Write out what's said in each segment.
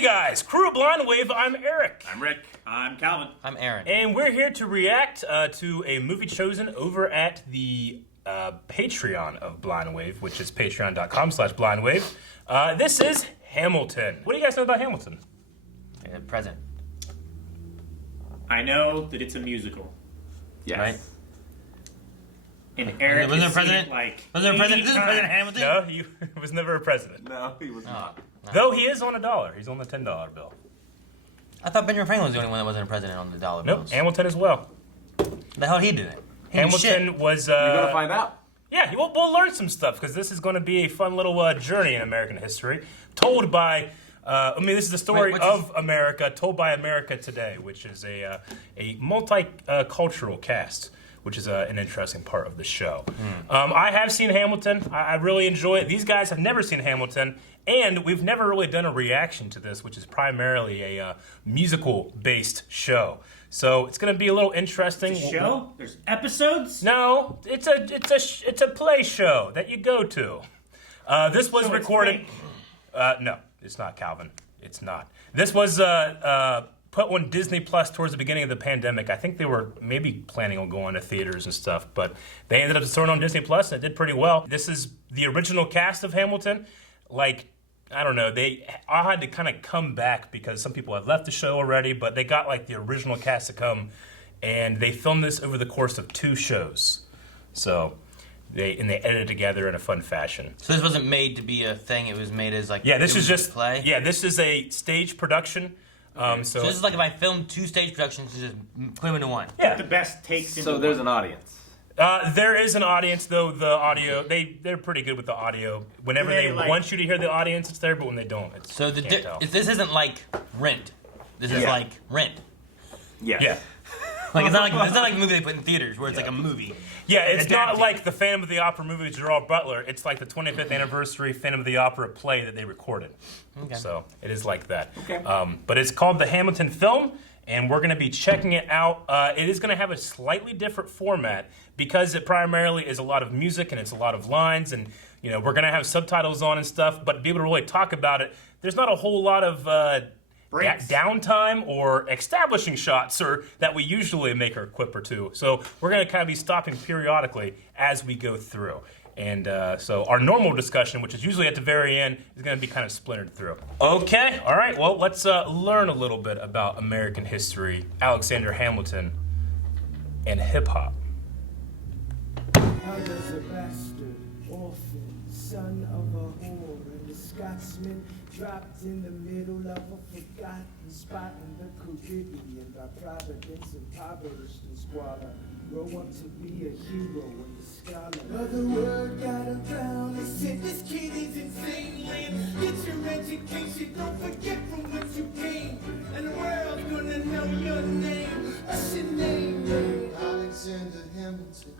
Hey guys, crew of Blind Wave, I'm Eric. I'm Rick. I'm Calvin. I'm Aaron. And we're here to react to a movie chosen over at the Patreon of Blind Wave, which is patreon.com/blindwave. This is Hamilton. What do you guys know about Hamilton? Present. I know that it's a musical. Yes. Right? And Eric was there a has seen president? it like Was there a president? 80 This is President times. Hamilton? No, he was never a president. No, he was not. No. Though he is on $1. He's on the $10 bill. I thought Benjamin Franklin was the only one that wasn't a president on the dollar Nope, bills. Hamilton as well. The hell he doing? Hamilton was... You're gonna find out. Yeah, we'll learn some stuff, because this is going to be a fun little journey in American history, told by... this is the story of America, told by America Today, which is a multicultural cast, which is an interesting part of the show. I have seen Hamilton. I really enjoy it. These guys have never seen Hamilton, and we've never really done a reaction to this, which is primarily a musical-based show. So it's going to be a little interesting. It's a show? There's episodes? No, it's a play show that you go to. This was recorded. No, it's not, Calvin. It's not. This was put on Disney Plus towards the beginning of the pandemic. I think they were maybe planning on going to theaters and stuff, but they ended up throwing on Disney Plus and it did pretty well. This is the original cast of Hamilton. Like, I don't know, they all had to kind of come back because some people had left the show already, but they got like the original cast to come, and they filmed this over the course of 2 shows. So they edited together in a fun fashion. So this wasn't made to be a thing, it was made as like this is just play? Yeah, this is a stage production. So this is like if I filmed 2 stage productions, just put them into one. Yeah. The best takes into So there's one. an audience. There is an audience, though. The audio, they're pretty good with the audio. Whenever they want you to hear the audience, it's there, but when they don't, it's So this isn't like Rent. This is like Rent. Yes. Yeah. Like it's not like a movie they put in theaters where it's like a movie. Yeah, it's not Adapted. like the Phantom of the Opera movie with Gerard Butler. It's like the 25th anniversary Phantom of the Opera play that they recorded. Okay. So it is like that. Okay. But it's called the Hamilton Film, and we're going to be checking it out. It is going to have a slightly different format because it primarily is a lot of music and it's a lot of lines, and we're going to have subtitles on and stuff. But to be able to really talk about it, there's not a whole lot of downtime or establishing shots that we usually make our quip or two. So we're going to kind of be stopping periodically as we go through. And so our normal discussion, which is usually at the very end, is going to be kind of splintered through. Okay, all right, well, let's learn a little bit about American history, Alexander Hamilton, and hip-hop. I was a bastard, orphan, son of a whore, and a Scotsman dropped in the middle of a forgotten spot in the Caribbean by providence, impoverished and squalor. Grow up to be a hero and a scholar. But the word got around, they said this kid is insane, man. Get your education, don't forget from whence you came. And the world's gonna know your name. What's your name, man? Alexander Hamilton.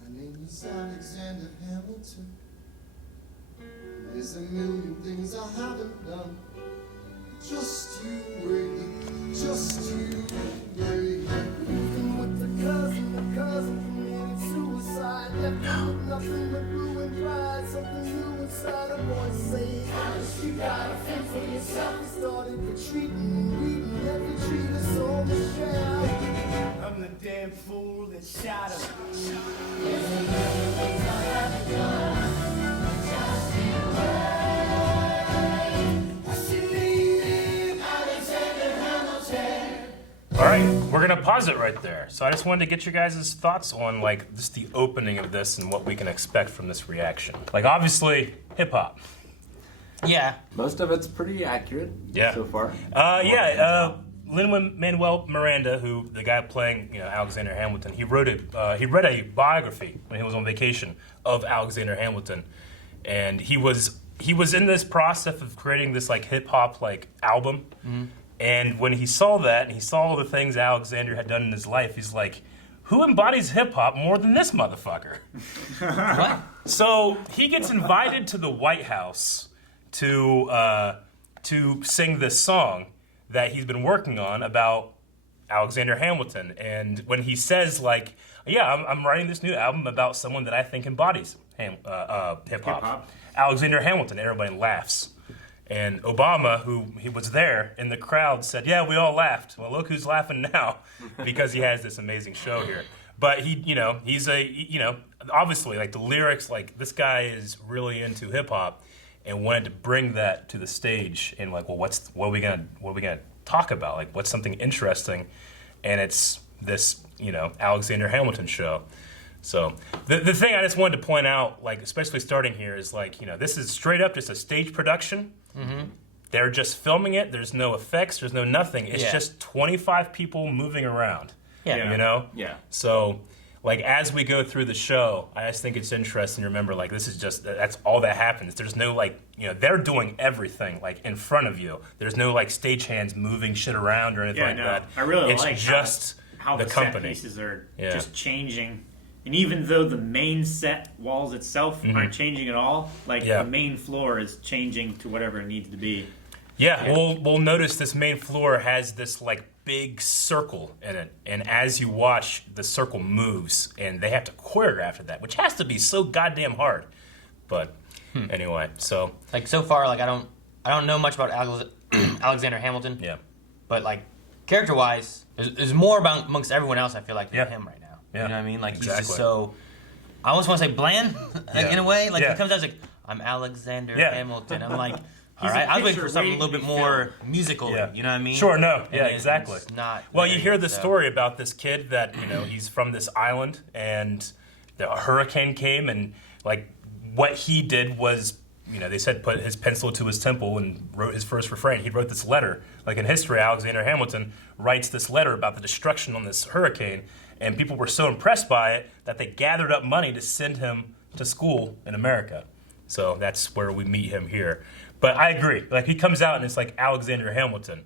My name is Alexander Hamilton. There's a million things I haven't done. Just you wait, just you wait. Even with the cousin committed suicide. Left him with nothing but ruined pride. Something new inside a voice saying, Alice, you gotta fend for yourself. He started retreating and reading every treatise on the shelf. I'm the damn fool that shot him. All right, we're going to pause it right there. So I just wanted to get your guys' thoughts on, like, just the opening of this and what we can expect from this reaction. Like, obviously, hip-hop. Yeah. Most of it's pretty accurate so far. Lin-Manuel Miranda, who the guy playing Alexander Hamilton, he read a biography when he was on vacation of Alexander Hamilton, and he was in this process of creating this like hip hop like album, and when he saw that and he saw all the things Alexander had done in his life, he's like, who embodies hip hop more than this motherfucker? What? So he gets invited to the White House to sing this song that he's been working on about Alexander Hamilton. And when he says, like, yeah, I'm writing this new album about someone that I think embodies hip-hop. Alexander Hamilton, everybody laughs. And Obama, who he was there in the crowd, said, "Yeah, we all laughed. Well, look who's laughing now," because he has this amazing show here. But he's obviously like the lyrics, like this guy is really into hip hop, and wanted to bring that to the stage. And like, well, what are we gonna talk about? Like, what's something interesting? And it's this, Alexander Hamilton show. So the thing I just wanted to point out, like especially starting here, is like, this is straight up just a stage production. Mm-hmm. They're just filming it. There's no effects. There's no nothing. It's just 25 people moving around. Yeah. Yeah. So like as we go through the show, I just think it's interesting to remember, like, this is just, that's all that happens. There's no like, they're doing everything like in front of you. There's no like stagehands moving shit around or anything like that. I really it's like just how the the company. set pieces are just changing. And even though the main set walls itself aren't changing at all, like the main floor is changing to whatever it needs to be. Yeah, we'll notice this main floor has this like big circle in it, and as you watch, the circle moves, and they have to choreograph to that, which has to be so goddamn hard. But anyway, so like so far, like I don't know much about Alexander Hamilton. Yeah, but like character-wise, there's more about amongst everyone else. I feel like than him right now. Yeah. You know what I mean? Like Exactly. he's just so. I almost want to say bland, like, in a way. Like he comes out like, "I'm Alexander Hamilton." I'm like. All right, I was waiting for something a little bit more musical. Yeah. You know what I mean? Sure, no, And yeah, exactly. it's not Well, you very, hear the so- story about this kid that, he's from this island, and a hurricane came, and like what he did was, they said put his pencil to his temple and wrote his first refrain. He wrote this letter. Like in history, Alexander Hamilton writes this letter about the destruction on this hurricane, and people were so impressed by it that they gathered up money to send him to school in America. So that's where we meet him here. But I agree. Like, he comes out and it's like Alexander Hamilton.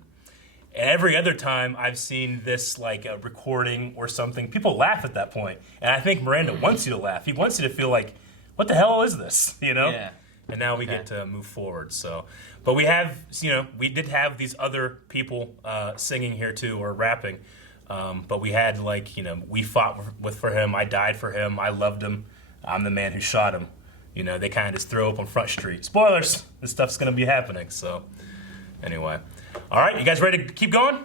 And every other time I've seen this, like, a recording or something, people laugh at that point. And I think Miranda wants you to laugh. He wants you to feel like, what the hell is this? Yeah. And now we get to move forward. So, but we have, we did have these other people singing here too, or rapping. But we had, like, we fought for him. I died for him. I loved him. I'm the man who shot him. They kind of just throw up on Front Street. Spoilers! This stuff's going to be happening, so anyway. All right, you guys ready to keep going?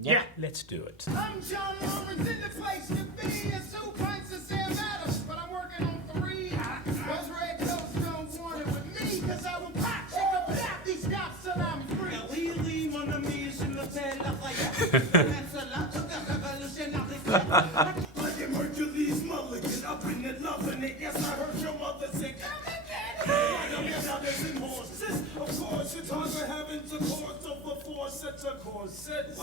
Yeah. Let's do it. I'm John Lawrence in the place to be. It's 2 pints of Sam Adams, but I'm working on 3. Those red coats don't want it with me, cause I will pop, check up that these cops till I'm free. Oui, mon ami, je m'appelle Lafayette. Like it Hercules Mulligan, up in it, loving it. Yes, I heard your mother say, come and get it. Like I'm brothers and horses. Of course, it's hard for having to course over 4 sets of corsets. I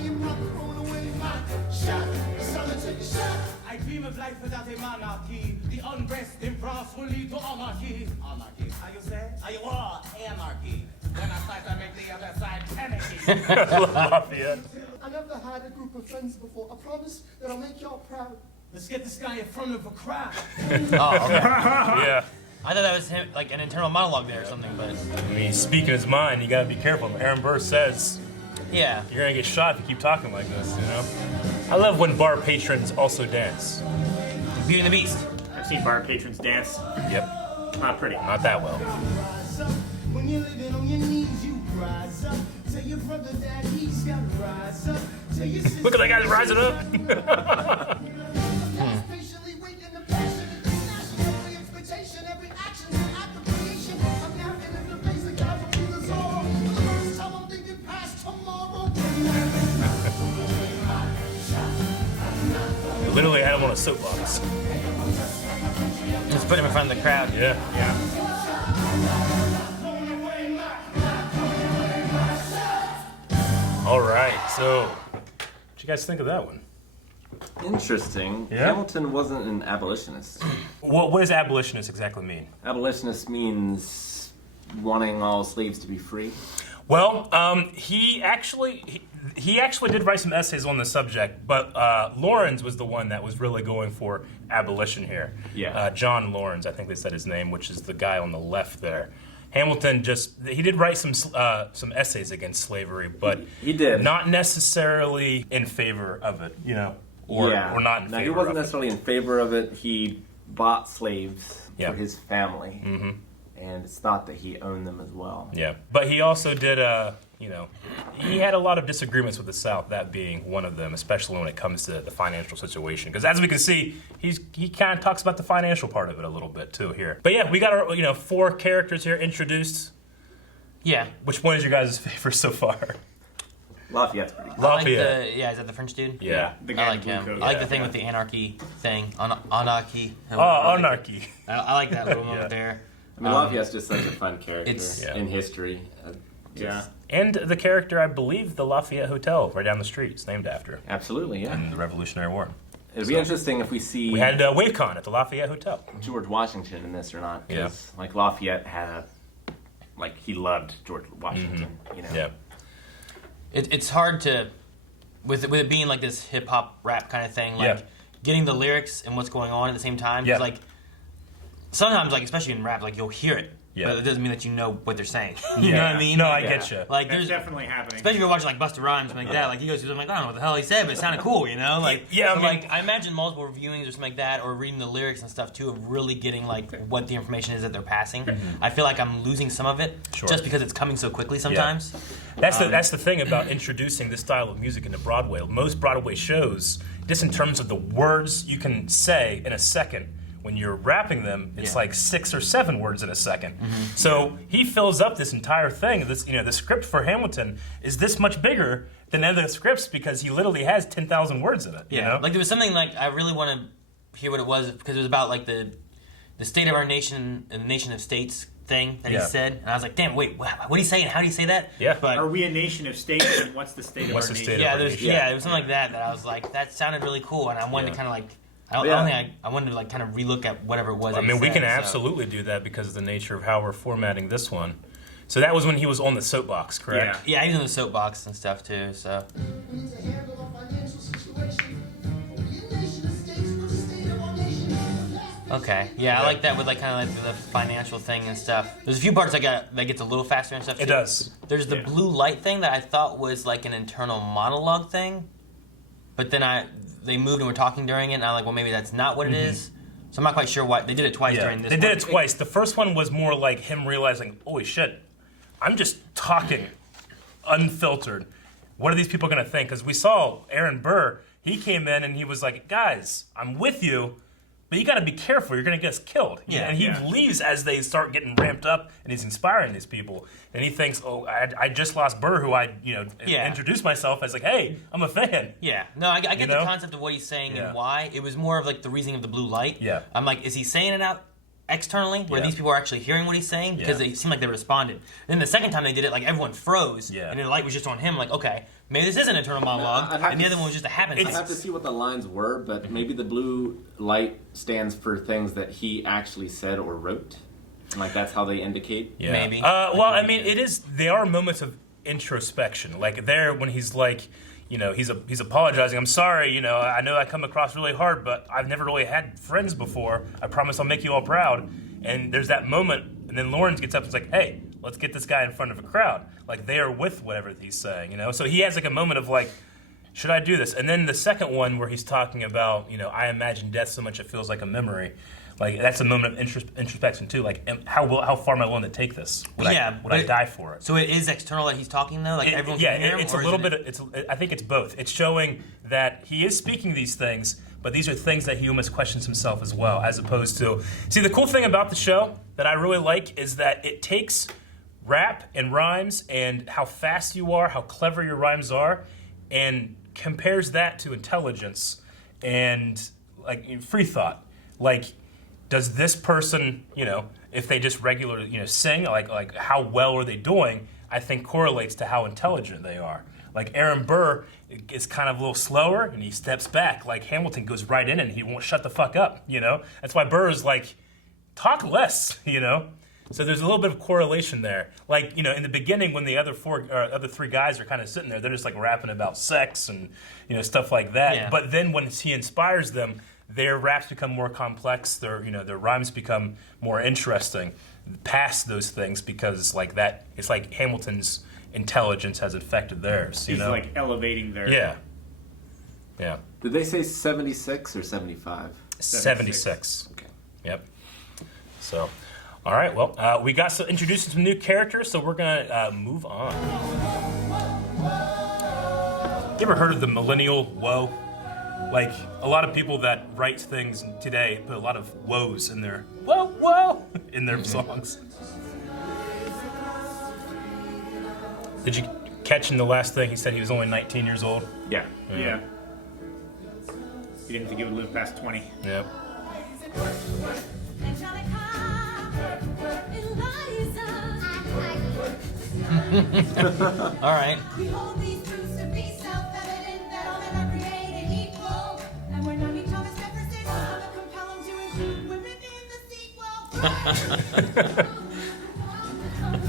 am not thrown away my shot. The sun will take a shot. I dream of life without a monarchy. The unrest in France will lead to anarchy. Anarchy. Are you sad? Are you all anarchy? When I fight, I make the other side panicky. Lafayette. I never had a group of friends before. I promise that I'll make y'all proud. Let's get this guy in front of a crowd. Oh, okay. Yeah. I thought that was him, like an internal monologue there or something, but I mean, speaking his mind, you got to be careful. Aaron Burr says yeah. you're going to get shot if you keep talking like this, I love when bar patrons also dance. Beauty and the Beast. I've seen bar patrons dance. Yep. Not pretty. Not that well. Rise up. When you're living on your knees, you rise up. Tell your brother that he's got to rise up. Tell your sister Look at that guy rising up. patiently waiting the passion and international every expectation, every action, and act of creation. I'm now in the place that God will be the sorrow. For the first time I'm thinking past tomorrow. They literally had him on a soapbox. Just put him in front of the crowd. Yeah. All right, so what you guys think of that one? Interesting. Yeah? Hamilton wasn't an abolitionist. What does abolitionist exactly mean? Abolitionist means wanting all slaves to be free. Well, he actually did write some essays on the subject, but Lawrence was the one that was really going for abolition here. Yeah. John Lawrence, I think they said his name, which is the guy on the left there. Hamilton he did write some essays against slavery, but He did. not necessarily in favor of it, or not in No, favor he wasn't of it. necessarily in favor of it. He bought slaves Yeah. for his family. Mm-hmm. and it's thought that he owned them as well. Yeah, but he also did, he had a lot of disagreements with the South, that being one of them, especially when it comes to the financial situation. Because as we can see, he kind of talks about the financial part of it a little bit too here. But yeah, we got our 4 characters here introduced. Yeah. Which one is your guys' favorite so far? Lafayette's pretty good. Lafayette. Is that the French dude? Yeah. The guy I like him. coat. I like the thing with the anarchy thing. Anarchy. Oh, anarchy. I like that little moment there. I mean, Lafayette's just such a fun character It's- in history. Yeah. And the character, I believe, the Lafayette Hotel right down the street is named after Absolutely, yeah. in the Revolutionary War. It'd be interesting if we see We had WaveCon at the Lafayette Hotel. George Washington in this or not. Because, like, Lafayette had he loved George Washington, Yeah. It's hard to, with it being like this hip hop rap kind of thing, like getting the lyrics and what's going on at the same time. Yeah. Like sometimes, like especially in rap, like you'll hear it, Yeah. but it doesn't mean that you know what they're saying. You know what I mean? No, I Yeah. get you. Like That's there's definitely happening. especially if you're watching like Busta Rhymes, something like that. Like he goes through, I'm like, I don't know what the hell he said, but it sounded cool, Like Yeah, so, I mean- like I imagine multiple viewings or something like that, or reading the lyrics and stuff too, of really getting like what the information is that they're passing. I feel like I'm losing some of it Sure. just because it's coming so quickly sometimes. That's the thing about introducing this style of music into Broadway. Most Broadway shows, just in terms of the words you can say in a second, when you're rapping them, it's like 6 or 7 words in a second. So he fills up this entire thing. This, the script for Hamilton is this much bigger than other scripts because he literally has 10,000 words in it. Yeah, like there was something like I really want to hear what it was because it was about like the state of our nation and the nation of states thing that he said, and I was like, damn, wait, what did he say and how did he say that? Yeah. But Are we a nation of states? And what's the state of our nation? yeah, it was something like that I was like, that sounded really cool, and I wanted to kind of like. I wanted to like kind of relook at whatever it was. I mean, we can so. absolutely do that because of the nature of how we're formatting this one. So that was when he was on the soapbox, correct? Yeah, he was in the soapbox and stuff too. So. We need to handle our financial situation. Are we a nation of states? What's the state of our nation? Okay, yeah, I like that with like kind of like the financial thing and stuff. There's a few parts that gets a little faster and stuff too. It does. There's the blue light thing that I thought was like an internal monologue thing, but then they moved and were talking during it, and I'm like, well, maybe that's not what it is. So I'm not quite sure why they did it twice during this. They did it twice. The first one was more like him realizing, holy shit, I'm just talking unfiltered. What are these people going to think? Because we saw Aaron Burr, he came in and he was like, guys, I'm with you, but you got to be careful. You're going to get us killed. Yeah, and he leaves as they start getting ramped up, and he's inspiring these people. And he thinks, oh, I just lost Burr, who I introduced myself as like, hey, I'm a fan. Yeah, no, I get the concept of what he's saying and why. It was more of like the reasoning of the blue light. Yeah. I'm like, is he saying it out externally where these people are actually hearing what he's saying? Because they seemed like they responded. And then the second time they did it, like everyone froze, and then the light was just on him. Like, okay, maybe this is an internal monologue, and the other one was just a happenstance. I'd have to see what the lines were, but maybe the blue light stands for things that he actually said or wrote. And like that's how they indicate. Yeah. Maybe. Well, I mean, they are moments of introspection. Like there, when he's like, he's apologizing. I'm sorry, I know I come across really hard, but I've never really had friends before. I promise I'll make you all proud. And there's that moment, and then Lawrence gets up and is like, hey, let's get this guy in front of a crowd. Like they are with whatever he's saying, So he has like a moment of like, should I do this? And then the second one where he's talking about, I imagine death so much it feels like a memory. Like that's a moment of introspection too. Like, how far am I willing to take this? Would I die for it? So it is external that he's talking though. Like everyone can hear him, it's or a little bit. I think it's both. It's showing that he is speaking these things, but these are things that he almost questions himself as well, as opposed to. See, the cool thing about the show that I really like is that it takes rap and rhymes and how fast you are, how clever your rhymes are, and compares that to intelligence and like free thought. Like, does this person, if they just regularly, sing, like how well are they doing? I think correlates to how intelligent they are. Like Aaron Burr is kind of a little slower and he steps back. Like Hamilton goes right in and he won't shut the fuck up. That's why Burr is like, talk less. So there's a little bit of correlation there. Like, in the beginning when the other 3 guys are kind of sitting there, they're just like rapping about sex and, stuff like that. Yeah. But then when he inspires them, their raps become more complex. Their rhymes become more interesting past those things because like that, it's like Hamilton's intelligence has affected theirs. He's like elevating their. Yeah. Did they say 76 or 75? 76. Okay. Yep. So, All right, well, we got introduced some new characters, so we're gonna move on. You ever heard of the millennial woe? Like, a lot of people that write things today put a lot of woes in their whoa in their songs. Did you catch in the last thing he said he was only 19 years old? Yeah. He didn't think he would live past 20. Yep. All right. We hold these truths to be self-evident that all men are created equal. And when Young Thomas Jefferson will compel him to include women in the sequel.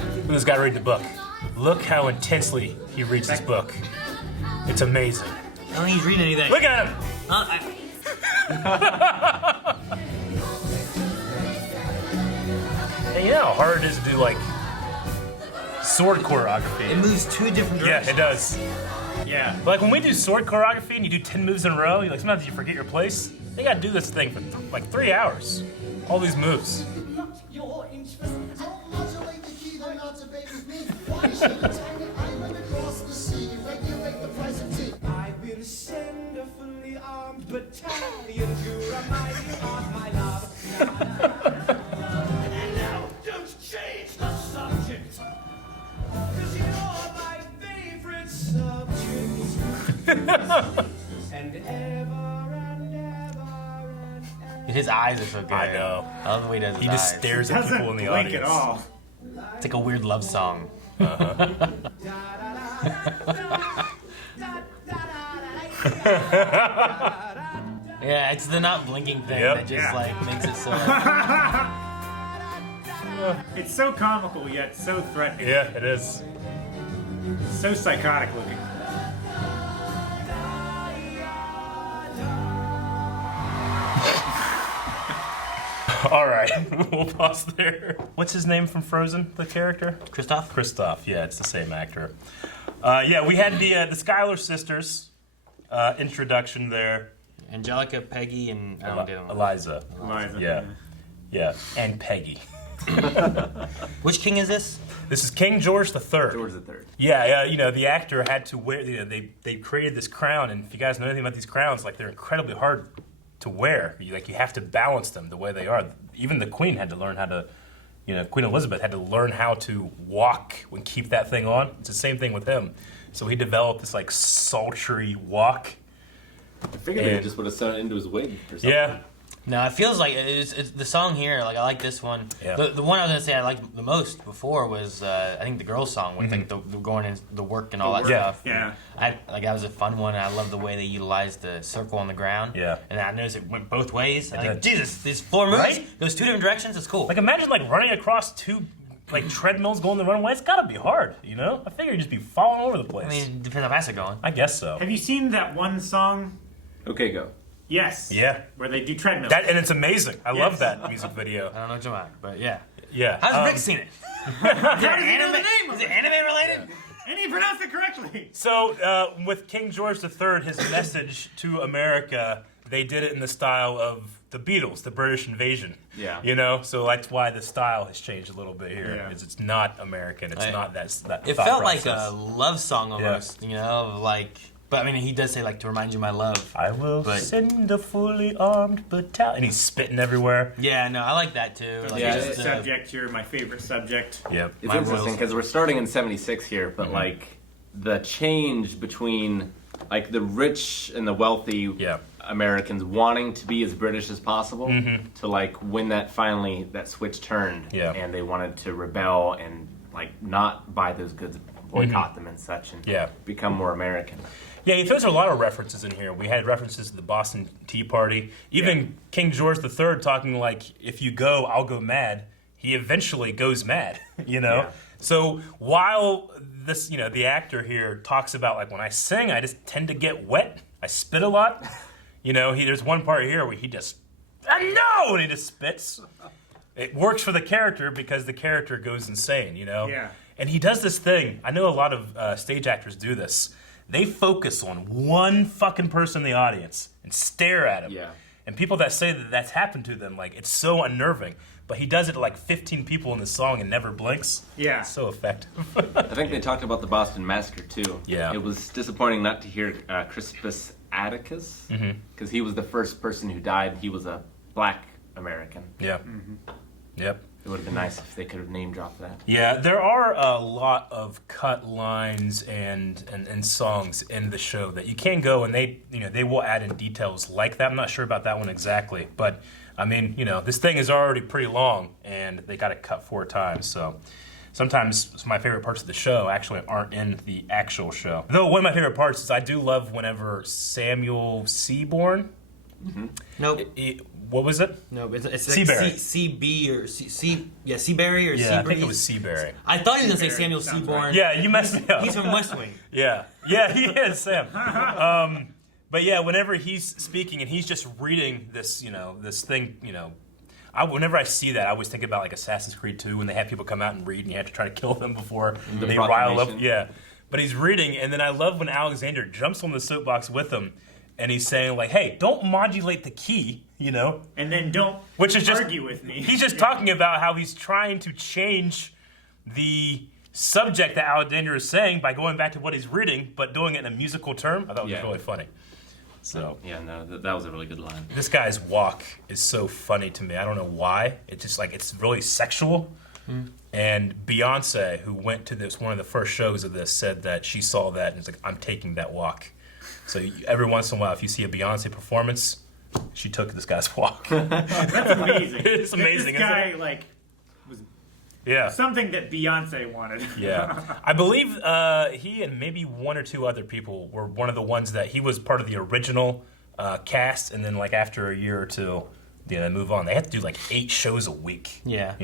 Look at this guy reading the book. Look how intensely he reads this book. It's amazing. I don't think he's reading anything. Look at him! Hey, you know how hard it is to do, like, sword choreography? It moves 2 different directions. Yeah, it does. Yeah. Like, when we do sword choreography and you do 10 moves in a row, you like sometimes you forget your place. You gotta do this thing for like 3 hours. All these moves. Your interest. Don't modulate the key, they're not debating with me. Why should a tiny island across the sea regulate the price of tea? I will send a fully armed battalion to remind you of my love. And now, don't change the subject, 'cause you're my favorite subject. And ever and ever. His eyes are so good. I know. I love the way he does his He just eyes. stares at Doesn't people in the blink audience. at all. It's like a weird love song. Yeah, it's the not blinking thing Yep. that just like makes it so. It's so comical yet so threatening. Yeah, it is. So psychotic looking. All right, we'll pause there. What's his name from Frozen, the character? Christoph? Christoph, yeah, it's the same actor. Yeah, we had the Schuyler Sisters introduction there. Angelica, Peggy, and I don't know. Eliza. Eliza. Yeah, and Peggy. Which king is this? This is King George III. George III. Yeah, you know, the actor had to wear, you know, they created this crown, and if you guys know anything about these crowns, like, they're incredibly hard to wear. You have to balance them the way they are. Even the Queen had to learn how to, you know, Queen Elizabeth had to learn how to walk and keep that thing on. It's the same thing with him. So he developed this, like, sultry walk. I figured they just would have sewn it into his wig or something. Yeah. No, it feels like it's the song here. Like I like this one. Yeah. The one I was gonna say I liked the most before was I think the girls' song with like the going in the work and all that stuff. Yeah. That was a fun one. And I love the way they utilized the circle on the ground. Yeah. And I noticed it went both ways. And like did. Jesus, these 4 moves Right? goes 2 different directions. It's cool. Like, imagine, like, running across 2, like, treadmills going the wrong way. It's gotta be hard, you know? I figure you'd just be falling all over the place. I mean, it depends how fast they're going. I guess so. Have you seen that one song? Okay, go. Yes. Yeah. Where they do treadmills. And it's amazing. I love Yes. that music video. I don't know what you're about, but yeah. Yeah. How's Rick seen it? How does he know the name of Is it it? anime related? And he pronounced it correctly. So, with King George III, his message to America, they did it in the style of the Beatles, the British invasion. Yeah. You know, so that's why the style has changed a little bit here. Yeah. It's not American. It's not that. It thought felt like process. a love song almost, you know, of like. But I mean, he does say like to remind you of my love. I will but- send a fully armed battalion. And he's spitting everywhere. Yeah, no, I like that too. Like, Yeah, just, Subject, you're my favorite subject. Yep. It's My interesting rules. because we're starting in 76 here, but like the change between like the rich and the wealthy Yeah. Americans wanting to be as British as possible to like when that finally that switch turned and they wanted to rebel and like not buy those goods, boycott them and such and become more American. Yeah, he throws a lot of references in here. We had references to the Boston Tea Party. Even King George III talking like, if you go, I'll go mad. He eventually goes mad, you know? Yeah. So while this, you know, the actor here talks about, like, when I sing, I just tend to get wet. I spit a lot. You know, there's one part here where he just, no! And he just spits. It works for the character because the character goes insane, you know? Yeah. And he does this thing. I know a lot of stage actors do this. They focus on one fucking person in the audience and stare at him. Yeah. And people that say that that's happened to them, like, it's so unnerving. but he does it to like 15 people in the song and never blinks. Yeah. It's so effective. I think they talked about the Boston Massacre too. Yeah. It was disappointing not to hear Crispus Attucks, because he was the first person who died. He was a black American. Yeah. Yep. It would have been nice if they could have name dropped that. Yeah, there are a lot of cut lines and songs in the show that you can go and they will add in details like that. I'm not sure about that one exactly, but I mean, this thing is already pretty long and they got it cut 4 times, so sometimes my favorite parts of the show actually aren't in the actual show. Though one of my favorite parts is I do love whenever Samuel Seaborn. Nope. What was it? No, it's like Seabury. CB or Seabury or Yeah, Seabury. I think it was Seabury. I thought he was gonna say Samuel Sounds Seaborn. right. Yeah, you messed me up. He's from West Wing. Yeah, he is, Sam. But yeah, whenever he's speaking and he's just reading this, this thing, whenever I see that, I always think about like Assassin's Creed 2 when they have people come out and read and you have to try to kill them before they rile up. Yeah, but he's reading, and then I love when Alexander jumps on the soapbox with him, and he's saying like, "Hey, don't modulate the key," And then don't argue with me. He's just talking about how he's trying to change the subject that Alexander is saying by going back to what he's reading, but doing it in a musical term. I thought it was really funny. So yeah, no, that was a really good line. this guy's walk is so funny to me. I don't know why. It's just like it's really sexual. And Beyonce, who went to one of the first shows of this, said that she saw that and was like, "I'm taking that walk." So every once in a while, if you see a Beyonce performance, she took this guy's walk. That's amazing. It's amazing. This guy was something that Beyonce wanted. Yeah. I believe he and maybe 1 or 2 other people were one of the ones that he was part of the original cast, and then like after a year or 2, they move on. They have to do like 8 shows a week. Yeah.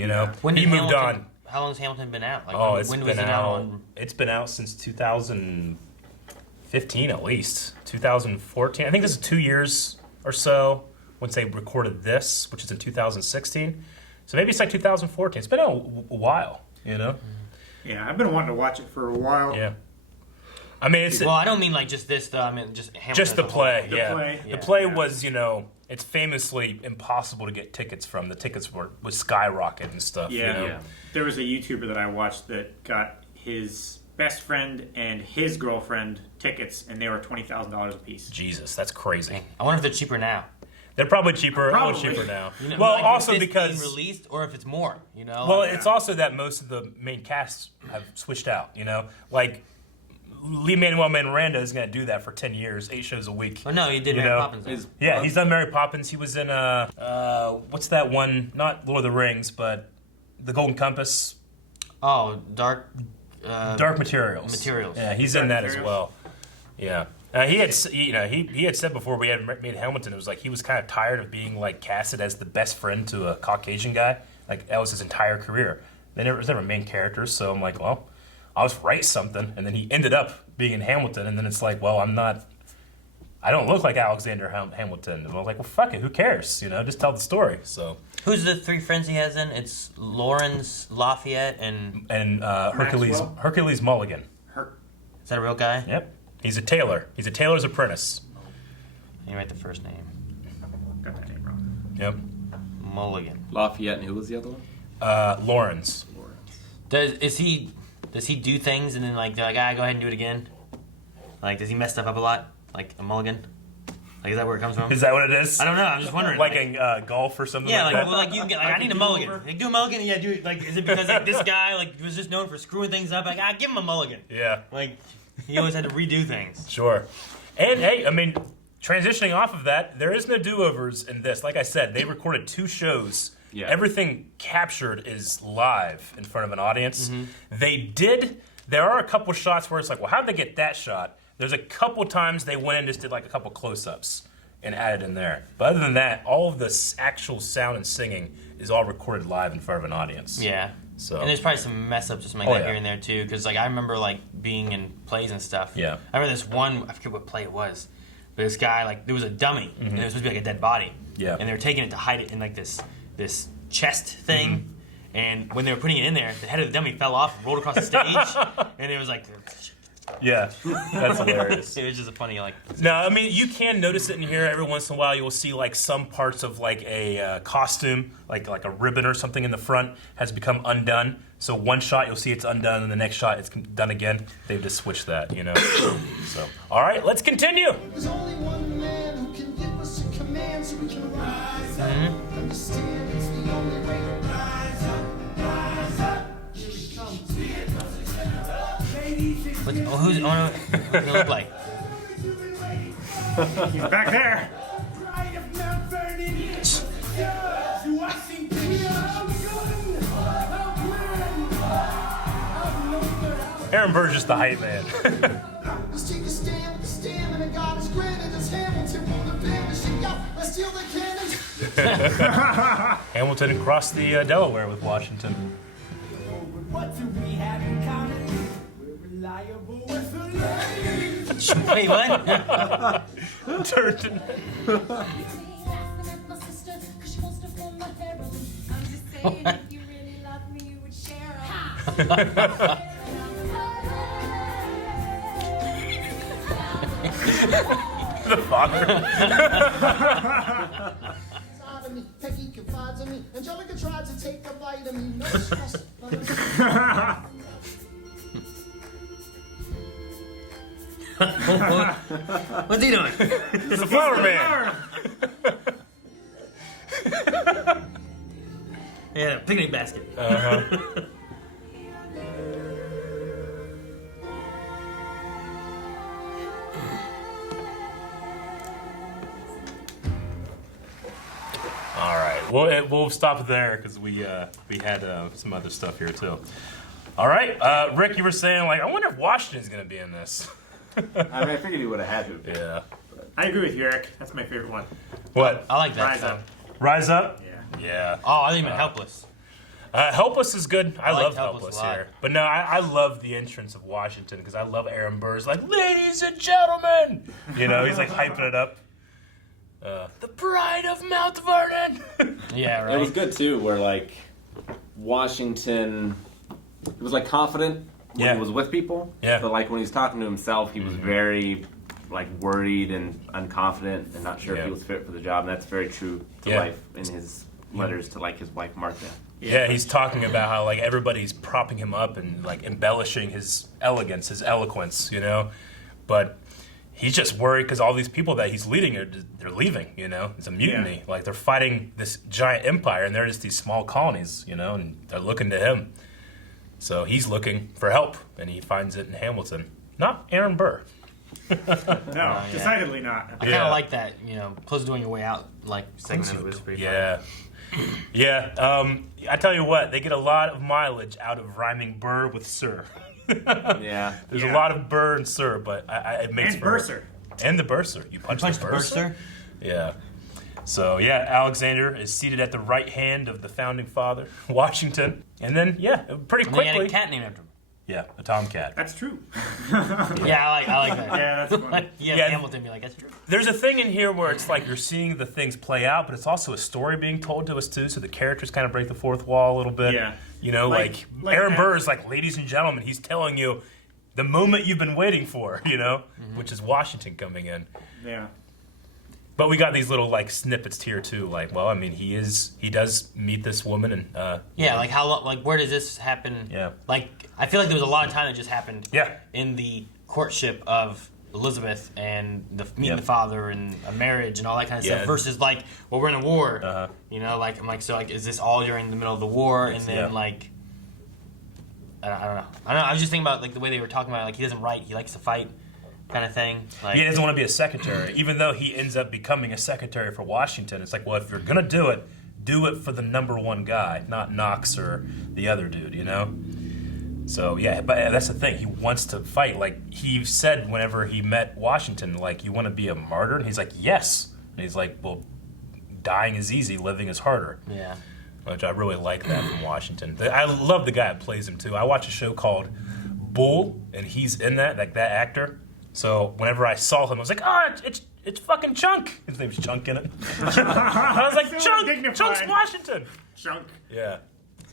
When he moved on. How long has Hamilton been out? Like, When was it out? It's been out since 2015 at least. 2014. I think this is 2 years or so once they recorded this, which is in 2016. So maybe it's like 2014. It's been a while, Yeah, I've been wanting to watch it for a while. Yeah. I mean, it's... Well, I don't mean like just this, though. I mean just Hamilton. Just the play, play. The play was, it's famously impossible to get tickets from. The tickets would skyrocket and stuff. Yeah. There was a YouTuber that I watched that got his best friend and his girlfriend tickets, and they were $20,000 a piece. Jesus, that's crazy. I wonder if they're cheaper now. They're probably cheaper. Probably. Cheaper now. Well, like also if it's because being released, or if it's more. Well, it's also that most of the main casts have switched out. Like Lin-Manuel Miranda is going to do that for 10 years, 8 shows a week. Oh no, he did Mary Poppins. He's done Mary Poppins. He was in what's that one? Not Lord of the Rings, but The Golden Compass. Oh, Dark Materials. Yeah, he's in that as well. Yeah. He had said before we had made Hamilton, it was like he was kind of tired of being like casted as the best friend to a Caucasian guy. Like that was his entire career. There was never main characters, so I'm like, well, I'll just write something. And then he ended up being in Hamilton, and then it's like, well, I don't look like Alexander Hamilton. And I was like, well, fuck it, who cares? Just tell the story. So who's the 3 friends he has in? It's Lawrence, Lafayette, and Hercules Mulligan. Is that a real guy? Yep. He's a tailor. He's a tailor's apprentice. You write the first name. Got that name wrong. Yep. Mulligan. Lafayette, and who was the other one? Lawrence. Does he do things and then like they're like, go ahead and do it again? Like, does he mess stuff up a lot? Like a mulligan? Like, is that where it comes from? Is that what it is? I don't know. I'm just wondering. Like in golf or something. Yeah, like that? Well, like you can get like, I need a mulligan. Like, do a mulligan. Yeah, do it. Like, is it because like this guy like was just known for screwing things up? Like, give him a mulligan. Yeah. Like, he always had to redo things. Sure. And hey, I mean, transitioning off of that, there is no do-overs in this. Like I said, they recorded 2 shows. Yeah. Everything captured is live in front of an audience. There are a couple shots where it's like, well, how'd they get that shot? There's a couple times they went and just did like a couple close-ups and added in there. But other than that, all of the actual sound and singing is all recorded live in front of an audience. Yeah. So. And there's probably some mess ups or something like that here and there too, because like I remember like being in plays and stuff. Yeah. I remember this one, I forget what play it was, but this guy like there was a dummy and it was supposed to be like a dead body. Yeah. And they were taking it to hide it in like this chest thing, and when they were putting it in there, the head of the dummy fell off and rolled across the stage, and it was like Yeah, that's hilarious. It was just a funny No, I mean you can notice it in here every once in a while. You will see like some parts of like a costume, like a ribbon or something in the front has become undone. So one shot you'll see it's undone, and the next shot it's done again. They've just switched that, you know. So all right, let's continue. There's only one man who can give us a command so we can rise up. Understand it's the only way to rise up, rise up. Here he comes. who's gonna look like? He's back there. Aaron Burr's just the hype man. Let's take a stand with the stamina God has granted us. Hamilton won't abandon it. Yo, let's steal the cannons. Hamilton crossed the Delaware with Washington. What do we have in common? We're reliable with the ladies. Wait, what? Turton. The father. Peggy confides in me. Angelica tried to take a bite of me. No stress. What's he doing? It's a flower man. Yeah, picnic basket. All right, we'll stop there because we had some other stuff here too. All right, Rick, you were saying like I wonder if Washington's gonna be in this. I mean, I figured he would have had to. Yeah. I agree with you, Eric. That's my favorite one. What? I like that. Rise Up. Rise Up? Yeah. Yeah. Oh, I think even Helpless. Helpless is good. I like love Helpless Helpless a lot. here. But no, I love the entrance of Washington because I love Aaron Burr's like, ladies and gentlemen. You know, he's like hyping it up. The Pride of Mount Vernon. Yeah, right. It was good too, where like Washington, he was like confident when he was with people. Yeah. But like when he was talking to himself, he was very like worried and unconfident and not sure if he was fit for the job. And that's very true to life in his letters to like his wife Martha. Yeah, he's talking about how like everybody's propping him up and like embellishing his elegance, his eloquence, you know. But he's just worried because all these people that he's leading, they're leaving, you know. It's a mutiny. Like they're fighting this giant empire and they're just these small colonies, you know, and they're looking to him. So he's looking for help and he finds it in Hamilton. Not Aaron Burr. No, decidedly not. I kind of like that, you know, close to doing your way out, like segment of it was pretty Yeah. Yeah. I tell you what, they get a lot of mileage out of rhyming Burr with Sir. Yeah. There's a lot of Burr and Sir, but it makes And for... Bursar. And the Bursar. You punch the Bursar? Bursar? Yeah. So, yeah, Alexander is seated at the right hand of the founding father, Washington. And then, pretty And they had quickly... a cat named after him. Yeah, a tomcat. That's true. Yeah, I like that. Yeah, that's funny. Yeah, Hamilton be like, that's true. There's a thing in here where it's like you're seeing the things play out, but it's also a story being told to us too, so the characters kind of break the fourth wall a little bit. Yeah. You know, like Aaron Burr is like, ladies and gentlemen, he's telling you the moment you've been waiting for, you know, which is Washington coming in. Yeah. But we got these little like snippets here too, like, well, I mean, he does meet this woman and Yeah, like how long, like where does this happen? Yeah. Like I feel like there was a lot of time that just happened. Yeah. In the courtship of Elizabeth and the meeting the father and a marriage and all that kind of stuff versus like, well, we're in a war. You know, like I'm like, so like, is this all during the middle of the war? And then like, I don't know. I was just thinking about like the way they were talking about it, like he doesn't write, he likes to fight. Kind of thing. Like, he doesn't want to be a secretary, even though he ends up becoming a secretary for Washington. It's like, well, if you're gonna do it for the number one guy, not Knox or the other dude, you know. So yeah, but that's the thing. He wants to fight. Like he said whenever he met Washington, like, you want to be a martyr, and he's like, yes. And he's like, well, dying is easy, living is harder. Yeah. Which I really like that from Washington. I love the guy that plays him too. I watch a show called Bull, and he's in that, like that actor. So whenever I saw him, I was like, oh, it's fucking Chunk. His name's Chunk in it. I was like, So Chunk! dignified. Chunk's Washington! Chunk. Yeah.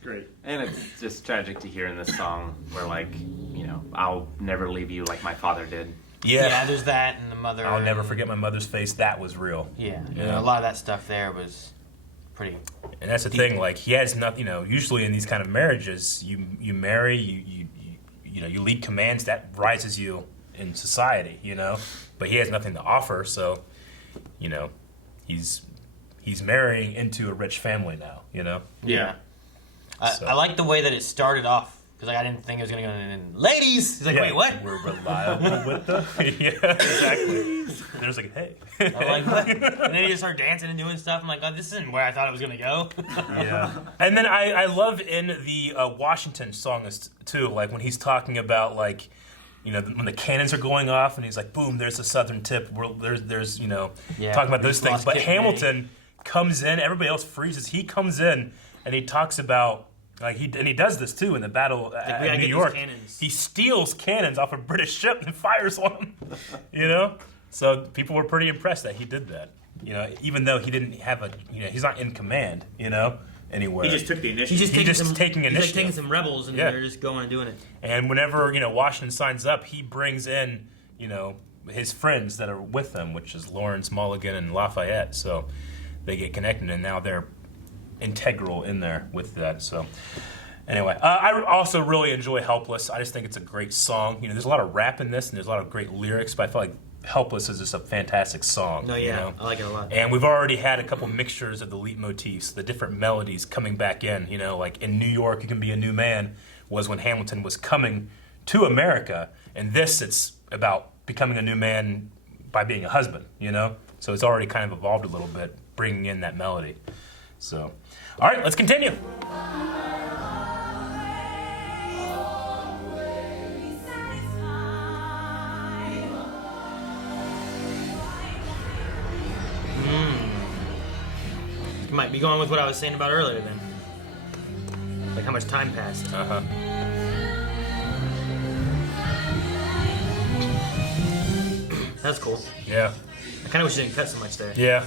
great. And it's just tragic to hear in this song where, like, you know, I'll never leave you like my father did. Yeah, there's that, and the mother. I'll never forget my mother's face. That was real. Yeah, a lot of that stuff there was pretty. And that's the thing. Like, he has nothing. You know, usually in these kind of marriages, you marry, you lead commands that rises you in society. You know, but he has nothing to offer. So, you know, he's marrying into a rich family now. You know. Yeah. I like the way that it started off. Because I didn't think it was going to go in. Ladies! He's like, wait, what? We're reliable with them. Yeah, exactly. There's like, hey. I'm like, what? And then he just started dancing and doing stuff. I'm like, oh, this isn't where I thought it was going to go. Yeah. And then I love in the Washington song too, like when he's talking about, like, you know, when the cannons are going off and he's like, boom, there's a southern tip. There's you know, talking about those things. But Hamilton comes in, everybody else freezes. He comes in and he talks about, like, he does this too in the battle at New York. He steals cannons off a British ship and fires on them. You know, so people were pretty impressed that he did that. You know, even though he didn't have he's not in command. You know, anywhere. He just took the initiative. He's just taking initiative. He's like taking some rebels and they're just going and doing it. And whenever Washington signs up, he brings in his friends that are with him, which is Lawrence, Mulligan, and Lafayette. So they get connected, and now they're integral in there with that. So anyway, I also really enjoy Helpless. I just think it's a great song. You know, there's a lot of rap in this and there's a lot of great lyrics, but I feel like Helpless is just a fantastic song. No, yeah, I like it a lot. And we've already had a couple mixtures of the leitmotifs, the different melodies coming back in. You know, like in New York, You Can Be a New Man was when Hamilton was coming to America, and this, it's about becoming a new man by being a husband, you know? So it's already kind of evolved a little bit, bringing in that melody. So, all right, let's continue. You might be going with what I was saying about earlier then. Like how much time passed. Uh-huh. That's cool. Yeah. I kind of wish you didn't cut so much there. Yeah.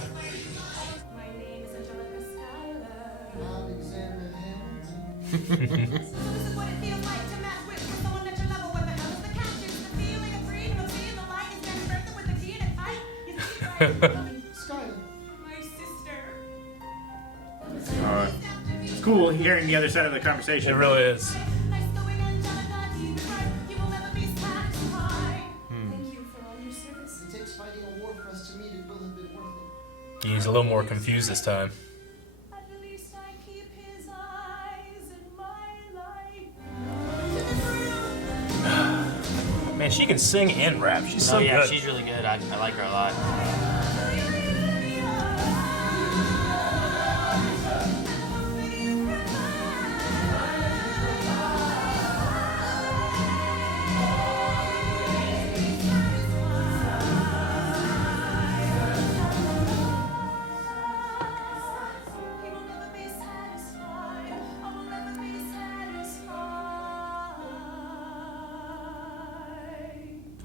It's cool hearing the other side of the conversation. It really is. He's a little more confused this time. Man, she can sing and rap. She's so good. She's really good. I like her a lot.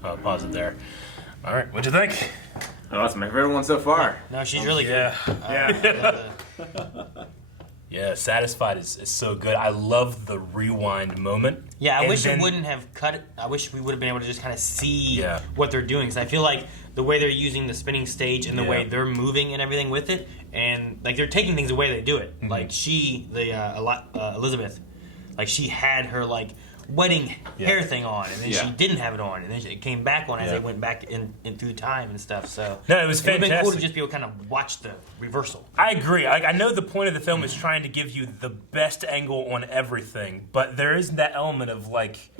I'll pause it there. All right, what'd you think? Oh, that's my favorite one so far. No, she's really good. Yeah, Satisfied is so good. I love the rewind moment. Yeah, I wish it wouldn't have cut it. I wish we would have been able to just kind of see what they're doing. Because I feel like the way they're using the spinning stage and the way they're moving and everything with it, and like they're taking things the way they do it. Mm-hmm. Like Elizabeth, like she had her like wedding hair thing on, and then she didn't have it on, and then it came back on as they went back in through time and stuff. So no, it was fantastic. It would have been cool to just be able to kind of watch the reversal. I agree. I know the point of the film is trying to give you the best angle on everything, but there is that element of like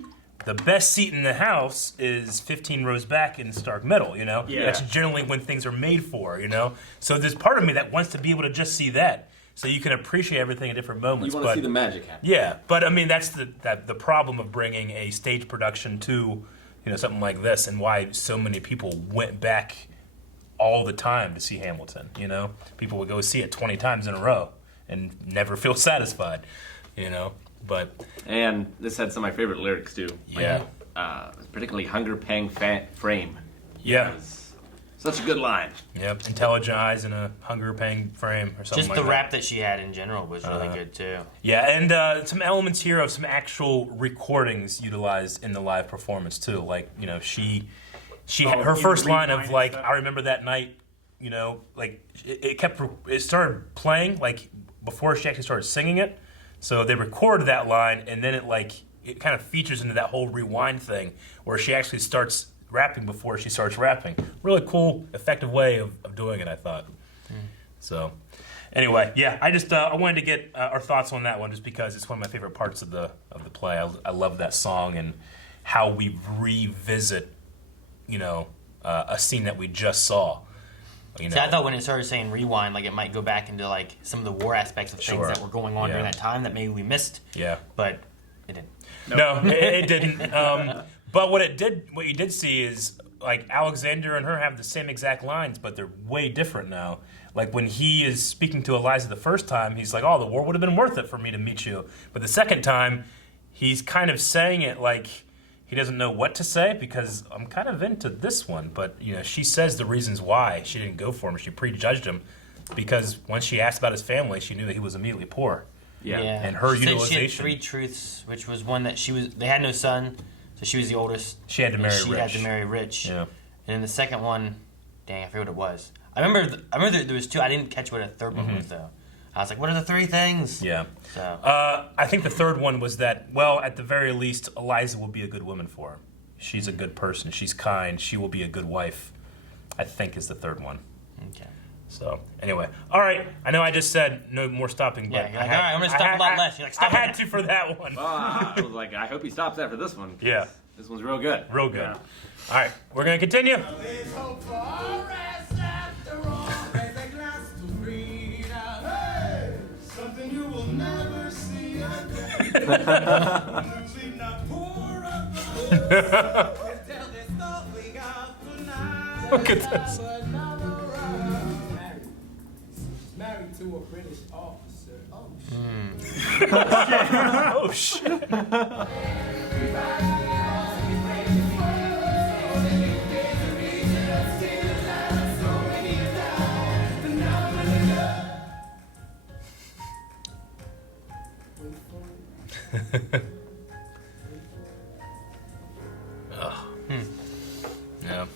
the best seat in the house is 15 rows back in the stark middle. You know, that's generally when things are made for. You know, so there's part of me that wants to be able to just see that. So you can appreciate everything at different moments. You want to see the magic happen. Yeah, but I mean that's the problem of bringing a stage production to something like this, and why so many people went back all the time to see Hamilton. You know, people would go see it 20 times in a row and never feel satisfied. You know, and this had some of my favorite lyrics too. Yeah, particularly "Hunger Pang Frame." Yeah. Such a good line. Yep, intelligent eyes in a hunger-paying frame or something Just like the that. rap that she had in general was really good too. Yeah, and some elements here of some actual recordings utilized in the live performance too. Like, you know, she had her first line of like, "I remember that night." You know, like it started playing like before she actually started singing it. So they recorded that line, and then it kind of features into that whole rewind thing where she actually starts rapping before she starts rapping. Really cool, effective way of doing it, I thought. So, anyway, yeah, I wanted to get our thoughts on that one just because it's one of my favorite parts of the play. I love that song and how we revisit, you know, a scene that we just saw. You know? See, I thought when it started saying rewind, like it might go back into like some of the war aspects of things that were going on during that time that maybe we missed. Yeah, but it didn't. No, it didn't. But what you did see is like Alexander and her have the same exact lines, but they're way different now. Like when he is speaking to Eliza the first time, he's like, "Oh, the war would have been worth it for me to meet you." But the second time, he's kind of saying it like he doesn't know what to say because I'm kind of into this one. But you know, she says the reasons why she didn't go for him. She prejudged him because when she asked about his family, she knew that he was immediately poor. Yeah. And her she utilization. said she had 3 truths, which was one that they had no son, so she was the oldest. She had to marry rich. She had to marry rich. Yeah. And then the second one, dang, I forget what it was. I remember there was 2. I didn't catch what a third one was though. I was like, what are the 3 things? Yeah. So. I think the third one was that, well, at the very least, Eliza will be a good woman for him. She's a good person. She's kind. She will be a good wife, I think is the third one. Okay. So, anyway. All right. I know I just said no more stopping, but all right, I'm going to stop a lot less. You're like, stop I had to for that one. I was like, I hope he stops after this one. Yeah. This one's real good. Real good. Yeah. All right. We're going to continue. There's hope for all rest after all. There's a glass to freedom. Hey, something you will never see again. Actually not poor up. Look at this. Married to a British officer. Oh, shit. Yeah.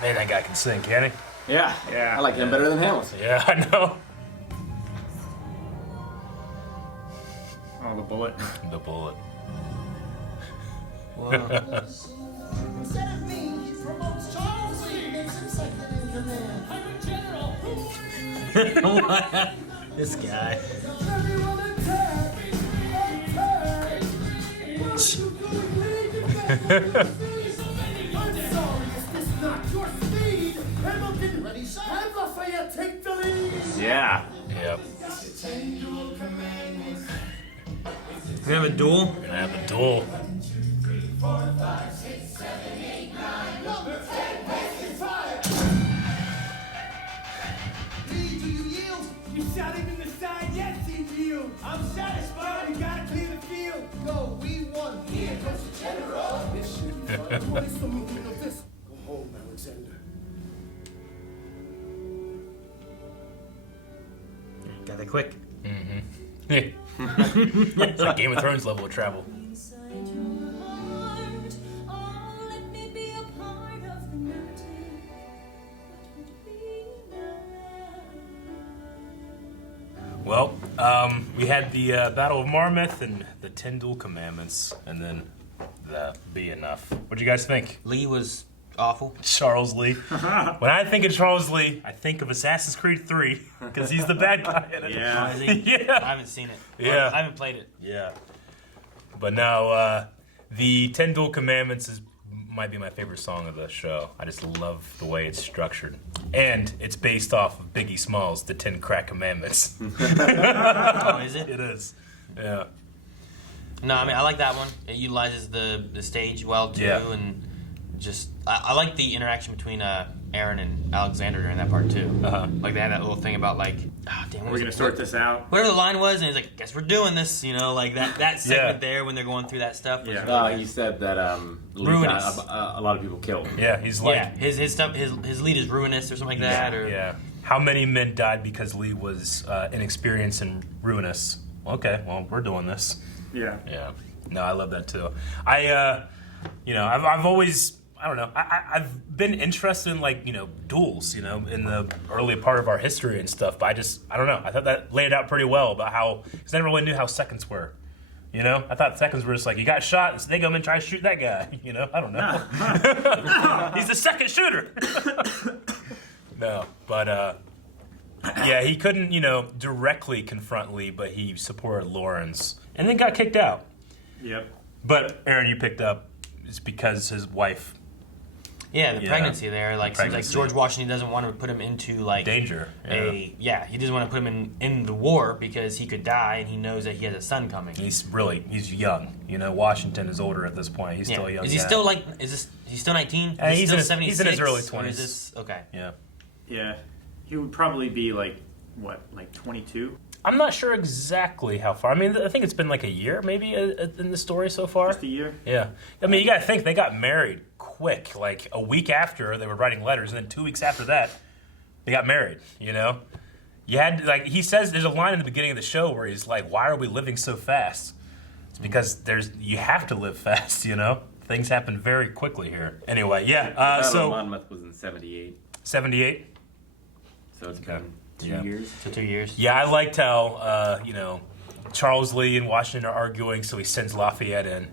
Man, that guy can sing, can he? Yeah. I like him better than Hamilton. Yeah, I know. Oh, the bullet. The bullet. Instead of me, he promotes Charles Lee, makes him second in command. I'm a general. What? This guy. Everyone attack! I'm sorry, is this not your speed? Hamilton, ready, sir? And Lafayette take the lead! Yeah. Yep. Duel Commandments. We have a duel? We're gonna have a duel. 3, 4, 5, 6, 7, 8, 9. Number 10, wasted fire! Lee, do you yield? You shot him in the side, yes he yield. I'm satisfied, you gotta clear the field. Go, we won. Here comes the general. This should be fun. What is the meaning of this? Go home, Alexander. Got that quick. It's like Game of Thrones level of travel. Inside your heart, oh, let me be a part of the narrative. What would be now? Well, we had the Battle of Marmouth and the 10 Duel Commandments, and then the Be Enough. What'd you guys think? Lee was awful. Charles Lee. When I think of Charles Lee, I think of Assassin's Creed 3, because he's the bad guy in it. Yeah. Is he? Yeah. I haven't seen it. Yeah. I haven't played it. Yeah. But now, the 10 Duel Commandments might be my favorite song of the show. I just love the way it's structured. And it's based off of Biggie Smalls' The 10 Crack Commandments. Oh, is it? It is. Yeah. No, I mean, I like that one. It utilizes the stage well, too, Yeah. and just, I like the interaction between Aaron and Alexander during that part too. Like they had that little thing about like, oh damn, we're gonna sort this out. Whatever the line was, and he's like, guess we're doing this, you know, like that segment there when they're going through that stuff. Was he said that Lee got a lot of people killed. Yeah, he's like his stuff, his lead is ruinous or something like that. Or how many men died because Lee was inexperienced and ruinous? Okay, well we're doing this. Yeah. No, I love that too. I've always, I don't know, I've been interested in like, duels, in the early part of our history and stuff, but I don't know. I thought that laid out pretty well about how, because I never really knew how seconds were. I thought seconds were just like, you got shot, and so they go and try to shoot that guy. I don't know. He's the second shooter. No, but he couldn't, directly confront Lee, but he supported Lawrence, and then got kicked out. Yep. But Aaron, you picked up, it's because his wife. Yeah, the pregnancy there. Like, seems like George Washington doesn't want to put him into like danger. He doesn't want to put him in the war because he could die, and he knows that he has a son coming. He's young. Washington is older at this point. He's still a young. Is he still like? He's still 19? He's still in 76? He's in his early 20s. Or is this okay? Yeah. Yeah, he would probably be like 22. I'm not sure exactly how far. I mean, I think it's been like a year, maybe, in the story so far. Just a year? Yeah. I mean, you got to think, they got married quick. Like, a week after, they were writing letters, and then 2 weeks after that, they got married, You had, like, he says, there's a line in the beginning of the show where he's like, why are we living so fast? It's because you have to live fast, Things happen very quickly here. Anyway, Battle of Monmouth was in 78. 78? So it's been 2 years. So 2 years. Yeah, I liked how, Charles Lee and Washington are arguing, so he sends Lafayette in,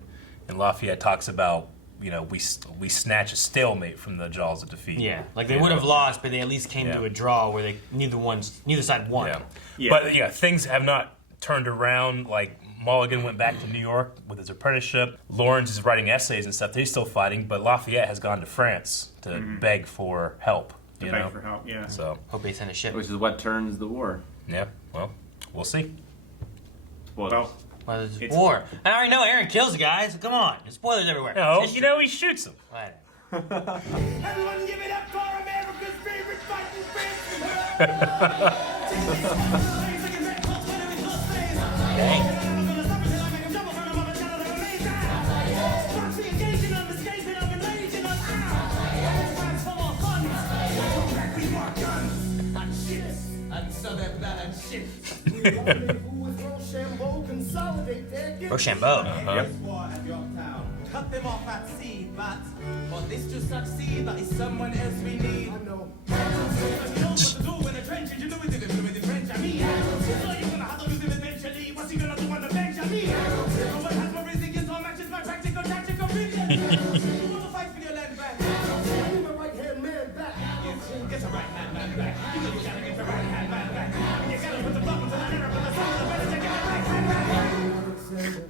and Lafayette talks about, we snatch a stalemate from the jaws of defeat. Yeah, like they would have lost, but they at least came to a draw where neither side won. Yeah. But things have not turned around. Like Mulligan went back to New York with his apprenticeship. Lawrence is writing essays and stuff. He's still fighting, but Lafayette has gone to France to beg for help. Beg for help, yeah. So hope they send a ship. Which is what turns the war. Yeah, well, we'll see. Well, it's war. I already know Aaron kills the guys. So come on, there's spoilers everywhere. No, he shoots them. Everyone give it up for America's favorite fighting Dang. Rochambeau. Yep. Cut them off at sea, but for this to succeed, that is someone else we need. I know. What's to do in the trenches? You know we didn't do it in the French. I mean, so you're gonna have to lose him eventually. What's he gonna do on the bench? I mean, no one has more resilience or matches my practical tactical brilliance. You wanna fight for your land back? I need my right hand man back. Get your right hand man back. You know you gotta get your right hand man back. You gotta put the buttons on the mirror, but the sun is the better to get your right hand back.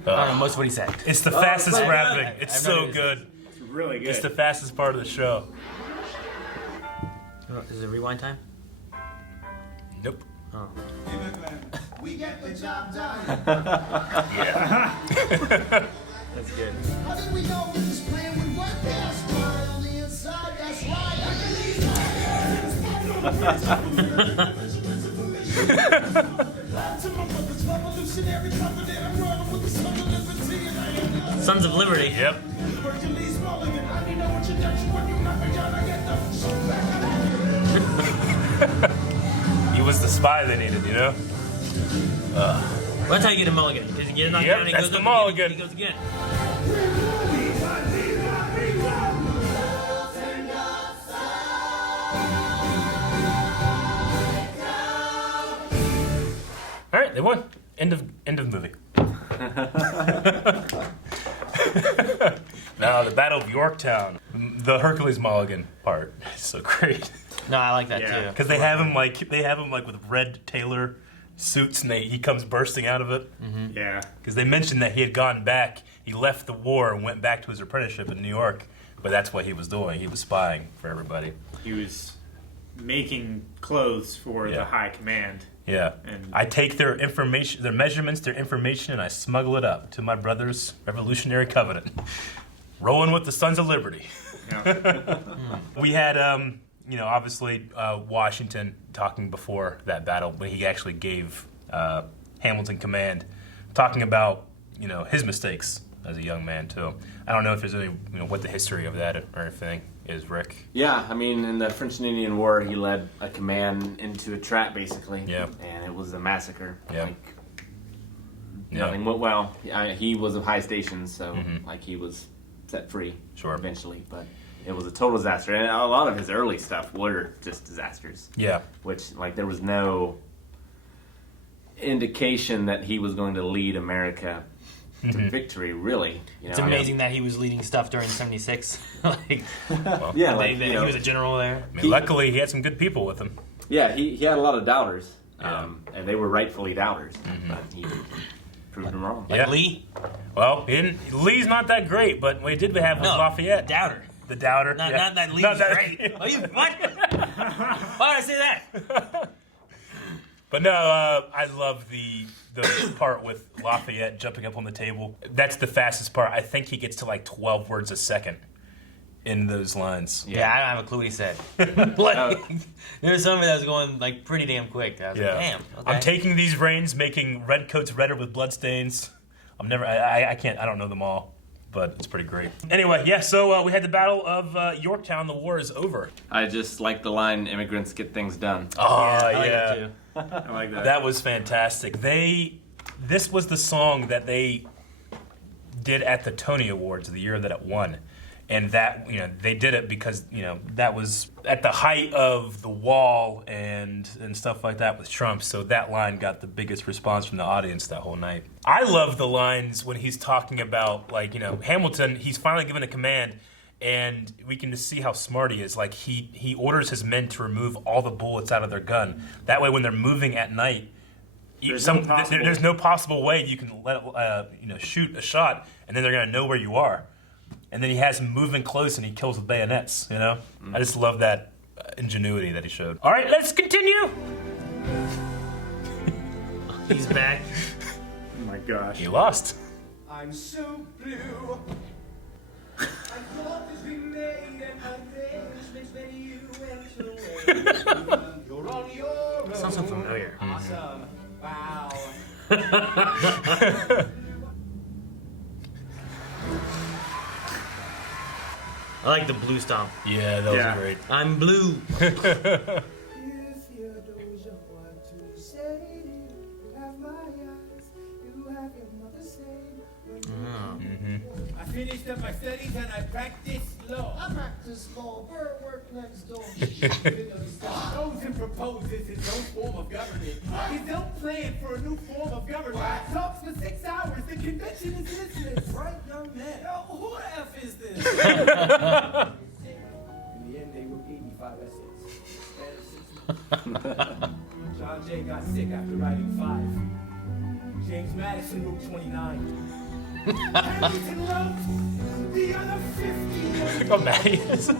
I don't know most of what he said. It's the fastest rapping. It's so good. It's really good. It's the fastest part of the show. Is it rewind time? Nope. Oh. We get the job done. Yeah. That's good. How did we know this plan would work? That's why on the inside, that's why Sons of Liberty. Yep. He was the spy they needed, Well, that's how you get a mulligan. Because you get a knockdown, Yep, he that's goes the up mulligan. He goes again. All right, they won. End of movie. Now the Battle of Yorktown, the Hercules Mulligan part is so great. No, I like that too. Because they have him like with red tailor suits, and he comes bursting out of it. Mm-hmm. Yeah. Because they mentioned that he had gone back. He left the war and went back to his apprenticeship in New York, but that's what he was doing. He was spying for everybody. He was making clothes for the high command. Yeah. And I take their information, their measurements, their information, and I smuggle it up to my brother's revolutionary covenant. Rolling with the Sons of Liberty. Yeah. We had, obviously Washington talking before that battle when he actually gave Hamilton command, talking about his mistakes as a young man too. I don't know if there's any what the history of that or anything is, Rick. Yeah, I mean in the French and Indian War, he led a command into a trap basically. Yeah, and it was a massacre. Yeah. Nothing went well. He was of high station, so he was set free eventually, but it was a total disaster. And a lot of his early stuff were just disasters. Yeah. Which, there was no indication that he was going to lead America to victory, really. It's amazing that he was leading stuff during 76. He was a general there. Luckily, he had some good people with him. Yeah, he had a lot of doubters, and they were rightfully doubters, but he proved them wrong. Like Lee? Well, Lee's not that great, but what he did have was Lafayette. Doubter. The doubter. Not that Lee's great. What? Why did I say that? But no, I love the part with Lafayette jumping up on the table. That's the fastest part. I think he gets to 12 words a second in those lines. Yeah, I don't have a clue what he said. There was something that was going pretty damn quick. I was like, damn. Okay. I'm taking these reins, making redcoats redder with bloodstains. I don't know them all, but it's pretty great. Anyway, yeah, so we had the Battle of Yorktown. The war is over. I just like the line, immigrants get things done. Oh, yeah. I like it too. I like that. That was fantastic. This was the song that they did at the Tony Awards the year that it won. And that, they did it because, that was at the height of the wall and stuff like that with Trump. So that line got the biggest response from the audience that whole night. I love the lines when he's talking about, Hamilton, he's finally given a command, and we can just see how smart he is. He orders his men to remove all the bullets out of their gun. That way, when they're moving at night, there's no possible way you can shoot a shot, and then they're going to know where you are. And then he has him moving close, and he kills with bayonets, I just love that ingenuity that he showed. All right, let's continue. He's back. Oh my gosh. He lost. I'm so blue. I thought this we made and my arrangements when you went away. You're on your own. Sounds so familiar. Awesome. Wow. I like the blue stomp. Yeah, that was great. I'm blue. If you don't want to say it, you have my eyes, you have your mother's name. I finished up my studies and I practiced law. I practice law, Burr work next door. Knows and proposes his own form of government. His own plan for a new form of government. Talks for 6 hours. The convention is listening. Right, young man. Who the F is this? In the end, they wrote 85 essays. John Jay got sick after writing 5. James Madison wrote 29. Hamilton wrote the other 50. Look how mad he is.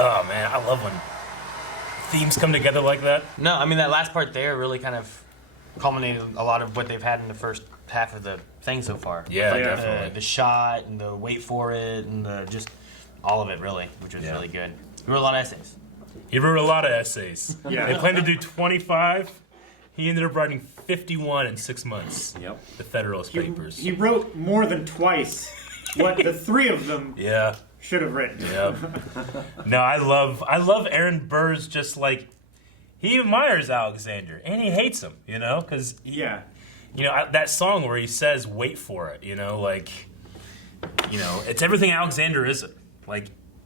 Oh man, I love when themes come together like that. No, I mean that last part there really kind of culminated a lot of what they've had in the first half of the thing so far. Yeah, definitely. The shot and the wait for it and just all of it really, which was really good. He wrote a lot of essays. He wrote a lot of essays. Yeah. They planned to do 25. He ended up writing 51 in 6 months. Yep. The Federalist Papers. He wrote more than twice what the 3 of them should have written. Yeah. No, I love Aaron Burr's just he admires Alexander and he hates him, because that song where he says "wait for it," it's everything Alexander isn't.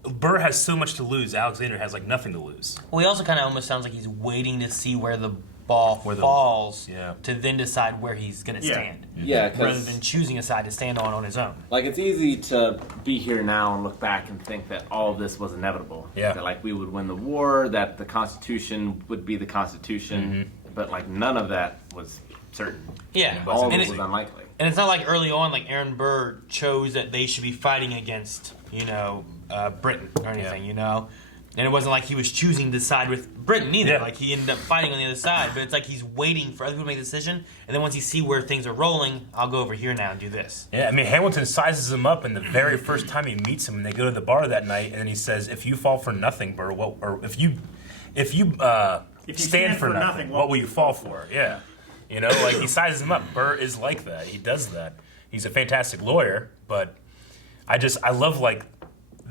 Burr has so much to lose. Alexander has nothing to lose. Well, he also kind of almost sounds like he's waiting to see where the ball falls to then decide where he's going to stand. Yeah, rather than choosing a side to stand on his own. It's easy to be here now and look back and think that all of this was inevitable. Yeah. That we would win the war, that the Constitution would be the Constitution, but like none of that was certain. Yeah, all of it was unlikely. And it's not like early on, like Aaron Burr chose that they should be fighting against, Britain or anything, And it wasn't like he was choosing to side with Britain either. Like he ended up fighting on the other side, but it's like he's waiting for other people to make a decision, and then once he see where things are rolling, I'll go over here now and do this. Yeah, I mean Hamilton sizes him up, and the very first time he meets him, and they go to the bar that night, and then he says, "If you fall for nothing, Burr, if you stand for nothing, what will you fall for?" Yeah, like he sizes him up. Burr is like that. He does that. He's a fantastic lawyer, but I love like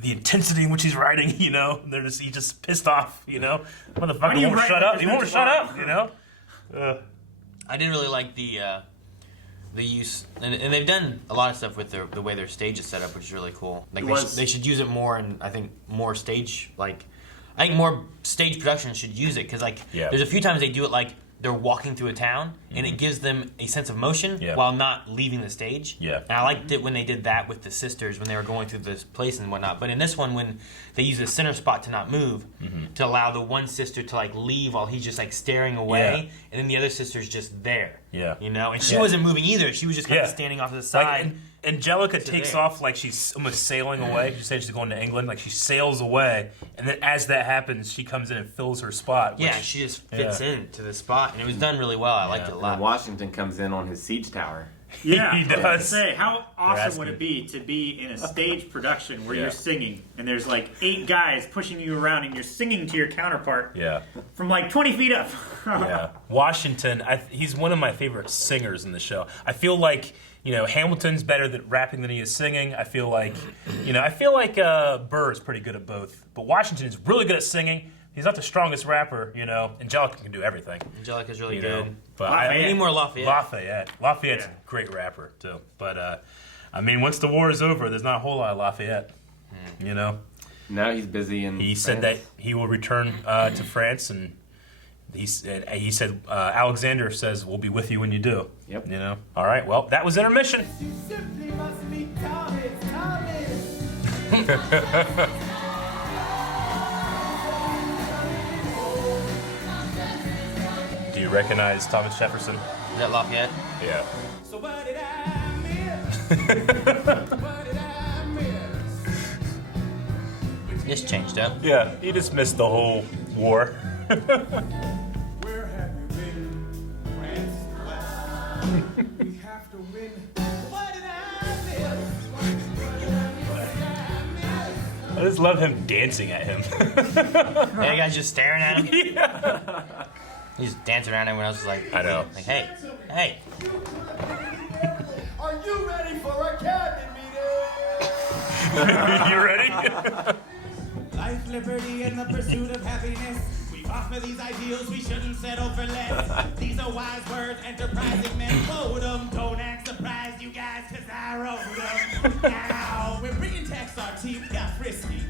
the intensity in which he's writing, he's just pissed off, motherfucker won't shut up. He won't shut up, I did really like the use, and they've done a lot of stuff with the way their stage is set up, which is really cool. Like they should use it more, and I think more stage, I think more stage productions should use it, because there's a few times they do it like they're walking through a town, and it gives them a sense of motion while not leaving the stage. Yeah. And I liked it when they did that with the sisters when they were going through this place and whatnot. But in this one, when they use the center spot to not move, to allow the one sister to leave while he's just staring away, and then the other sister's just there. Yeah. And she wasn't moving either. She was just kind of standing off to the side. Angelica takes off like she's almost sailing away. She said she's going to England. Like she sails away, and then as that happens, she comes in and fills her spot. Yeah, she just fits into the spot, and it was done really well. I liked it a lot. And Washington comes in on his siege tower. Yeah, he does. I was gonna say, how awesome would it be to be in a stage production where you're singing, and there's 8 guys pushing you around, and you're singing to your counterpart from 20 feet up. Yeah, Washington, he's one of my favorite singers in the show. I feel like Hamilton's better at rapping than he is singing. I feel like Burr is pretty good at both, but Washington is really good at singing. He's not the strongest rapper, Angelica can do everything. Angelica's really good. But I need more Lafayette. Lafayette's a great rapper too. But once the war is over, there's not a whole lot of Lafayette. Now he's busy in He France. said that he will return to France, and he said Alexander says we'll be with you when you do. Yep. All right. Well, that was intermission. You simply must be Thomas. Do you recognize Thomas Jefferson? Is that Lafayette? Yeah. So what did I miss? What did I miss? Just changed up. Yeah. He just missed the whole war. Where have you been, France? We have to win. What did I miss? I just love him dancing at him. That guy's just staring at him. Yeah. He's dancing around everyone else is like, I know. Like, hey. Are you ready for a cabinet meeting? You ready? Life, liberty, and the pursuit of happiness. We fought for these ideals, we shouldn't settle for less. These are wise words, enterprising men quote them. Don't act surprised, you guys, cause I wrote them. Now, when Britain taxed our teeth, got frisky.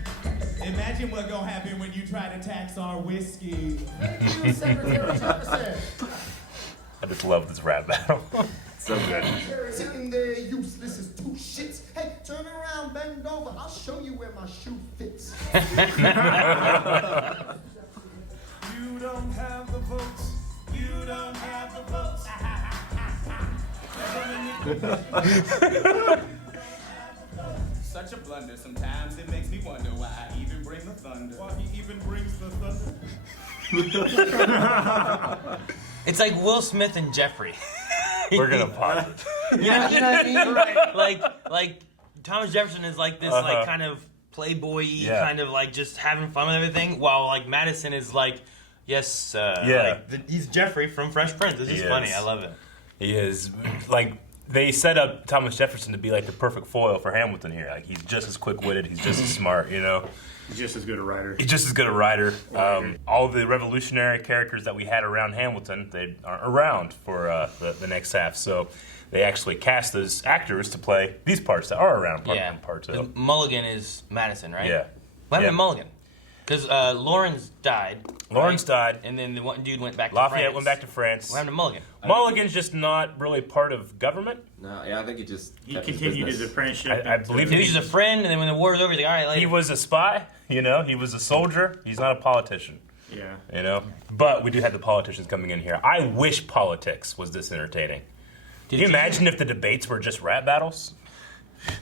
Imagine what's gonna happen when you try to tax our whiskey. Thank you, Secretary Jefferson. I just love this rap battle. So good. Sitting there useless as 2 shits. Hey, turn around, bend over. I'll show you where my shoe fits. You don't have the votes. You don't have the votes. Such a blunder. Sometimes it makes me wonder why I even bring the thunder. Why he even brings the thunder. It's like Will Smith and Jeffrey. We're gonna pause it. You know what I mean? Right. Like Thomas Jefferson is like this kind of playboy-y, kind of just having fun with everything, while Madison is yes, he's Jeffrey from Fresh Prince. This is funny. I love it. He is they set up Thomas Jefferson to be the perfect foil for Hamilton here. He's just as quick-witted. He's just as smart. He's just as good a writer. He's just as good a writer. All the revolutionary characters that we had around Hamilton, they aren't around for the next half. So they actually cast those actors to play these parts that are around part 2. Mulligan is Madison, right? Yeah. What happened to Mulligan? Because Lawrence died. Lawrence died. And then the one dude went back to Lafayette France. went back to France. What happened to Mulligan? Mulligan's just not really part of government. No, I think he continued his apprenticeship. I believe he was just a friend, and then when the war was over, he's like, all right, later. He was a spy. He was a soldier. He's not a politician. Yeah. You know? But we do have the politicians coming in here. I wish politics was this entertaining. Can you imagine if the debates were just rap battles?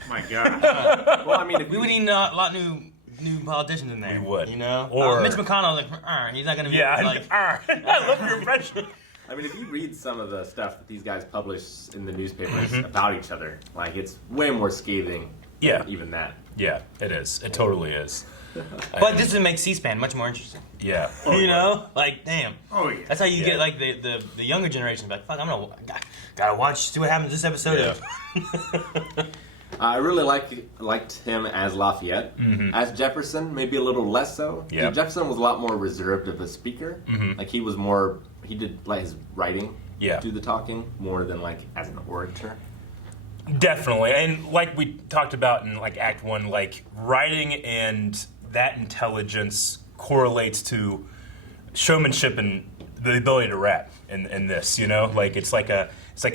My God. Well, I mean, if we would need a lot new politicians in there. We would. You know? Or Mitch McConnell, like, he's not going to be like... I love your impression. I mean, if you read some of the stuff that these guys publish in the newspapers about each other, like, it's way more scathing than even that. Yeah, it is. It totally is. But this would make C-SPAN much more interesting. Yeah. You know? Like, damn. Oh, yeah. That's how you get, like, the younger generation. Like, fuck, gotta watch, see what happens this episode. Yeah. I really liked him as Lafayette. As Jefferson, maybe a little less so. Yeah. Jefferson was a lot more reserved of a speaker. Like, he did, like, his writing do the talking more than, like, as an orator. Definitely. And like we talked about in, like, Act 1, like, writing and that intelligence correlates to showmanship and the ability to rap in this, you know? Like, it's like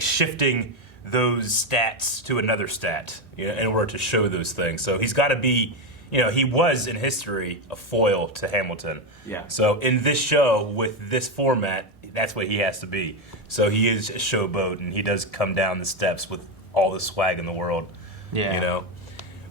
shifting those stats to another stat, you know, in order to show those things. So he's got to be, you know, he was in history a foil to Hamilton. Yeah. So in this show with this format, that's what he has to be. So he is a showboat, and he does come down the steps with all the swag in the world. Yeah. You know.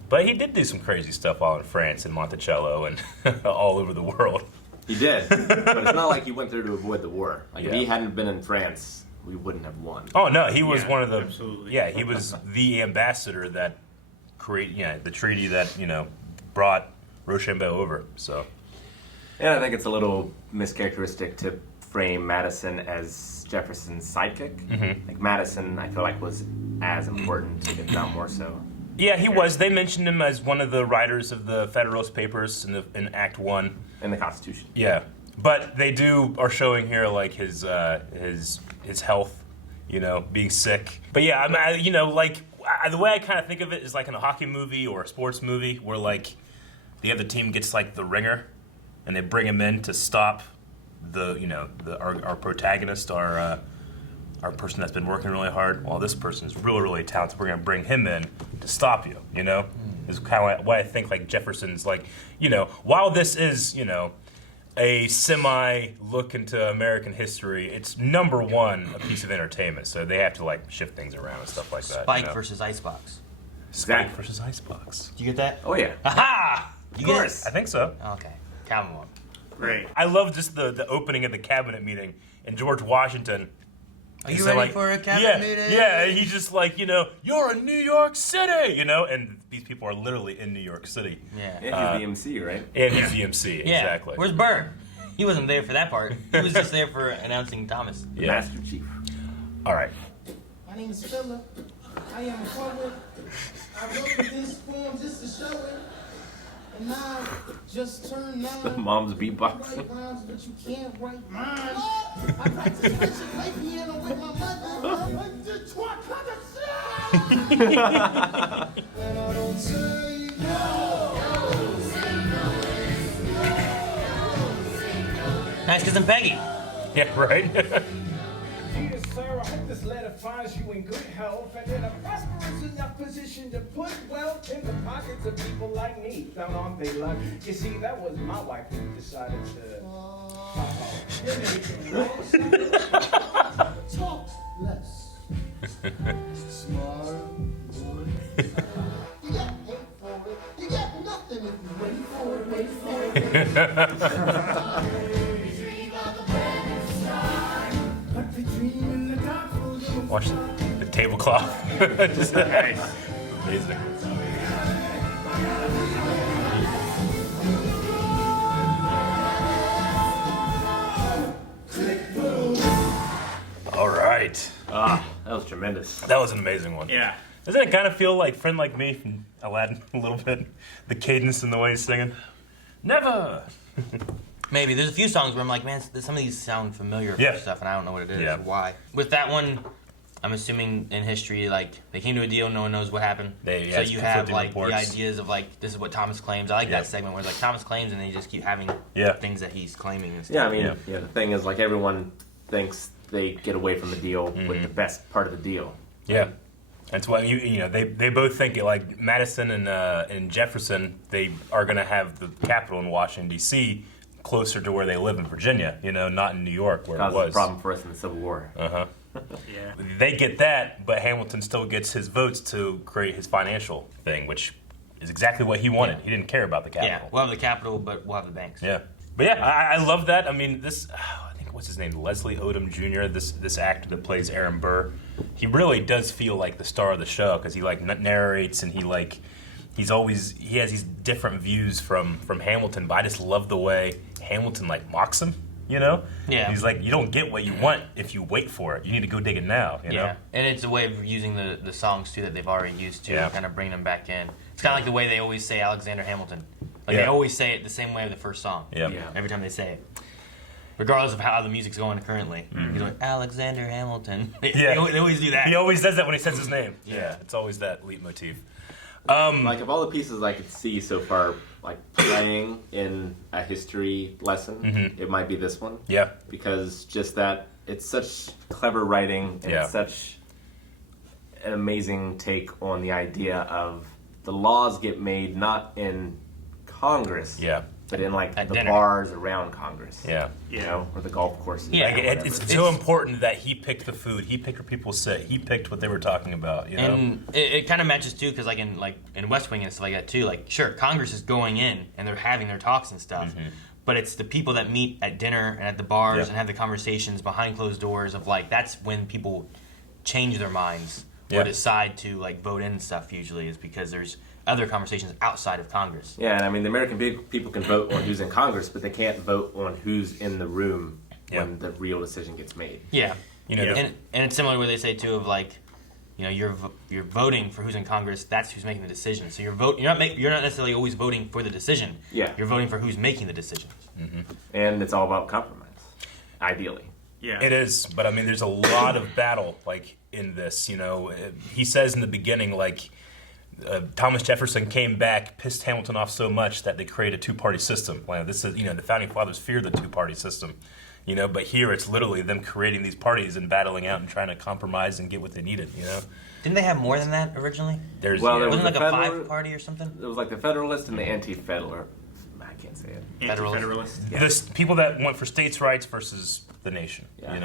But he did do some crazy stuff while in France and Monticello and all over the world. He did, but it's not like he went there to avoid the war. Like, if he hadn't been in France, we wouldn't have won. Oh no, he was one of the. Absolutely. Yeah, he was the ambassador that the treaty that, you know, brought Rochambeau over. So. And I think it's a little mischaracteristic to frame Madison as Jefferson's sidekick. Like, Madison, I feel like, was as important, if not more so. Yeah, he was. They mentioned him as one of the writers of the Federalist Papers in Act 1. In the Constitution. Yeah, but they are showing here, like, his health, you know, being sick. But yeah, you know, like, the way I kind of think of it is like in a hockey movie or a sports movie where, like, the other team gets, like, the ringer, and they bring him in to stop our protagonist, our person that's been working really hard. Well, this person is really, really talented. We're going to bring him in to stop you, you know? Is kind of why I think, like, Jefferson's, like, you know, while this is, you know, a semi-look into American history, it's number one a piece of entertainment. So they have to, like, shift things around and stuff like that. Spike versus Icebox. Spike versus Icebox. Did you get that? Oh, yeah. Aha! Of course. I think so. Okay. Calvin one. Great. I love just the opening of the cabinet meeting and George Washington. Are you ready for a cabinet meeting? Yeah, he's just like, you know, you're in New York City, you know, and these people are literally in New York City. Yeah. And he's the MC, right? And he's the MC, Yeah. exactly. Where's Burr? He wasn't there for that part. He was just there for announcing Thomas. Yeah. Master Chief. All right. My name is Philip. I am a poet. I wrote this poem just to show it. And I just turned 9. Mom's You beatboxing. write rhymes, but you can't write mine. I practice French play piano with my mother. When I don't say no. Nice, cause I'm Peggy. Yeah, right? Dear sir, I hope this letter finds you in good health and in a prosperous enough position to put wealth in the pockets of people like me down on their luck. You see, that was my wife who decided to. Talk less. Smart. You got paid for it. You got nothing if you wait for it. Wait for it. But the dream in the dark will do. Watch the tablecloth. Just nice. Amazing. All right. Ah, that was tremendous. That was an amazing one. Yeah. Doesn't it kind of feel like Friend Like Me from Aladdin a little bit? The cadence and the way he's singing. Never. Maybe. There's a few songs where I'm like, man, some of these sound familiar Yeah. for stuff, and I don't know what it is Yeah. or why. With that one, I'm assuming in history, like, they came to a deal, no one knows what happened. Yeah, so it's you have, conflicting like, reports. the ideas of, like, this is what Thomas claims. I like Yeah. that segment where it's like, Thomas claims, and they just keep having Yeah. things that he's claiming and stuff. Yeah, I mean, Yeah. the thing is, like, everyone thinks they get away from the deal with the best part of the deal. Yeah. That's why they both think like Madison and Jefferson, they are going to have the capital in Washington D.C. closer to where they live in Virginia, not in New York where it was. That was a problem for us in the Civil War. Uh-huh. Yeah. They get that, but Hamilton still gets his votes to create his financial thing, which is exactly what he wanted. He didn't care about the capital. Yeah, we'll have the capital, but we'll have the banks. Yeah. But yeah, I love that. I mean, I think, what's his name? Leslie Odom Jr., this actor that plays Aaron Burr, he really does feel like the star of the show because he narrates and he has these different views from Hamilton, but I just love the way Hamilton mocks him. Yeah. He's like, you don't get what you want if you wait for it. You need to go dig it now. You know. And it's a way of using the songs too that they've already used to kind of bring them back in. It's kind of like the way they always say Alexander Hamilton. They always say it the same way of the first song. Yeah. Every time they say it, regardless of how the music's going currently. He's like Alexander Hamilton. They always do that. He always does that when he says his name. Yeah. It's always that leitmotif. Of all the pieces I could see so far, playing in a history lesson, it might be this one. Yeah. Because just that, it's such clever writing and such an amazing take on the idea of the laws get made not in Congress, but in the dinner. bars around Congress. Yeah. Or the golf courses. Yeah. It's so important that he picked the food. He picked where people sit. He picked what they were talking about. And it kind of matches too, because in West Wing and stuff like that too. Sure, Congress is going in and they're having their talks and stuff, but it's the people that meet at dinner and at the bars and have the conversations behind closed doors of that's when people change their minds or decide to vote in and stuff. Usually, is because there's other conversations outside of Congress. Yeah, and I mean, the American people can vote on who's in Congress, but they can't vote on who's in the room when the real decision gets made. Yeah. And it's similar where they say, too, of you're voting for who's in Congress, that's who's making the decision. So you're not necessarily always voting for the decision. Yeah. You're voting for who's making the decisions. And it's all about compromise, ideally. Yeah. It is, but I mean, there's a lot of battle, in this, He says in the beginning, Thomas Jefferson came back, pissed Hamilton off so much that they created a two-party system. This is, the founding fathers feared the two-party system, but here it's literally them creating these parties and battling out and trying to compromise and get what they needed, Didn't they have more than that originally? There wasn't was a five-party or something? It was the Federalist and the Anti-Federalist. I can't say it. Federalist. Yeah. The people that went for states' rights versus the nation, And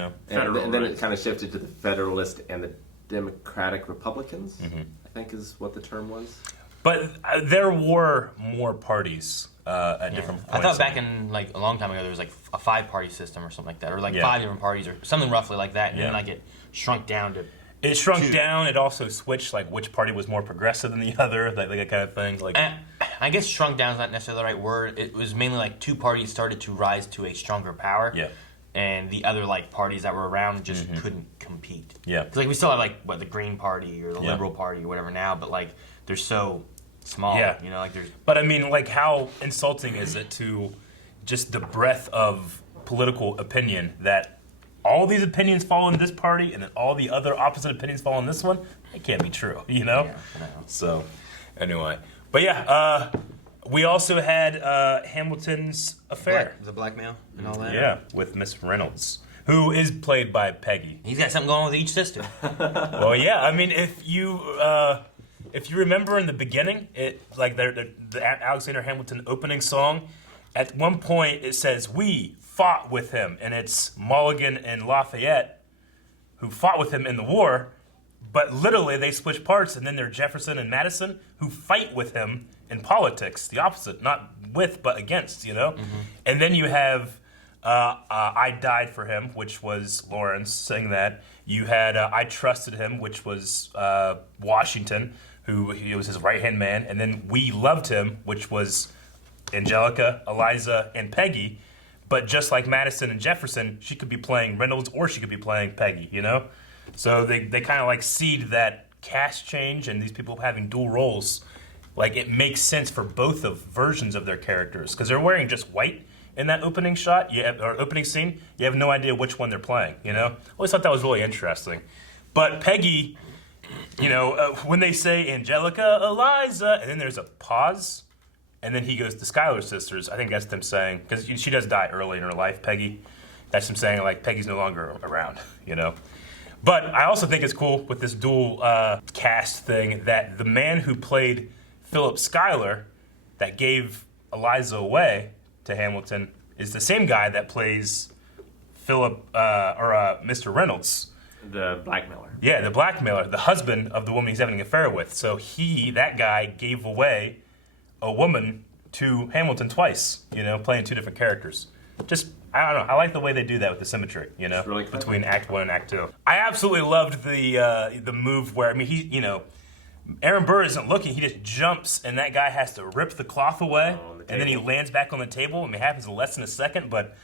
then it kind of shifted to the Federalist and the Democratic Republicans, I think is what the term was. But there were more parties at different points. I thought back in a long time ago there was a five-party system or something like that, or 5 different parties or something roughly like that, and then it shrunk down to. It shrunk down. It also switched which party was more progressive than the other, that kind of thing. I guess shrunk down is not necessarily the right word. It was mainly two parties started to rise to a stronger power. Yeah. And the other parties that were around just couldn't compete. Yeah. Because we still have the Green Party or the Liberal Party or whatever now, but they're so small. Yeah. there's. But I mean, how insulting is it to just the breadth of political opinion that all these opinions fall in this party and then all the other opposite opinions fall in this one? It can't be true, Yeah, I know. So, anyway. But we also had Hamilton's affair. The blackmail and all that. Yeah, with Miss Reynolds, who is played by Peggy. He's got something going on with each sister. Well, yeah. I mean, if you remember in the beginning, the Alexander Hamilton opening song, at one point it says, "We fought with him," and it's Mulligan and Lafayette who fought with him in the war. But literally, they switch parts, and then they're Jefferson and Madison who fight with him in politics. The opposite, not with, but against, And then you have I Died for Him, which was Lawrence saying that. You had I Trusted Him, which was Washington, who he was his right-hand man. And then We Loved Him, which was Angelica, Eliza, and Peggy. But just like Madison and Jefferson, she could be playing Reynolds or she could be playing Peggy, So they kind of seed that cast change and these people having dual roles. It makes sense for both of versions of their characters because they're wearing just white in that opening shot, or opening scene. You have no idea which one they're playing, I always thought that was really interesting. But Peggy, when they say Angelica, Eliza, and then there's a pause, and then he goes, the Schuyler Sisters, I think that's them saying, because she does die early in her life, Peggy. That's them saying, Peggy's no longer around, But I also think it's cool with this dual cast thing that the man who played Philip Schuyler that gave Eliza away to Hamilton is the same guy that plays Mr. Reynolds. The blackmailer. Yeah, the blackmailer, the husband of the woman he's having an affair with. So that guy gave away a woman to Hamilton twice, playing two different characters. I don't know. I like the way they do that with the symmetry, really between Act 1 and Act 2. I absolutely loved the move where, Aaron Burr isn't looking. He just jumps, and that guy has to rip the cloth away, and then he lands back on the table. It happens in less than a second, but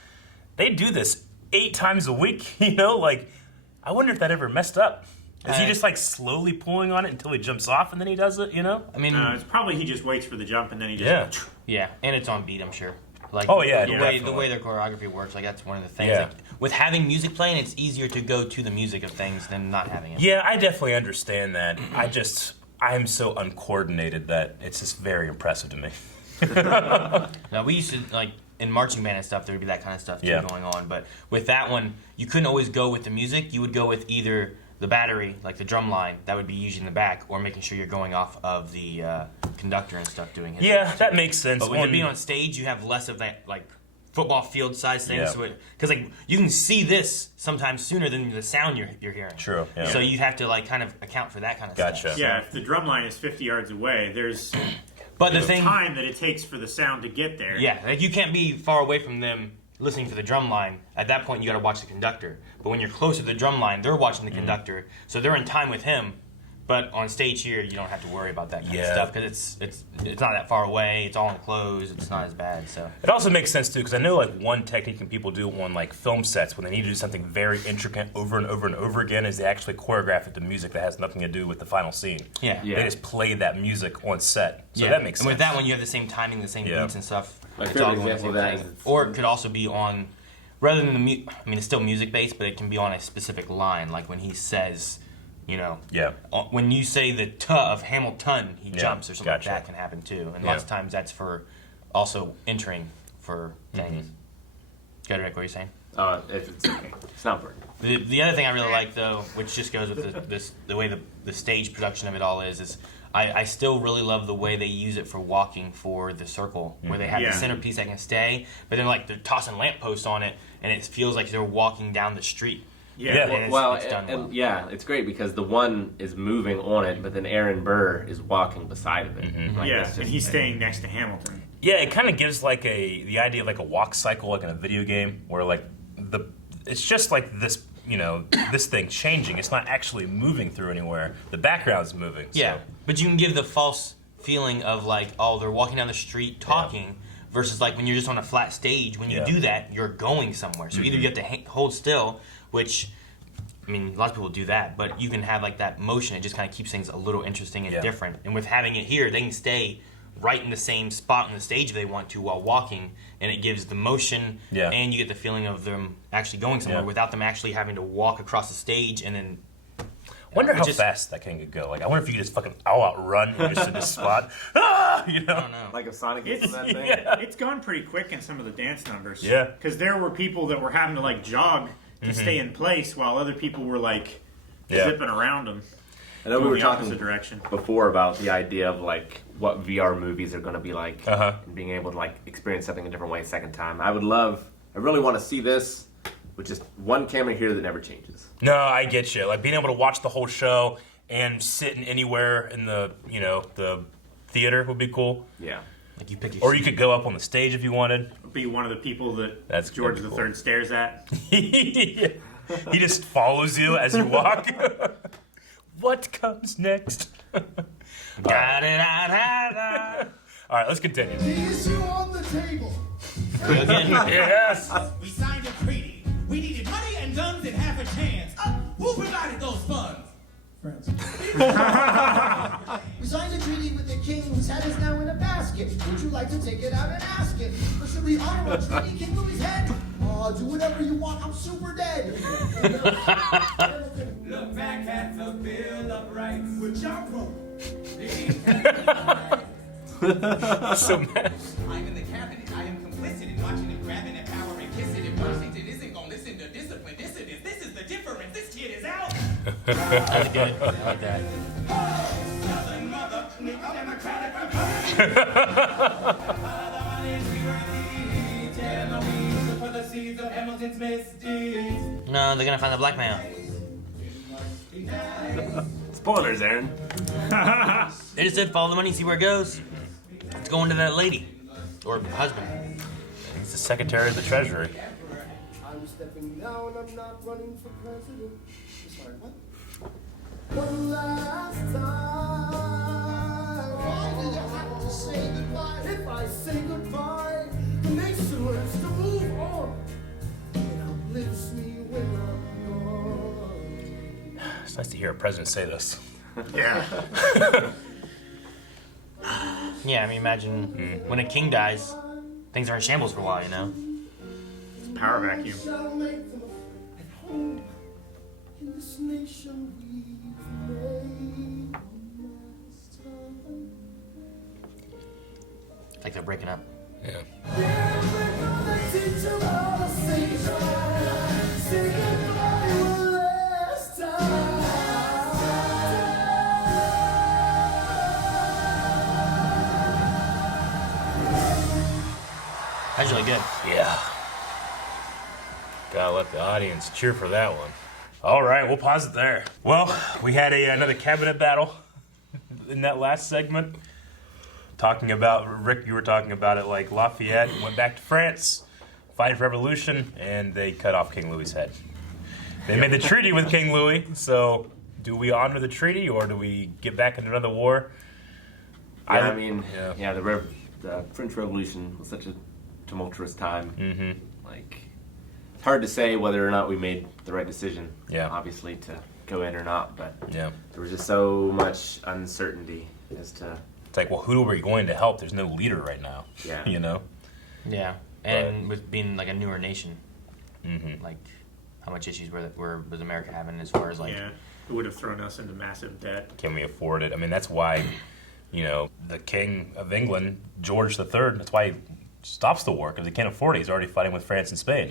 they do this 8 times a week, I wonder if that ever messed up. Is he just slowly pulling on it until he jumps off and then he does it, I mean, it's probably he just waits for the jump and then he just... Yeah, and it's on beat, I'm sure. The way their choreography works, that's one of the things. Yeah. With having music playing, it's easier to go to the music of things than not having it. Yeah, I definitely understand that. I am so uncoordinated that it's just very impressive to me. Now, we used to, in marching band and stuff, there would be that kind of stuff too going on. But with that one, you couldn't always go with the music. You would go with either the battery, like the drum line, that would be usually in the back, or making sure you're going off of the conductor and stuff doing his stuff. That makes sense. But with it being on stage, you have less of that, football field size thing. Because you can see this sometimes sooner than the sound you're hearing. True. Yeah. So you have to kind of account for that kind of stuff. Gotcha. Yeah, if the drum line is 50 yards away, there's the time that it takes for the sound to get there. Yeah, you can't be far away from them listening for the drum line. At that point, you got to watch the conductor. But when you're closer to the drum line, they're watching the conductor, so they're in time with him. But on stage here, you don't have to worry about that kind of stuff because it's not that far away. It's all enclosed. It's not as bad. So it also makes sense too because I know one technique that people do on film sets when they need to do something very intricate over and over and over again is they actually choreograph it to music that has nothing to do with the final scene. Yeah. They just play that music on set. So that makes sense. And with that one, you have the same timing, the same beats and stuff. My favorite example of that is or it could also be on, rather than it's still music based, but it can be on a specific line, like when he says. When you say the "t" of Hamilton, he jumps or something like that can happen too. And lots of times that's for also entering for things. Got it, Rick? What are you saying? It's okay. It's not important. The other thing I really like though, which just goes with the way the stage production of it all is I still really love the way they use it for walking for the circle, where they have the centerpiece that can stay, but then they're tossing lampposts on it, and it feels like they're walking down the street. It's great because the one is moving on it, but then Aaron Burr is walking beside of it. And he's staying next to Hamilton. Yeah, it kind of gives the idea of a walk cycle, like in a video game, where it's just this, this thing changing. It's not actually moving through anywhere. The background's moving. Yeah, but you can give the false feeling of they're walking down the street talking. Versus when you're just on a flat stage, when you do that, you're going somewhere. So either you have to hold still, which, a lot of people do that, but you can have that motion. It just kind of keeps things a little interesting and different. And with having it here, they can stay right in the same spot on the stage if they want to while walking, and it gives the motion, and you get the feeling of them actually going somewhere without them actually having to walk across the stage and then... I wonder how fast that can go. I wonder if you could just fucking outrun and just in this spot. I don't know. Like if Sonic gets that thing. It's gone pretty quick in some of the dance numbers. Yeah. Because there were people that were having to jog to stay in place while other people were zipping around them. I know we were talking direction before about the idea of what VR movies are going to be like, and being able to experience something a different way a second time. I really want to see this with just one camera here that never changes. No, I get you. Being able to watch the whole show and sit anywhere in the the theater would be cool. Yeah. You pick your or you could go up on the stage if you wanted. Be one of the people that George III stares at. He just follows you as you walk. What comes next? All right, let's continue. The issue on the table. Again. Yes. We signed a treaty. We needed money and guns and half a chance. Who provided those funds? France. We signed a treaty with the king whose head is now in a basket. Would you like to take it out and ask it? Or should we honor a treaty, King Louis's head? Do whatever you want, I'm super dead. Look back at the Bill of Rights. With John Crow. So mad. I'm in the cabinet. I am complicit in watching him grabbing at power and kissing it. Washington isn't going to listen to discipline. Dissidents. This is the difference. This kid is out. That's good. I like that. Southern mother, Democratic Republic. seeds of Hamilton's misdeeds. No, they're gonna find the black man. Spoilers, Aaron. They just said follow the money, see where it goes. It's going to that lady. Or husband. He's the Secretary of the Treasury. I'm stepping down, I'm not running for president. Sorry, what? One last time. Why do you have to say goodbye? If I say goodbye, the nation learns to move on. It outlives me when I'm gone. It's nice to hear a president say this. Yeah. Yeah, I mean, imagine when a king dies, things are in shambles for a while, you know? It's a power vacuum. Shall make them at home in this nation we've made last time. It's like they're breaking up. Yeah. Yeah, we're gonna teach them how to say goodbye. Say goodbye one last time. That's really good. Yeah. Gotta let the audience cheer for that one. All right, we'll pause it there. Well, we had another cabinet battle in that last segment. Talking about, Rick, you were talking about it like Lafayette went back to France, fighting for revolution, and they cut off King Louis's head. They made the treaty with King Louis, so do we honor the treaty or do we get back into another war? The French Revolution was such a tumultuous time. Mm-hmm. Like, it's hard to say whether or not we made the right decision. Yeah. Obviously, to go in or not, but Yeah. there was just so much uncertainty as to. It's like, well, who are we going to help? There's no leader right now. Yeah. You know? Yeah. And with being like a newer nation, Mm-hmm. like how much issues was America having as far as like Yeah. It would have thrown us into massive debt. Can we afford it? I mean, that's why, the King of England, George III, that's why he stops the war, because he can't afford it. He's already fighting with France and Spain,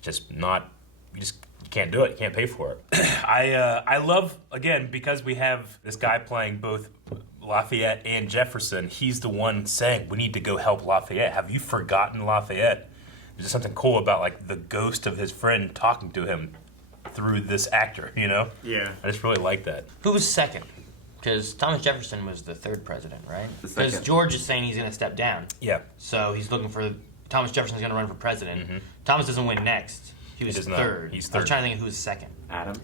Just not, you can't do it. You can't pay for it. I love, again, because we have this guy playing both Lafayette and Jefferson, he's the one saying, we need to go help Lafayette. Have you forgotten Lafayette? There's something cool about, like, the ghost of his friend talking to him through this actor, Yeah. I just really like that. who was second? Because Thomas Jefferson was the third president, right? The Because second. George is saying he's going to step down, Yeah. so he's looking for Thomas Jefferson's going to run for president. Mm-hmm. Thomas doesn't win next. He was does not. third. He's I third. was trying to think of who was second. Adams.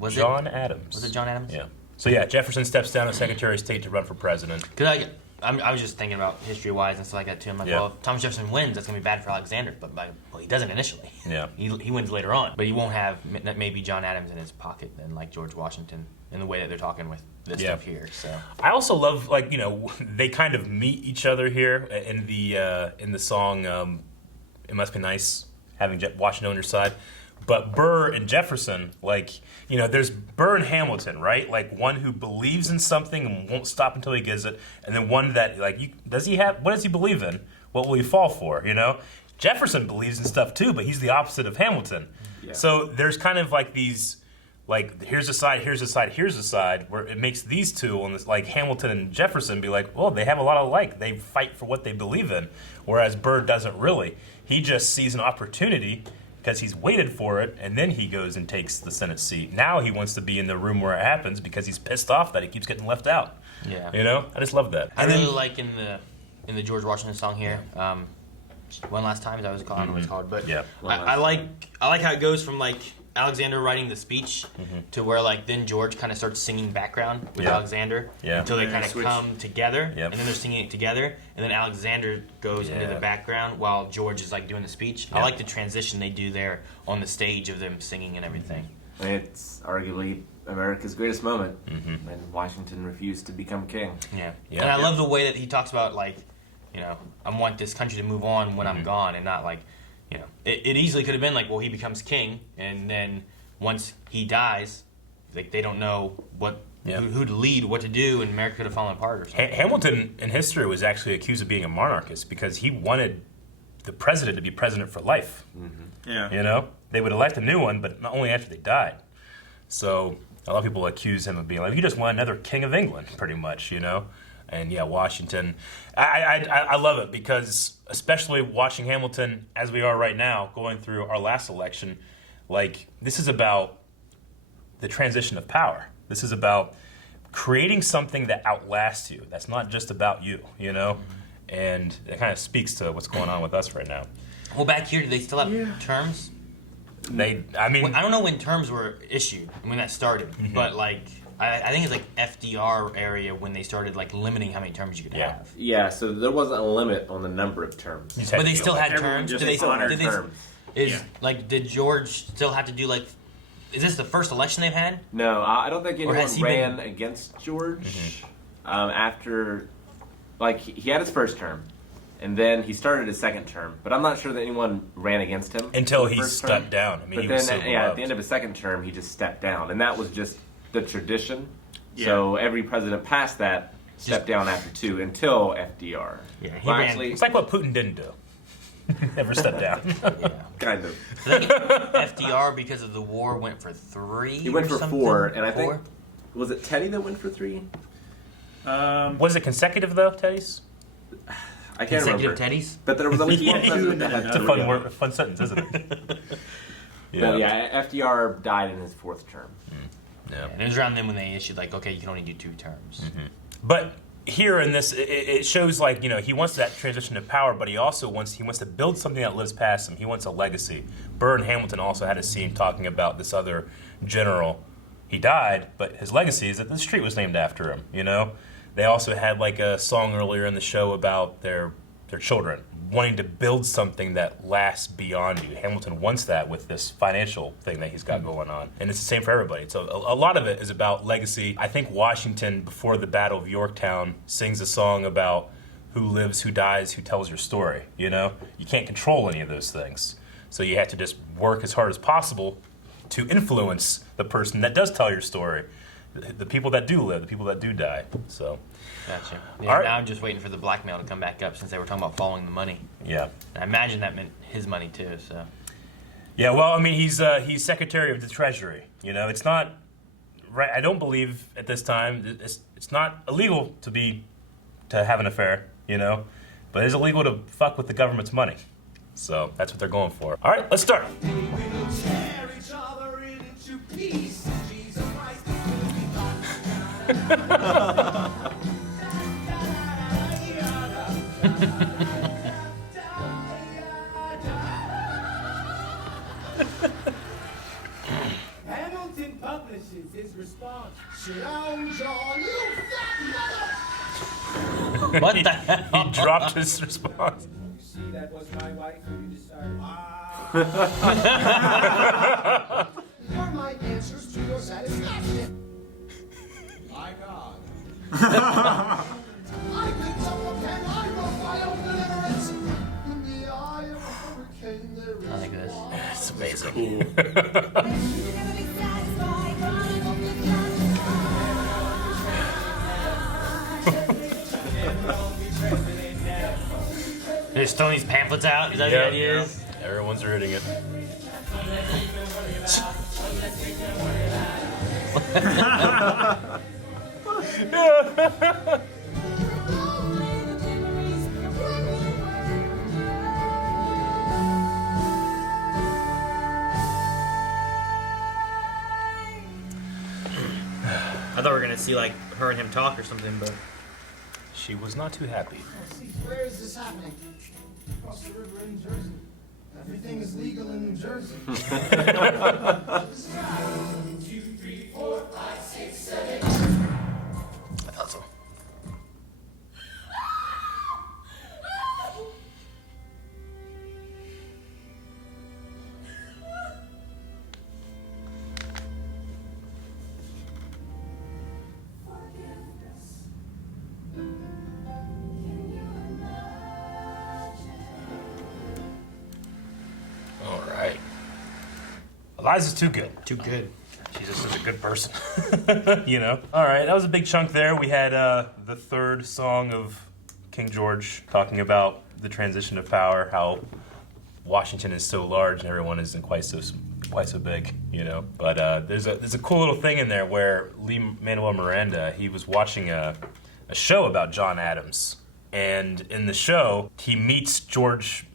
Was John it Adams. Was it John Adams? Yeah. So yeah, Jefferson steps down as Secretary of State to run for president. Because I was just thinking about history-wise and stuff like that too. I'm like, Yeah. well, if Thomas Jefferson wins, that's going to be bad for Alexander. But he doesn't initially. Yeah. He wins later on. But he won't have maybe John Adams in his pocket then like George Washington in the way that they're talking with this Yeah. stuff here. So I also love, like, they kind of meet each other here in the song It Must Be Nice Having Washington on Your Side. But Burr and Jefferson, like, there's Burr and Hamilton, right? Like, one who believes in something and won't stop until he gets it, and then one that, like, what does he believe in? What will he fall for, Jefferson believes in stuff too, but he's the opposite of Hamilton. Yeah. So there's kind of like these, like, here's a side, here's a side, here's a side, where it makes these two, on this, like Hamilton and Jefferson, be like, well, they have a lot of like, they fight for what they believe in, whereas Burr doesn't really. He just sees an opportunity because he's waited for it, and then he goes and takes the Senate seat. Now he wants to be in the room where it happens because he's pissed off that he keeps getting left out. yeah. I just love that. I really like in the George Washington song here. One Last Time, is that what it's called? I don't know what it's called, but Yeah. I like how it goes from like Alexander writing the speech to where like then George kind of starts singing background with Yeah. Alexander Yeah. until they And kind they of switch. come together, Yep. and then they're singing it together, and then Alexander goes into Yeah. the background while George is like doing the speech. I Yeah. like the transition they do there on the stage of them singing and everything. And it's arguably America's greatest moment Mm-hmm. when Washington refused to become king. Yeah, Yeah. and I Yeah. love the way that he talks about like, I want this country to move on when I'm gone, and not like, it easily could have been like, well, he becomes king, and then once he dies, like they don't know Yeah. who to lead, what to do, and America could have fallen apart or something. Hamilton in history was actually accused of being a monarchist because he wanted the president to be president for life. Yeah. They would elect a new one, but not only after they died. So a lot of people accuse him of being like, you just want another king of England, pretty much, And yeah, Washington, I love it because especially watching Hamilton as we are right now, going through our last election, like this is about the transition of power. This is about creating something that outlasts you. That's not just about you, you know? And it kind of speaks to what's going on with us right now. Well, back here, do they still have terms? I don't know when terms were issued, when that started, but like, I think it's like FDR area when they started like limiting how many terms you could have. Yeah, so there wasn't a limit on the number of terms. But they still had terms? Did they terms? Like, did George still have to do like, is this the first election they've had? No, I don't think anyone ran against George after, like, he had his first term. And then he started his second term, but I'm not sure that anyone ran against him until he stepped down. I mean, but then, at the end of his second term, he just stepped down, and that was just the tradition. Yeah. So every president past that stepped down after 2 until FDR. Yeah, it's like what Putin didn't do. Never stepped down. Kind of. I think FDR, because of the war, went for 3. He went for 4, and I think was it Teddy that went for 3? Was it consecutive though, Teddy's? I can't remember. Teddies? But there was at least one president that had 3. It's a fun sentence, isn't it? But FDR died in his 4th term. Yeah. And it was around then when they issued like, okay, you can only do 2 terms. But here in this, it shows like, you know, he wants that transition of power, but he also wants to build something that lives past him. He wants a legacy. Burr and Hamilton also had a scene talking about this other general. He died, but his legacy is that the street was named after him, you know? They also had like a song earlier in the show about their children wanting to build something that lasts beyond you. Hamilton wants that with this financial thing that he's got going on. And it's the same for everybody. So a lot of it is about legacy. I think Washington, before the Battle of Yorktown, sings a song about who lives, who dies, who tells your story, you know? You can't control any of those things. So you have to just work as hard as possible to influence the person that does tell your story. The people that do live, the people that do die. So, gotcha. Yeah, now I'm just waiting for the blackmail to come back up since they were talking about following the money. Yeah. And I imagine that meant his money too. So. Yeah. Well, I mean, he's Secretary of the Treasury. You know, it's not right. I don't believe at this time it's not illegal to have an affair. You know, but it's illegal to fuck with the government's money. So that's what they're going for. All right, let's start. We will tear each other into pieces. Jesus Christ. Hamilton publishes his response. Sit down, John, you fat mother! What the hell? He dropped his response. You see, that was my wife who you decided. Are my answers to your satisfaction? My God. I picked up a pen, I wrote my own deliverance. In the eye of a hurricane, there is I like this. It's amazing. You can never be satisfied, chronicle They're just throwing these pamphlets out. Is that the idea? Is? Everyone's reading it. I thought we were gonna see like her and him talk or something, but She was not too happy. Where is this happening? Across the river in New Jersey. Everything is legal in New Jersey. 1, 2, 3, 4, 5, 6, 7. I thought so. All right. Eliza's too good. Too good. She's just such a good person. You know? All right, that was a big chunk there. We had the third song of King George talking about the transition of power, how Washington is so large and everyone isn't quite so big, you know? But there's a cool little thing in there where Lin-Manuel Miranda, he was watching a a show about John Adams. And in the show, he meets George,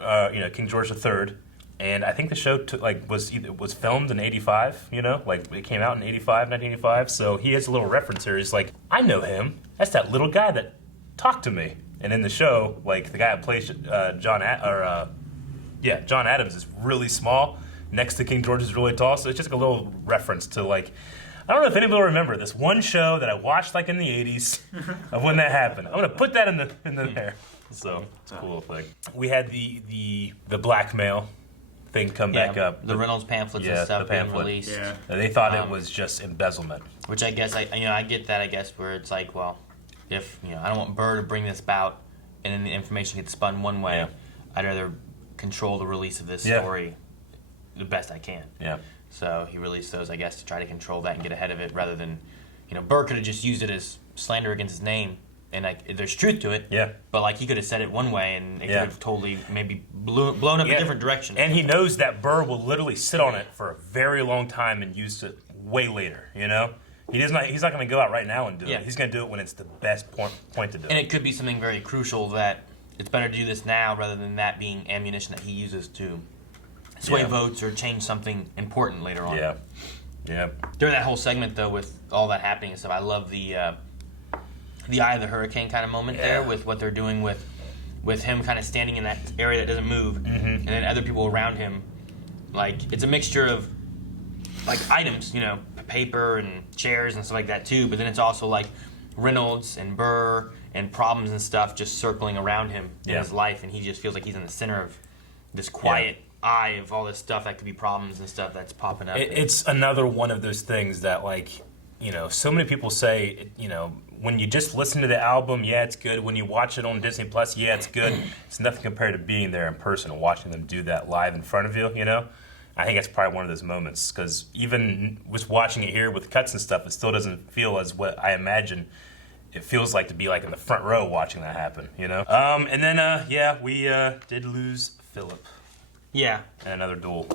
King George III. And I think the show was filmed in 85, like it came out in 1985. So he has a little reference here. He's like, I know him. That's that little guy that talked to me. And in the show, like the guy that plays John Adams is really small. Next to King George is really tall. So it's just like a little reference to like, I don't know if anybody will remember this one show that I watched like in the 80s of when that happened. I'm gonna put that in the there. So it's a cool little thing. We had the blackmail thing come back up. The Reynolds pamphlets and stuff being released. Yeah. They thought it was just embezzlement. Which I guess I get that, I guess, where it's like, well, if I don't want Burr to bring this about and then the information gets spun one way, I'd rather control the release of this story the best I can. Yeah. So he released those, I guess, to try to control that and get ahead of it, rather than, Burr could have just used it as slander against his name, and there's truth to it. Yeah. But he could have said it one way, and it could have totally maybe blown up a different direction. And he knows that Burr will literally sit on it for a very long time and use it way later. He's not going to go out right now and do it. He's going to do it when it's the best point to do it. And it could be something very crucial that it's better to do this now rather than that being ammunition that he uses to sway votes or change something important later on. Yeah. During that whole segment, though, with all that happening and stuff, I love the eye of the hurricane kind of moment there with what they're doing with him kind of standing in that area that doesn't move, and then other people around him. It's a mixture of items, paper and chairs and stuff like that too. But then it's also Reynolds and Burr and problems and stuff just circling around him in his life, and he just feels like he's in the center of this quiet eye of all this stuff that could be problems and stuff that's popping up. It's another one of those things that so many people say, when you just listen to the album, it's good. When you watch it on Disney Plus, it's good. It's nothing compared to being there in person and watching them do that live in front of you, I think that's probably one of those moments, because even with watching it here with cuts and stuff, it still doesn't feel as what I imagine it feels like to be in the front row watching that happen, And then, we did lose Philip. Yeah. And another duel.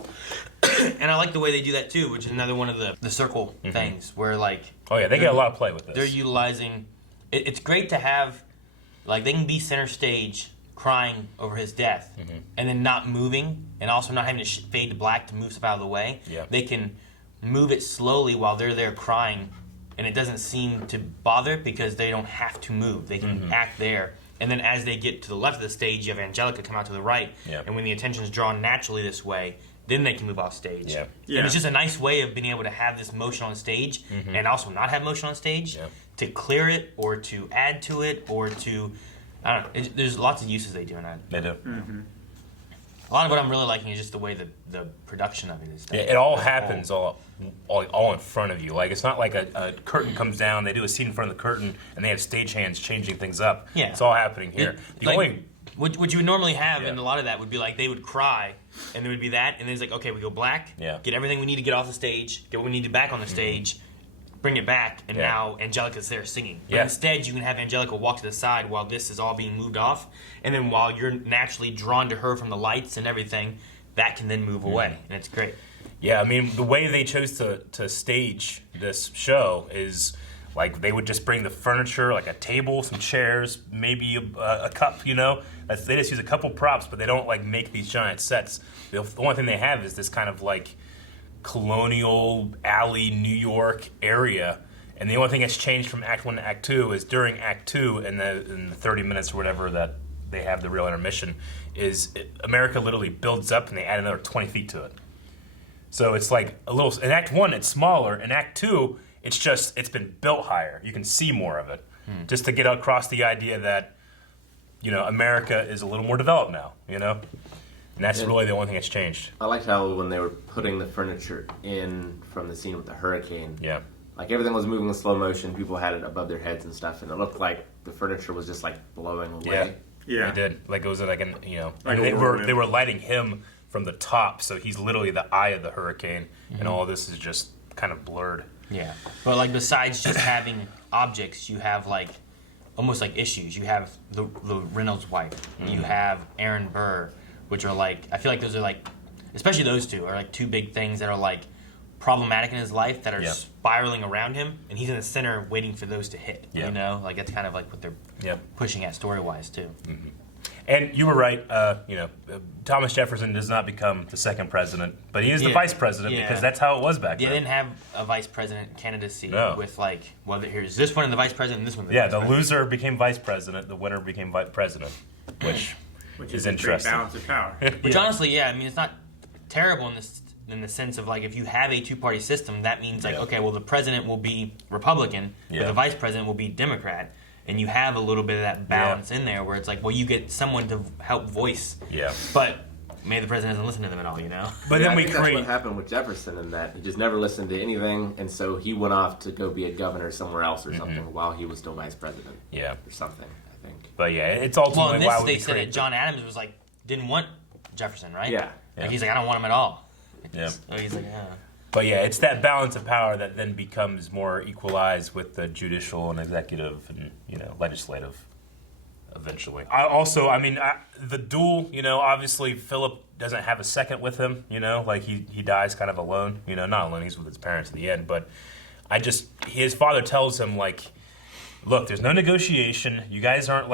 And I like the way they do that too, which is another one of the circle things where they get a lot of play with this. They're utilizing it's great to have they can be center stage crying over his death and then not moving and also not having to fade to black to move stuff out of the way. Yeah. They can move it slowly while they're there crying, and it doesn't seem to bother because they don't have to move. They can act there. And then as they get to the left of the stage, you have Angelica come out to the right. Yeah. And when the attention is drawn naturally this way, then they can move off stage. Yeah. And it's just a nice way of being able to have this motion on stage and also not have motion on stage to clear it or to add to it or to, I don't know. There's lots of uses they do in that. They do. A lot of what I'm really liking is just the way the production of it is done. Yeah, it all happens all in front of you. It's not like a curtain comes down, they do a scene in front of the curtain, and they have stagehands changing things up. Yeah. It's all happening here. What you would normally have in a lot of that would be they would cry, and there would be that, and then it's okay, we go black, get everything we need to get off the stage, get what we need to back on the stage, bring it back, and now Angelica's there singing. But instead, you can have Angelica walk to the side while this is all being moved off, and then while you're naturally drawn to her from the lights and everything, that can then move away, and it's great. Yeah, I mean, the way they chose to stage this show is they would just bring the furniture, a table, some chairs, maybe a cup, They just use a couple props, but they don't make these giant sets. The only thing they have is this kind of colonial alley New York area, and the only thing that's changed from Act 1 to Act 2 is during Act 2 in the 30 minutes or whatever that they have the real intermission America literally builds up and they add another 20 feet to it. So it's a little, in Act 1 it's smaller, in Act 2 it's been built higher. You can see more of it just to get across the idea that America is a little more developed now, And that's really the only thing that's changed. I liked how when they were putting the furniture in from the scene with the hurricane, everything was moving in slow motion. People had it above their heads and stuff, and it looked like the furniture was just blowing away. Yeah, they did. It was they were lighting him from the top, so he's literally the eye of the hurricane, and all this is just kind of blurred. Yeah, but besides just having objects, you have almost issues. You have the Reynolds wife. You have Aaron Burr, which are I feel those are especially those two are two big things that are problematic in his life that are spiraling around him, and he's in the center waiting for those to hit. You know, like that's kind of like what they're pushing at story-wise too. Mm-hmm. And you were right. Thomas Jefferson does not become the second president, but he is the vice president because that's how it was back then. They didn't have a vice president candidacy with like, well, here's this one and the vice president and this one. The loser became vice president, the winner became vice president, which is interesting. A great balance of power. Which honestly, I mean, it's not terrible in the sense of like if you have a two-party system, that means like okay, well the president will be Republican, but the vice president will be Democrat, and you have a little bit of that balance in there where it's like, well, you get someone to help voice, but maybe the president doesn't listen to them at all, you know. But then that's what happened with Jefferson in that he just never listened to anything, and so he went off to go be a governor somewhere else or something while he was still vice president, or something. I think. But it's ultimately well, in this they said that John Adams was like didn't want Jefferson, right? Like he's like, I don't want him at all. So he's like, But it's that balance of power that then becomes more equalized with the judicial and executive and legislative eventually. The duel, obviously Philip doesn't have a second with him, like he dies kind of alone, not alone, he's with his parents at the end, but his father tells him like, look, there's no negotiation. You guys aren't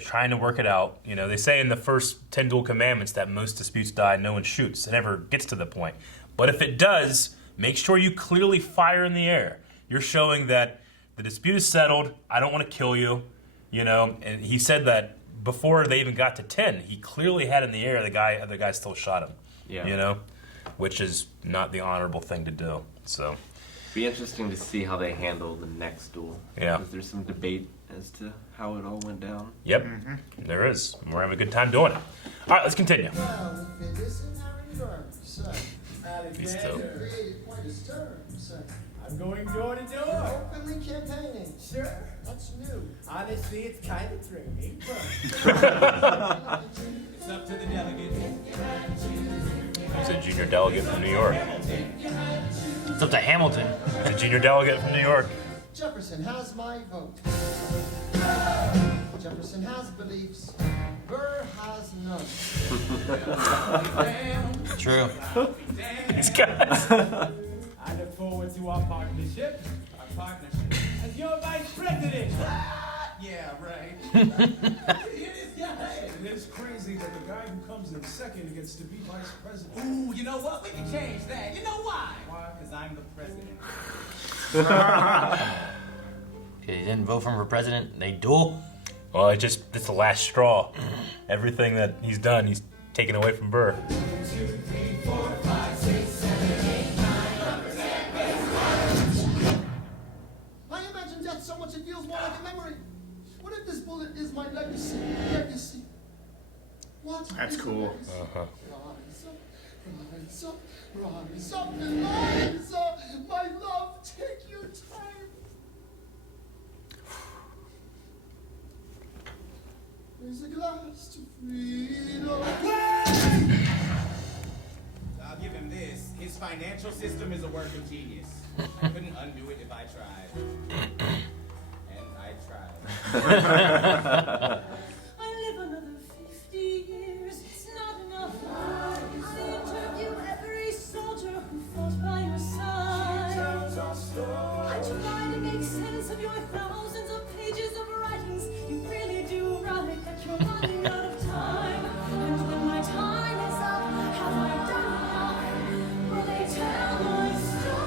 trying to work it out. They say in the first 10 Duel Commandments that most disputes die, no one shoots. It never gets to the point. But if it does, make sure you clearly fire in the air. You're showing that the dispute is settled. I don't want to kill you. And he said that before they even got to 10, he clearly had in the air the other guy still shot him. Which is not the honorable thing to do. So. Be interesting to see how they handle the next duel. Because there's some debate as to how it all went down. Yep, there is. We're having a good time doing it. All right, let's continue. These two. I'm going door to door. Openly campaigning. Sure. What's new? Honestly, it's kind of dreamy. It's up to the delegate. He's a junior delegate from New York. It's up to Hamilton. He's a junior delegate from New York. Jefferson has my vote. Jefferson has beliefs. Burr has none. True. These guys. I look forward to our partnership. Our partnership. As your vice president. Yeah, right. And it's crazy that the guy who comes in second gets to be vice president. Ooh, you know what? We can change that. You know why? Why? Because I'm the president. He didn't vote for him for president. They duel. Well, it's the last straw. Everything that he's done, he's taken away from Burr. 1, 2, 3, 4, 5, 6, 7, 8, 9. I imagine death so much it feels more like a memory. What if this bullet is my legacy? What? That's cool. Rise up, rise up, rise up, my love, take your time. Raise a glass to freedom. I'll give him this. His financial system is a work of genius. I couldn't undo it if I tried. And I tried. I live another 50 years. It's not enough. I interview every soldier who fought by your side. I try to make sense of your thousands of pages of writings. You really do write that you're running out of time. And when my time is up, have I done enough? Will they tell my story?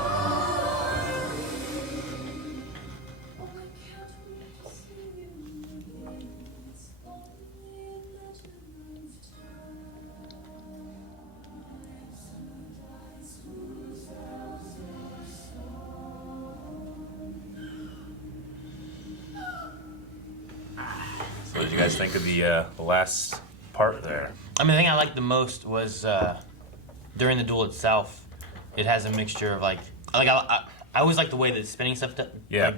Oh, I can't wait to see you again. It's only a matter of time. Sometimes who tells your So what did you guys think of the last part there? I mean, the thing I liked the most was during the duel itself. It has a mixture of I always like the way that spinning stuff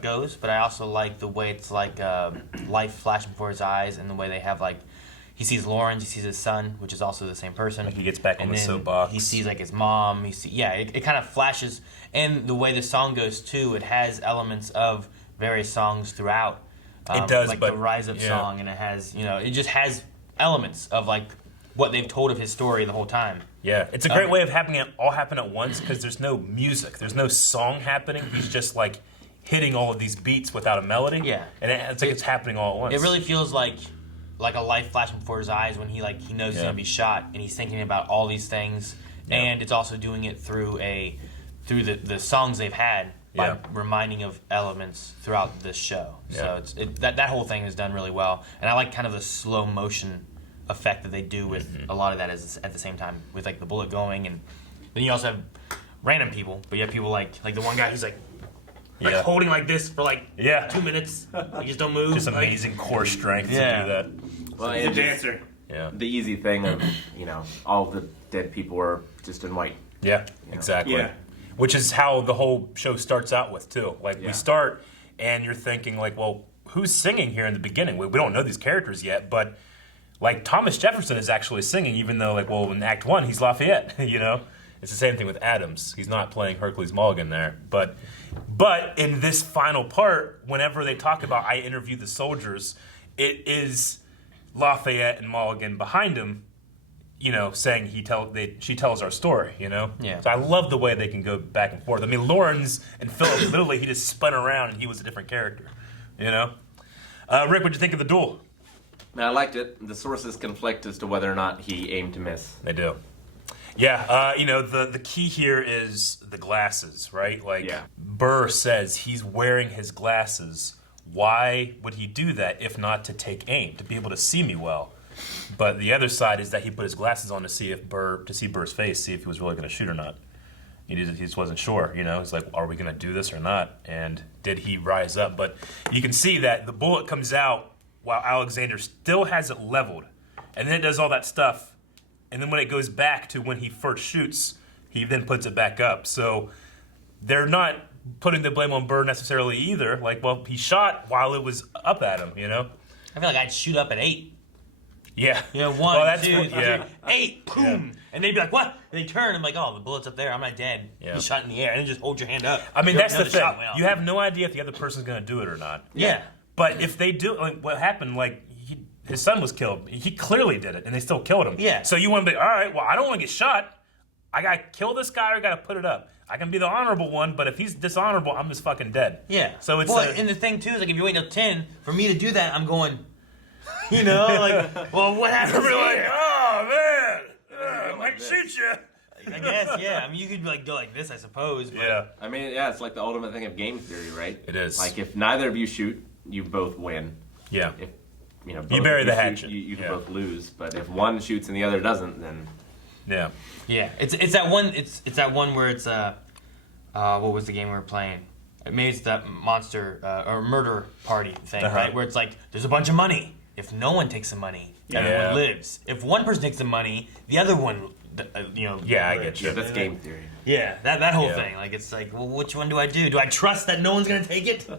goes, but I also like the way it's life flashing before his eyes, and the way they have he sees Lawrence, he sees his son, which is also the same person. He gets back on the soapbox. He sees his mom. It kind of flashes, and the way the song goes too. It has elements of various songs throughout. It does, but the Rise Up song, and it has it just has elements of what they've told of his story the whole time. Yeah, it's a great way of having it all happen at once because there's no music, there's no song happening. He's just like hitting all of these beats without a melody. Yeah, and it's like it's happening all at once. It really feels like a light flashing before his eyes when he knows he's gonna be shot and he's thinking about all these things, and it's also doing it through the songs they've had by reminding of elements throughout this show. So that whole thing is done really well, and I like kind of the slow motion effect that they do with a lot of that at the same time with like the bullet going, and then you also have random people, but you have people like the one guy who's like holding like this for 2 minutes, just don't move. Just amazing core strength to do that. Well, he's a dancer. Yeah, the easy thing of all the dead people are just in white. Yeah, exactly. Yeah. Which is how the whole show starts out with too. Like we start and you're thinking like, well, who's singing here in the beginning? We don't know these characters yet, but like Thomas Jefferson is actually singing, even though in Act 1 he's Lafayette. It's the same thing with Adams. He's not playing Hercules Mulligan there, but in this final part, whenever they talk about I interviewed the soldiers, it is Lafayette and Mulligan behind him, saying she tells our story, Yeah. So I love the way they can go back and forth. I mean, Lawrence and Philip, literally, he just spun around and he was a different character, Rick, what'd you think of the duel? I liked it. The sources conflict as to whether or not he aimed to miss. They do. Yeah, the key here is the glasses, right? Burr says he's wearing his glasses. Why would he do that if not to take aim, to be able to see me well? But the other side is that he put his glasses on to see Burr's face, see if he was really going to shoot or not. He just wasn't sure, He's like, are we going to do this or not? And did he rise up? But you can see that the bullet comes out while Alexander still has it leveled. And then it does all that stuff. And then when it goes back to when he first shoots, he then puts it back up. So they're not putting the blame on Burr necessarily either. He shot while it was up at him, I feel like I'd shoot up at 8. Yeah. 1, 2, 3, 8, boom. Yeah. And they'd be like, what? And they turn, and I'm like, oh, the bullet's up there, I'm not dead. Yeah. He shot in the air, and then just hold your hand up. I mean, that's the thing. You have no idea if the other person's going to do it or not. Yeah. But if they do, what happened, his son was killed. He clearly did it, and they still killed him. Yeah. So you want to be, all right, well, I don't want to get shot. I got to kill this guy or I got to put it up. I can be the honorable one, but if he's dishonorable, I'm just fucking dead. Yeah. So it's and the thing, too, is if you wait until 10, for me to do that, I'm going, well, what happened? Oh, man, I might shoot you. I guess, yeah. I mean, you could go like this, I suppose. But... Yeah. I mean, it's like the ultimate thing of game theory, right? It is. If neither of you shoot, you both win. Yeah. If you bury the hatchet. You can both lose. But if one shoots and the other doesn't, then yeah. Yeah. It's that one. It's that one where it's what was the game we were playing? Maybe it's that monster or murder party thing, right? Where it's there's a bunch of money. If no one takes the money, everyone lives. If one person takes the money, the other one, Yeah, I get you. Yeah, that's game theory. Yeah, that whole thing. Well, which one do I do? Do I trust that no one's going to take it?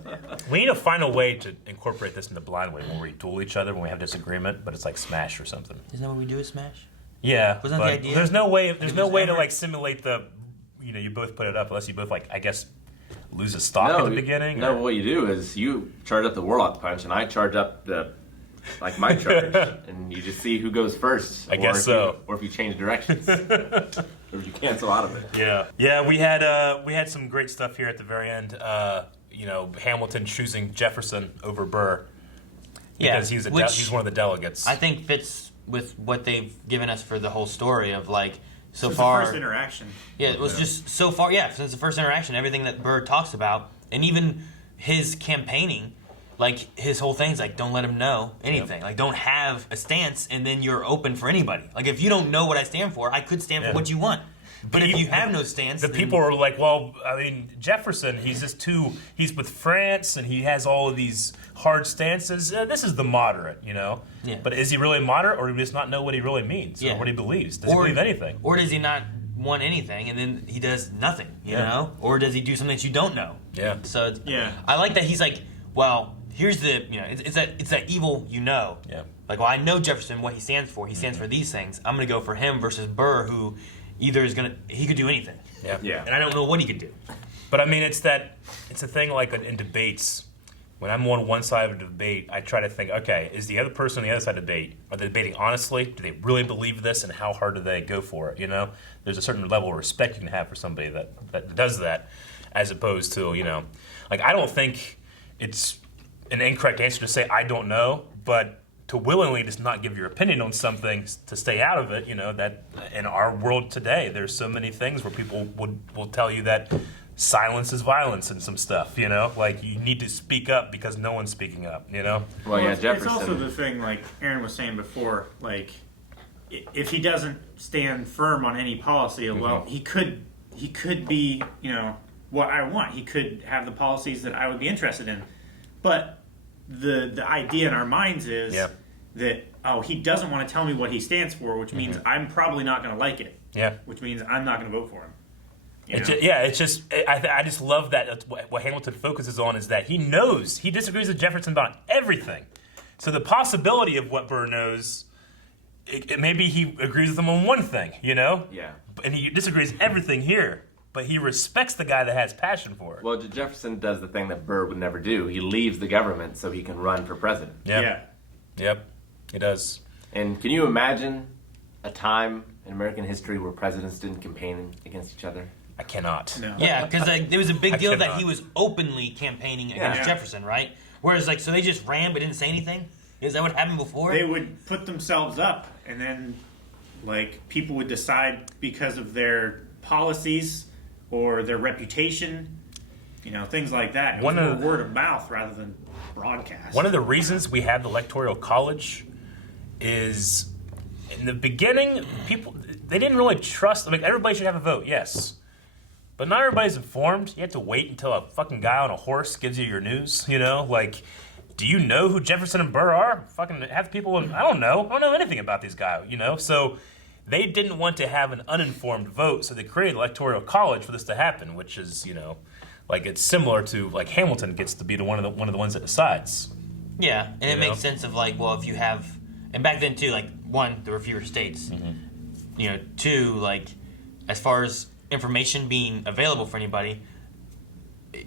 We need to find a way to incorporate this into Blind Way when we duel each other, when we have disagreement, but it's like Smash or something. Isn't that what we do with Smash? Yeah. Wasn't that the idea? There's no way to simulate the, you both put it up unless you both I guess lose a stock at the beginning. No, what you do is you charge up the Warlock Punch and I charge up the my charge, and you just see who goes first. I guess so. Or if you change directions, or if you cancel out of it. Yeah. We had some great stuff here at the very end. Hamilton choosing Jefferson over Burr because he's one of the delegates. I think fits with what they've given us for the whole story of so since far. The first interaction. Yeah, it was just so far. Yeah, since the first interaction, everything that Burr talks about, and even his campaigning. His whole thing's don't let him know anything. Yep. Don't have a stance, and then you're open for anybody. If you don't know what I stand for, I could stand for what you want. But if you have no stance... The people are well, I mean, Jefferson, he's he's with France, and he has all of these hard stances. This is the moderate, Yeah. But is he really moderate, or do we just not know what he really means, or what he believes? Does he believe anything? Or does he not want anything, and then he does nothing, you know? Or does he do something that you don't know? Yeah. So, I like that he's well... Here's the, it's that evil, Yeah. I know Jefferson, what he stands for. He stands for these things. I'm going to go for him versus Burr, who either he could do anything. Yeah. And I don't know what he could do. But I mean, it's a thing in debates. when I'm on one side of the debate, I try to think, okay, is the other person on the other side of the debate, are they debating honestly? Do they really believe this, and how hard do they go for it, you know? There's a certain level of respect you can have for somebody that does that, as opposed to, you know, like, I don't think it's an incorrect answer to say, I don't know, but to willingly just not give your opinion on something, to stay out of it, you know, that in our world today, there's so many things where people will tell you that silence is violence and some stuff, you know? Like, you need to speak up because no one's speaking up, you know? Well, yeah, Jefferson. It's also the thing, like Aaron was saying before, like, if he doesn't stand firm on any policy, well, he could be, you know, what I want. He could have the policies that I would be interested in. But the idea in our minds is that, oh, he doesn't want to tell me what he stands for, which means I'm probably not going to like it. Yeah. Which means I'm not going to vote for him. I just love that what Hamilton focuses on is that he knows, he disagrees with Jefferson about everything. So the possibility of what Burr knows, maybe he agrees with him on one thing, you know? Yeah. And he disagrees everything here, but he respects the guy that has passion for it. Well, Jefferson does the thing that Burr would never do. He leaves the government so he can run for president. Yep, he does. And can you imagine a time in American history where presidents didn't campaign against each other? I cannot. No. Yeah, because there was a big deal that he was openly campaigning against Jefferson, right? Whereas, like, so they just ran but didn't say anything? Is that what happened before? They would put themselves up, and then, like, people would decide because of their policies or their reputation, you know, things like that. It was more word of mouth rather than broadcast. One of the reasons we have the Electoral College is, in the beginning, people, they didn't really trust, I mean, everybody should have a vote, yes. But not everybody's informed. You have to wait until a fucking guy on a horse gives you your news, you know? Like, do you know who Jefferson and Burr are? Fucking half the people, I don't know anything about these guys, you know? So they didn't want to have an uninformed vote, so they created Electoral College for this to happen, which is, you know, like, it's similar to, like, Hamilton gets to be one of the ones that decides. Yeah, and it makes sense of, like, well, if you have, and back then, too, like, one, there were fewer states. You know, two, like, as far as information being available for anybody,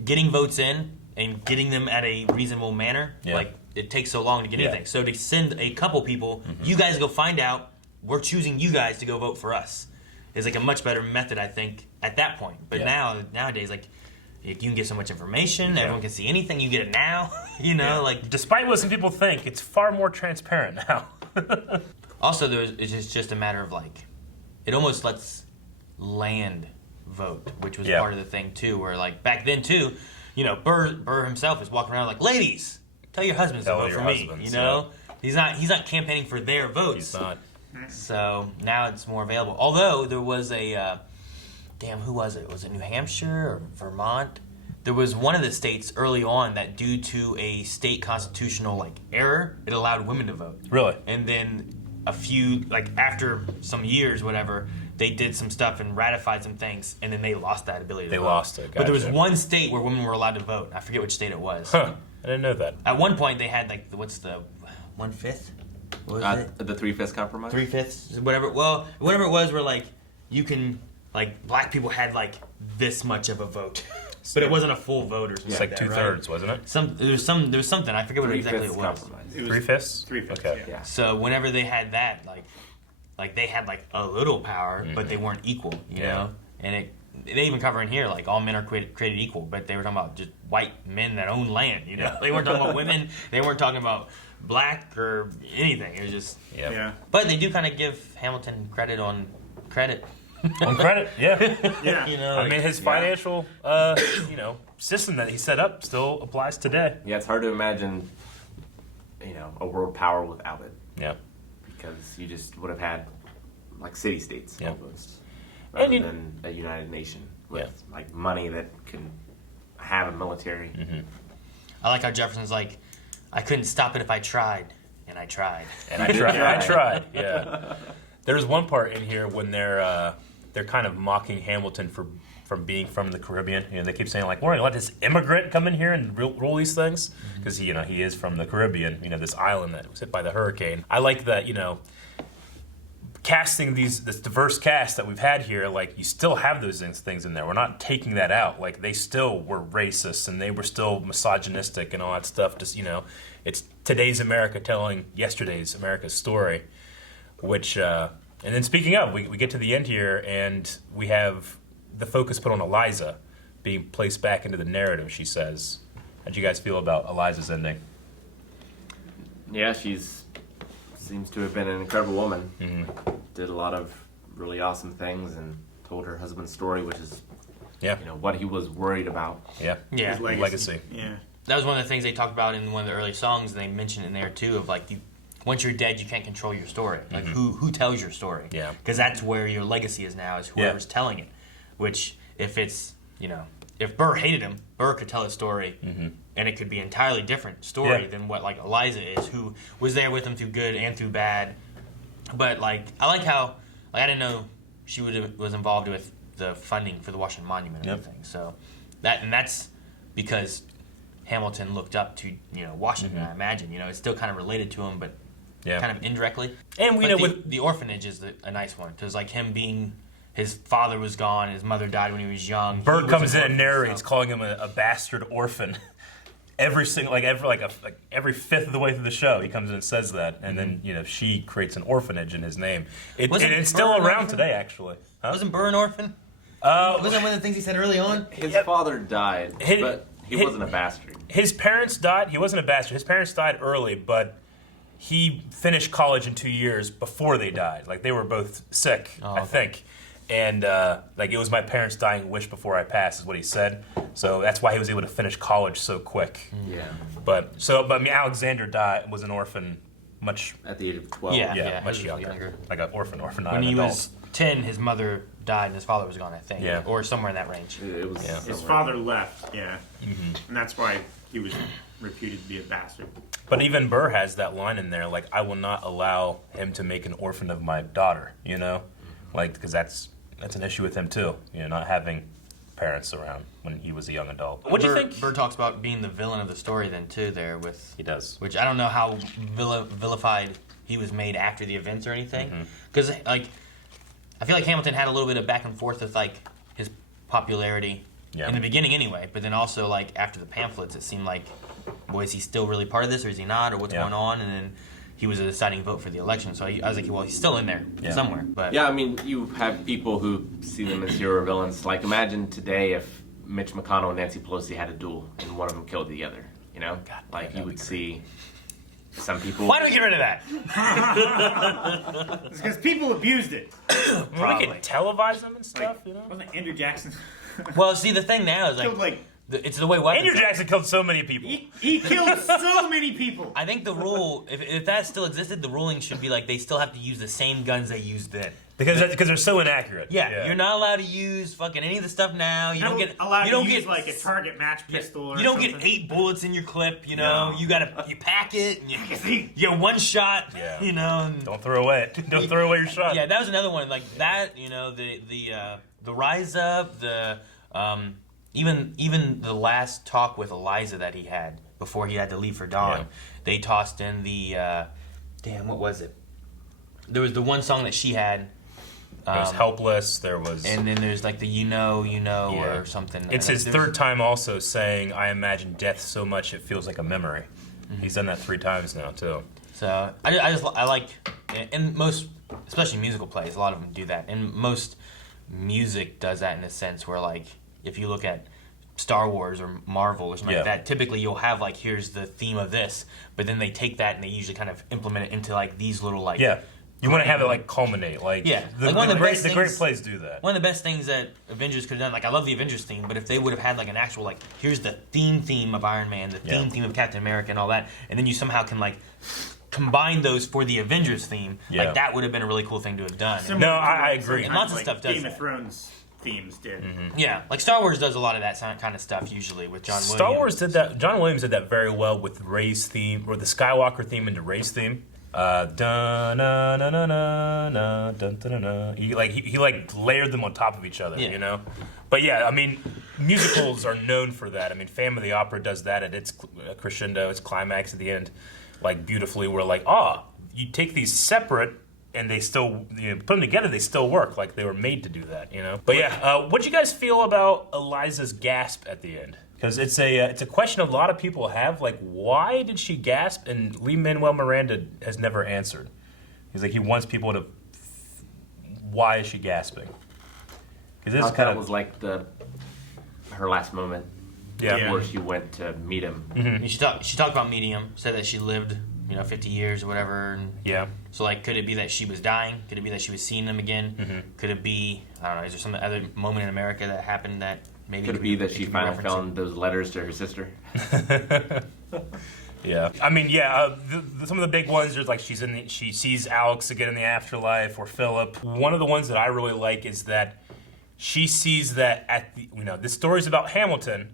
getting votes in and getting them at a reasonable manner, like, it takes so long to get anything. So to send a couple people, you guys go find out, we're choosing you guys to go vote for us, is like a much better method, I think, at that point. But nowadays, like, you can get so much information, everyone can see anything, you get it now, you know, like. Despite what some people think, it's far more transparent now. Also, it's just a matter of, like, it almost lets land vote, which was part of the thing too, where, like, back then too, you know, Burr himself was walking around like, ladies, tell your husbands to vote for me, you know? He's not campaigning for their votes. He's not. So now it's more available. Although there was a, who was it? Was it New Hampshire or Vermont? There was one of the states early on that, due to a state constitutional, like, error, it allowed women to vote. Really? And then a few, like, after some years, whatever, they did some stuff and ratified some things, and then they lost that ability to vote. They lost it. Gotcha. But there was one state where women were allowed to vote. I forget which state it was. Huh. I didn't know that. At one point, they had, like, what's the 1/5? What was it? The 3/5 compromise? 3/5? Whatever. Well, whatever it was, where, like, you can, like, black people had, like, this much of a vote. But it wasn't a full vote or something. It's like 2/3, wasn't it? There was something. I forget what exactly it was. It was 3/5? 3/5. Okay. Yeah. So whenever they had that, like they had, like, a little power, but they weren't equal, you know. And they even cover in here, like, all men are created equal, but they were talking about just white men that own land, you know. They weren't talking about women. They weren't talking about black or anything. It was just But they do kind of give Hamilton credit on credit. On credit, yeah. You know, I mean, his financial, you know, system that he set up still applies today. Yeah, it's hard to imagine, you know, a world power without it. Yeah. Because you just would have had, like, city-states almost, And rather than a united nation with, like, money that can have a military. I like how Jefferson's like, I couldn't stop it if I tried, and I tried. And I tried. I tried. Yeah. There's one part in here when they're kind of mocking Hamilton from being from the Caribbean. You know, they keep saying, like, we're going to let this immigrant come in here and rule these things because he is from the Caribbean. You know, this island that was hit by the hurricane. I like that. You know, casting this diverse cast that we've had here, like, you still have those things in there. We're not taking that out. Like, they still were racist and they were still misogynistic and all that stuff. Just, you know, it's today's America telling yesterday's America's story. Which, and then speaking of, we get to the end here and we have the focus put on Eliza being placed back into the narrative, she says. How'd you guys feel about Eliza's ending? Yeah, seems to have been an incredible woman. Mm-hmm. Did a lot of really awesome things and told her husband's story, which is, Yeah. you know, what he was worried about. Yeah. Yeah. His Legacy. Yeah. That was one of the things they talked about in one of the early songs, and they mentioned in there too of like, once you're dead, you can't control your story. Like who tells your story? Yeah. Because that's where your legacy is now, is whoever's telling it. Which, if it's, you know, if Burr hated him, Burr could tell his story, and it could be an entirely different story than what like Eliza is, who was there with him through good and through bad. But like, I like how, like, I didn't know she was involved with the funding for the Washington Monument and everything. So that's because Hamilton looked up to, you know, Washington. I imagine, you know, it's still kind of related to him, but kind of indirectly. And we but know the orphanage is a nice one, because like him being, his father was gone, his mother died when he was young. Burr comes in and narrates, calling him a bastard orphan. Every fifth of the way through the show, he comes in and says that, and then, you know, she creates an orphanage in his name. And it's still around today, actually. Huh? Wasn't Burr an orphan? Wasn't that one of the things he said early on? His father died, but he wasn't a bastard. His parents died. He wasn't a bastard. His parents died early, but he finished college in 2 years before they died. Like, they were both sick, I think. And, like, it was my parents' dying wish before I passed, is what he said. So that's why he was able to finish college so quick. Yeah. But I mean, Alexander was an orphan much... At the age of 12. Yeah, much younger. Like an orphan, not when an adult. he was 10, his mother died and his father was gone, I think. Yeah. Or somewhere in that range. It was His father left, and that's why he was reputed to be a bastard. But even Burr has that line in there, like, I will not allow him to make an orphan of my daughter, you know? Like, because that's an issue with him, too, you know, not having parents around when he was a young adult. What do you think? Burr talks about being the villain of the story then, too, there with... He does. Which I don't know how vilified he was made after the events or anything. Because, like, I feel like Hamilton had a little bit of back and forth with, like, his popularity in the beginning anyway, but then also, like, after the pamphlets, it seemed like, boy, is he still really part of this, or is he not, or what's going on? And then he was a deciding vote for the election, so I was like, well, he's still in there somewhere. But yeah, I mean, you have people who see them as hero villains. Like, imagine today if Mitch McConnell and Nancy Pelosi had a duel and one of them killed the other. You know, like you would see some people. Why do we get rid of that? It's because people abused it. Well, we could televise them and stuff, Like, you know? Wasn't Andrew Jackson Well, see, the thing now is killed like it's the way weapons. Andrew Jackson killed so many people. he killed so many people. I think the rule, if that still existed, the ruling should be like they still have to use the same guns they used then. Because they're so inaccurate. Yeah, you're not allowed to use fucking any of the stuff now. You don't get allowed you don't to use get like a target match pistol. Or you don't something. get 8 bullets in your clip. You know, you pack it. And you get one shot. Yeah. You know. And, Don't throw away. Don't throw away your shot. yeah, that was another one like that. You know, the rise up, even the last talk with Eliza that he had before he had to leave for Dawn, they tossed in the what was it? There was the one song that she had. There was Helpless, there was... And then there's like the You Know, or something. It's his third time also saying, I imagine death so much it feels like a memory. He's done that 3 times now, too. So, I like, and most, especially musical plays, a lot of them do that. And most music does that in a sense where, like, if you look at Star Wars or Marvel or something like that, typically you'll have, like, here's the theme of this, but then they take that and they usually kind of implement it into, like, these little, like... Yeah. You want to have it like culminate, like the great plays do that. One of the best things that Avengers could have done, like I love the Avengers theme, but if they would have had like an actual like here's the theme of Iron Man, the theme of Captain America, and all that, and then you somehow can like combine those for the Avengers theme, like that would have been a really cool thing to have done. No, I agree. And lots of stuff does Game that. of Thrones themes did. Yeah, like Star Wars does a lot of that kind of stuff usually with John Williams. Star Wars did that. John Williams did that very well with Rey's theme, or the Skywalker theme into Rey's theme. He layered them on top of each other, you know. But yeah, I mean, musicals are known for that. I mean, Phantom of the Opera does that at its crescendo, its climax at the end, like beautifully. We're like, you take these separate and they still, put them together, they still work. Like they were made to do that, But yeah, what'd you guys feel about Eliza's gasp at the end? Because it's a question a lot of people have. Like, why did she gasp? And Lin-Manuel Miranda has never answered. He's like, he wants people to. Why is she gasping? Because this kind of was like her last moment. Yeah. Before she went to meet him. Mm-hmm. She talked about meeting him. Said that she lived 50 years or whatever. And yeah. So like, could it be that she was dying? Could it be that she was seeing them again? Mm-hmm. Could it be, I don't know, is there some other moment in America that happened that maybe... Could it be that she finally found those letters to her sister? Yeah. I mean, yeah, some of the big ones, there's like she sees Alex again in the afterlife, or Philip. One of the ones that I really like is that she sees that at the, this story's about Hamilton,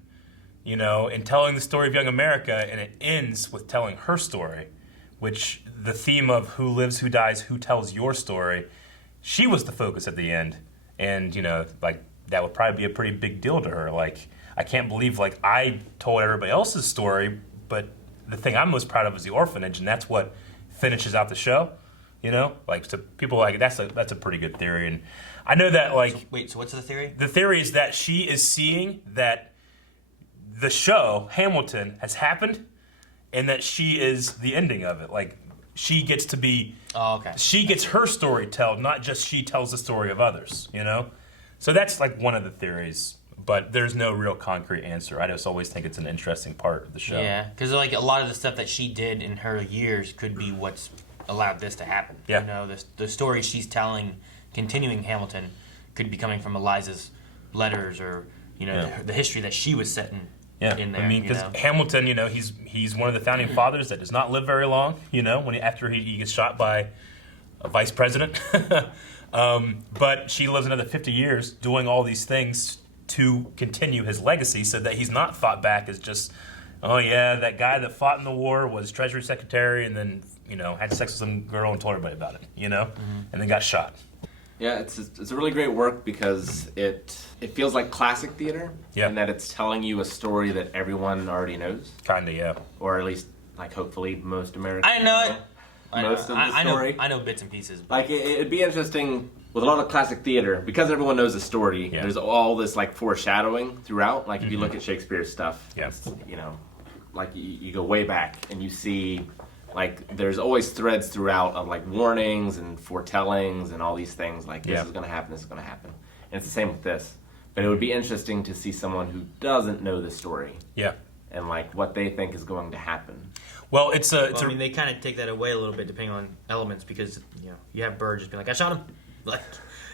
and telling the story of young America, and it ends with telling her story, which the theme of who lives, who dies, who tells your story, she was the focus at the end. And, like, that would probably be a pretty big deal to her. Like, I can't believe, like, I told everybody else's story, but the thing I'm most proud of is the orphanage, and that's what finishes out the show. Like, so people like that's a pretty good theory. And I know that, like, so what's the theory? The theory is that she is seeing that the show Hamilton has happened, and that she is the ending of it. Like, she gets to be. Oh, okay. She gets her story told, not just she tells the story of others. So that's like one of the theories. But there's no real concrete answer. I just always think it's an interesting part of the show. Yeah, because like a lot of the stuff that she did in her years could be what's allowed this to happen. Yeah. The story she's telling, continuing Hamilton, could be coming from Eliza's letters or the history that she was setting in there. I mean, because Hamilton, he's one of the founding fathers that does not live very long. After he gets shot by a vice president, but she lives another 50 years doing all these things to continue his legacy, so that he's not thought back as just, oh yeah, that guy that fought in the war was Treasury Secretary and then had sex with some girl and told everybody about it, and then got shot. Yeah, it's a really great work because it feels like classic theater, in that it's telling you a story that everyone already knows. Kinda, yeah. Or at least, like, hopefully most Americans I know it. Most of the story. I know bits and pieces. But. Like, it'd be interesting with a lot of classic theater, because everyone knows the story, there's all this, like, foreshadowing throughout. Like, if you look at Shakespeare's stuff, like, you go way back and you see... Like, there's always threads throughout of, like, warnings and foretellings and all these things. Like, this is going to happen, this is going to happen. And it's the same with this. But it would be interesting to see someone who doesn't know the story. Yeah. And, like, what they think is going to happen. Well, I mean, they kind of take that away a little bit depending on elements because, you have Burr just being like, I shot him. Like,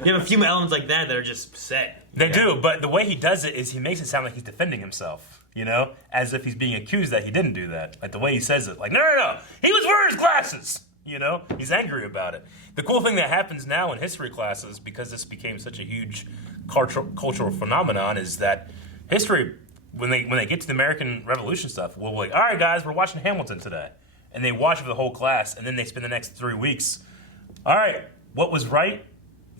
you have a few elements like that are just set. They do, but the way he does it is he makes it sound like he's defending himself. As if he's being accused that he didn't do that. Like, the way he says it, like, no, he was wearing his glasses, He's angry about it. The cool thing that happens now in history classes, because this became such a huge cultural phenomenon, is that history, when they get to the American Revolution stuff, we'll be like, all right, guys, we're watching Hamilton today. And they watch it for the whole class, and then they spend the next 3 weeks, all right, what was right,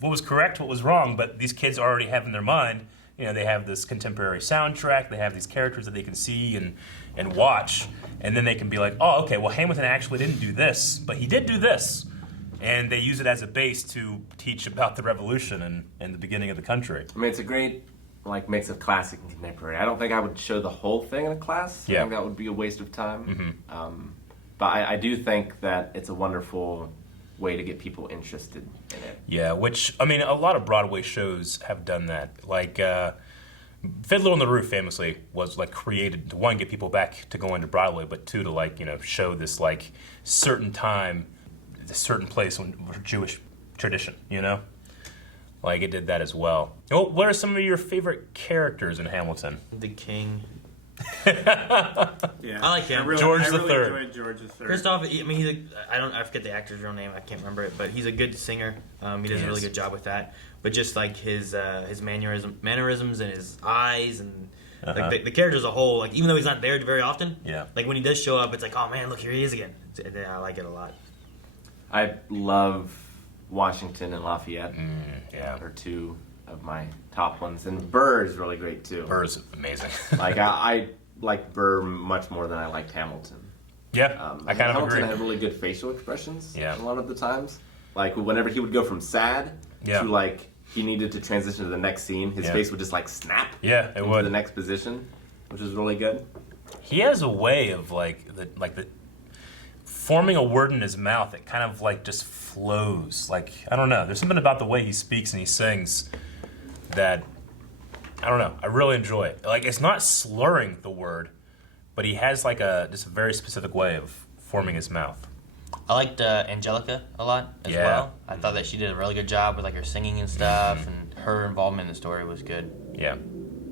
what was correct, what was wrong, but these kids already have in their mind, they have this contemporary soundtrack, they have these characters that they can see and watch, and then they can be like, oh, okay, well, Hamilton actually didn't do this, but he did do this. And they use it as a base to teach about the Revolution and the beginning of the country. I mean, it's a great, like, mix of classic and contemporary. I don't think I would show the whole thing in a class. I think that would be a waste of time. Mm-hmm. But I do think that it's a wonderful way to get people interested in it. Yeah, which, I mean, a lot of Broadway shows have done that. Like, Fiddler on the Roof famously was, like, created to, one, get people back to going to Broadway, but two, to, like, show this, like, certain time, this certain place with Jewish tradition, Like, it did that as well. Well, what are some of your favorite characters in Hamilton? The King. Yeah, I like him. George III. Enjoyed George III. Christoph, I mean, I forget the actor's real name. I can't remember it, but he's a good singer. He does a really good job with that. But just like his mannerisms and his eyes and like the character as a whole, like even though he's not there very often, like when he does show up, it's like, oh man, look, here he is again. I like it a lot. I love Washington and Lafayette. Yeah, are two of my top ones, and Burr is really great too. Burr's amazing. Like I like Burr much more than I liked Hamilton. Yeah, I kind of agree. Hamilton had really good facial expressions. A lot of the times, like whenever he would go from sad Yeah. to like he needed to transition to the next scene, his Yeah. face would just like snap Yeah, it into would. the next position, which is really good. He has a way of the forming a word in his mouth that kind of like just flows. Like, I don't know. There's something about the way he speaks and he sings that I don't know. I really enjoy it. Like, it's not slurring the word, but he has like just a very specific way of forming his mouth. I liked Angelica a lot as well. I thought that she did a really good job with like her singing and stuff, and her involvement in the story was good. Yeah.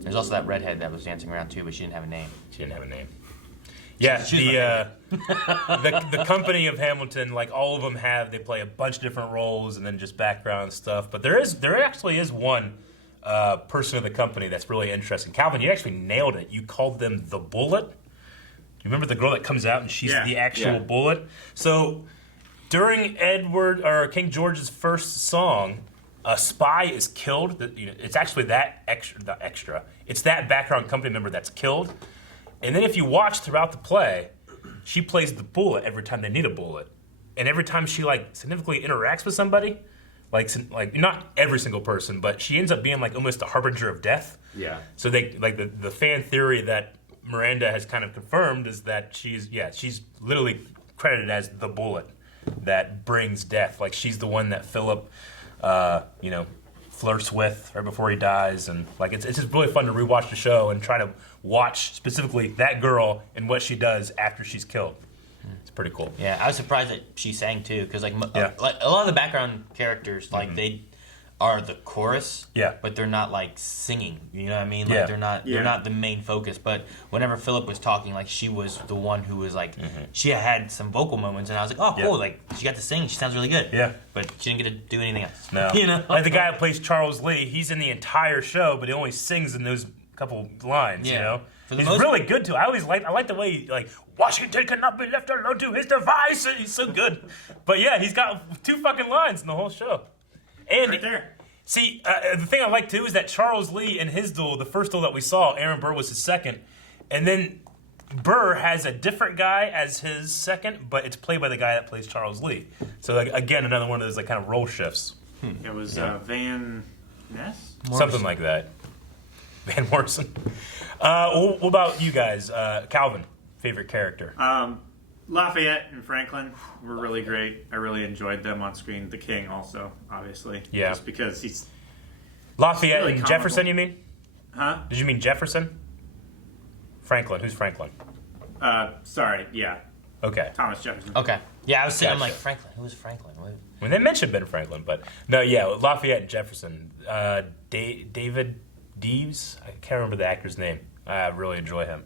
There's also that redhead that was dancing around too, but she didn't have a name. She didn't have a name. Yeah, the company of Hamilton, like all of them they play a bunch of different roles and then just background stuff. But there actually is one person of the company that's really interesting. Calvin, you actually nailed it. You called them the Bullet. You remember the girl that comes out and she's the actual Bullet? So during King George's first song, a spy is killed. It's actually that extra. It's that background company member that's killed. And then if you watch throughout the play, she plays the bullet every time they need a bullet. And every time she like significantly interacts with somebody, like not every single person, but she ends up being like almost a harbinger of death. Yeah. So they like the fan theory that Miranda has kind of confirmed is that she's literally credited as the bullet that brings death. Like she's the one that Philip flirts with right before he dies, and like it's just really fun to rewatch the show and try to watch specifically that girl and what she does after she's killed. It's pretty cool. Yeah, I was surprised that she sang too, because like a lot of the background characters, like they are the chorus, but they're not like singing. You know what I mean? Like they're not the main focus. But whenever Philip was talking, like she was the one who was like she had some vocal moments, and I was like, oh cool, like she got to sing. She sounds really good. Yeah, but she didn't get to do anything else. No, you know, like the guy that plays Charles Lee, he's in the entire show, but he only sings in those couple lines. You know, he's really good too. I like the way he, like Washington cannot be left alone to his devices. He's so good. But yeah, he's got 2 fucking lines in the whole show. And right there. See, the thing I like too is that Charles Lee in his duel, the first duel that we saw, Aaron Burr was his second, and then Burr has a different guy as his second, but it's played by the guy that plays Charles Lee. So like, again, another one of those like kind of role shifts. It was Van Ness? Something like that. Van Morrison. What about you guys? Calvin, favorite character? Lafayette and Franklin were really great. I really enjoyed them on screen. The King also, obviously. Yeah. Just because he's... Lafayette really and comical. Jefferson, you mean? Huh? Did you mean Jefferson? Franklin. Who's Franklin? Sorry, yeah. Okay. Thomas Jefferson. Okay. Yeah, I was saying, I'm Gotcha. like, Franklin. Who was Franklin? What? When they mentioned Ben Franklin, but no, yeah, Lafayette and Jefferson. David Deeves? I can't remember the actor's name. I really enjoy him.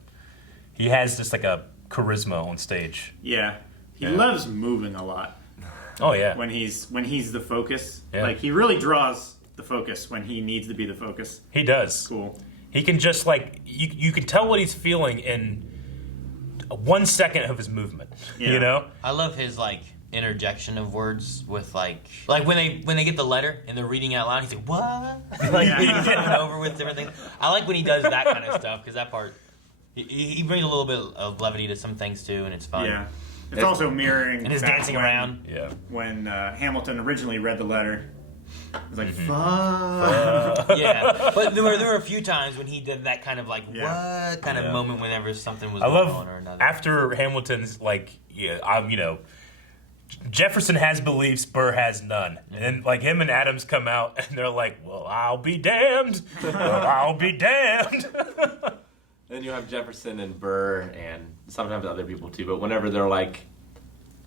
He has just like a charisma on stage. Yeah. He loves moving a lot. Oh, yeah. When he's the focus. Yeah. Like, he really draws the focus when he needs to be the focus. He does. Cool. He can just like, you can tell what he's feeling in 1 second of his movement, you know? I love his like interjection of words with like when they get the letter and they're reading out loud, he's like, what? Like he's getting over with different things. I like when he does that kind of stuff, because that part, he brings a little bit of levity to some things too, and it's fun. Yeah. It's also mirroring... And his back dancing when- around. Yeah. When Hamilton originally read the letter, it was like, fuck. Yeah, but there were a few times when he did that kind of like what kind of moment whenever something was going on or another. After Hamilton's like, Jefferson has beliefs, Burr has none. And like him and Adams come out and they're like, well, I'll be damned. Well, I'll be damned. Then you have Jefferson and Burr and sometimes other people too, but whenever they're like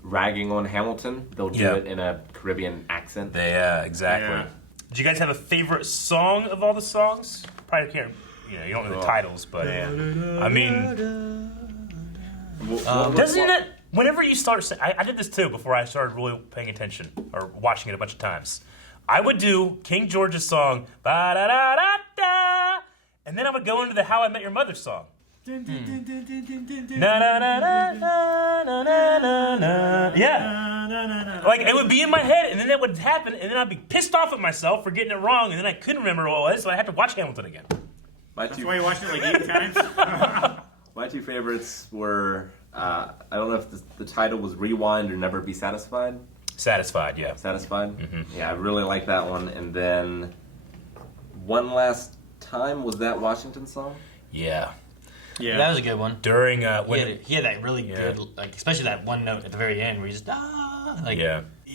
ragging on Hamilton, they'll do it in a Caribbean accent. Yeah, exactly. Yeah. Do you guys have a favorite song of all the songs? Probably can't, you don't know the titles, but I mean, doesn't it, whenever you start, I did this too before I started really paying attention or watching it a bunch of times. I would do King George's song, ba-da-da-da-da, and then I would go into the How I Met Your Mother song. Yeah. Like, it would be in my head, and then it would happen, and then I'd be pissed off at myself for getting it wrong, and then I couldn't remember what it was, so I had to watch Hamilton again. That's why you watched it like 8 times? My 2 favorites were, I don't know if the title was Rewind or Never Be Satisfied. Satisfied, yeah. Satisfied? Yeah, I really like that one. And then One Last Time, was that Washington's song? Yeah. Yeah, that was a good one. During he had that really good, like especially that one note at the very end where he just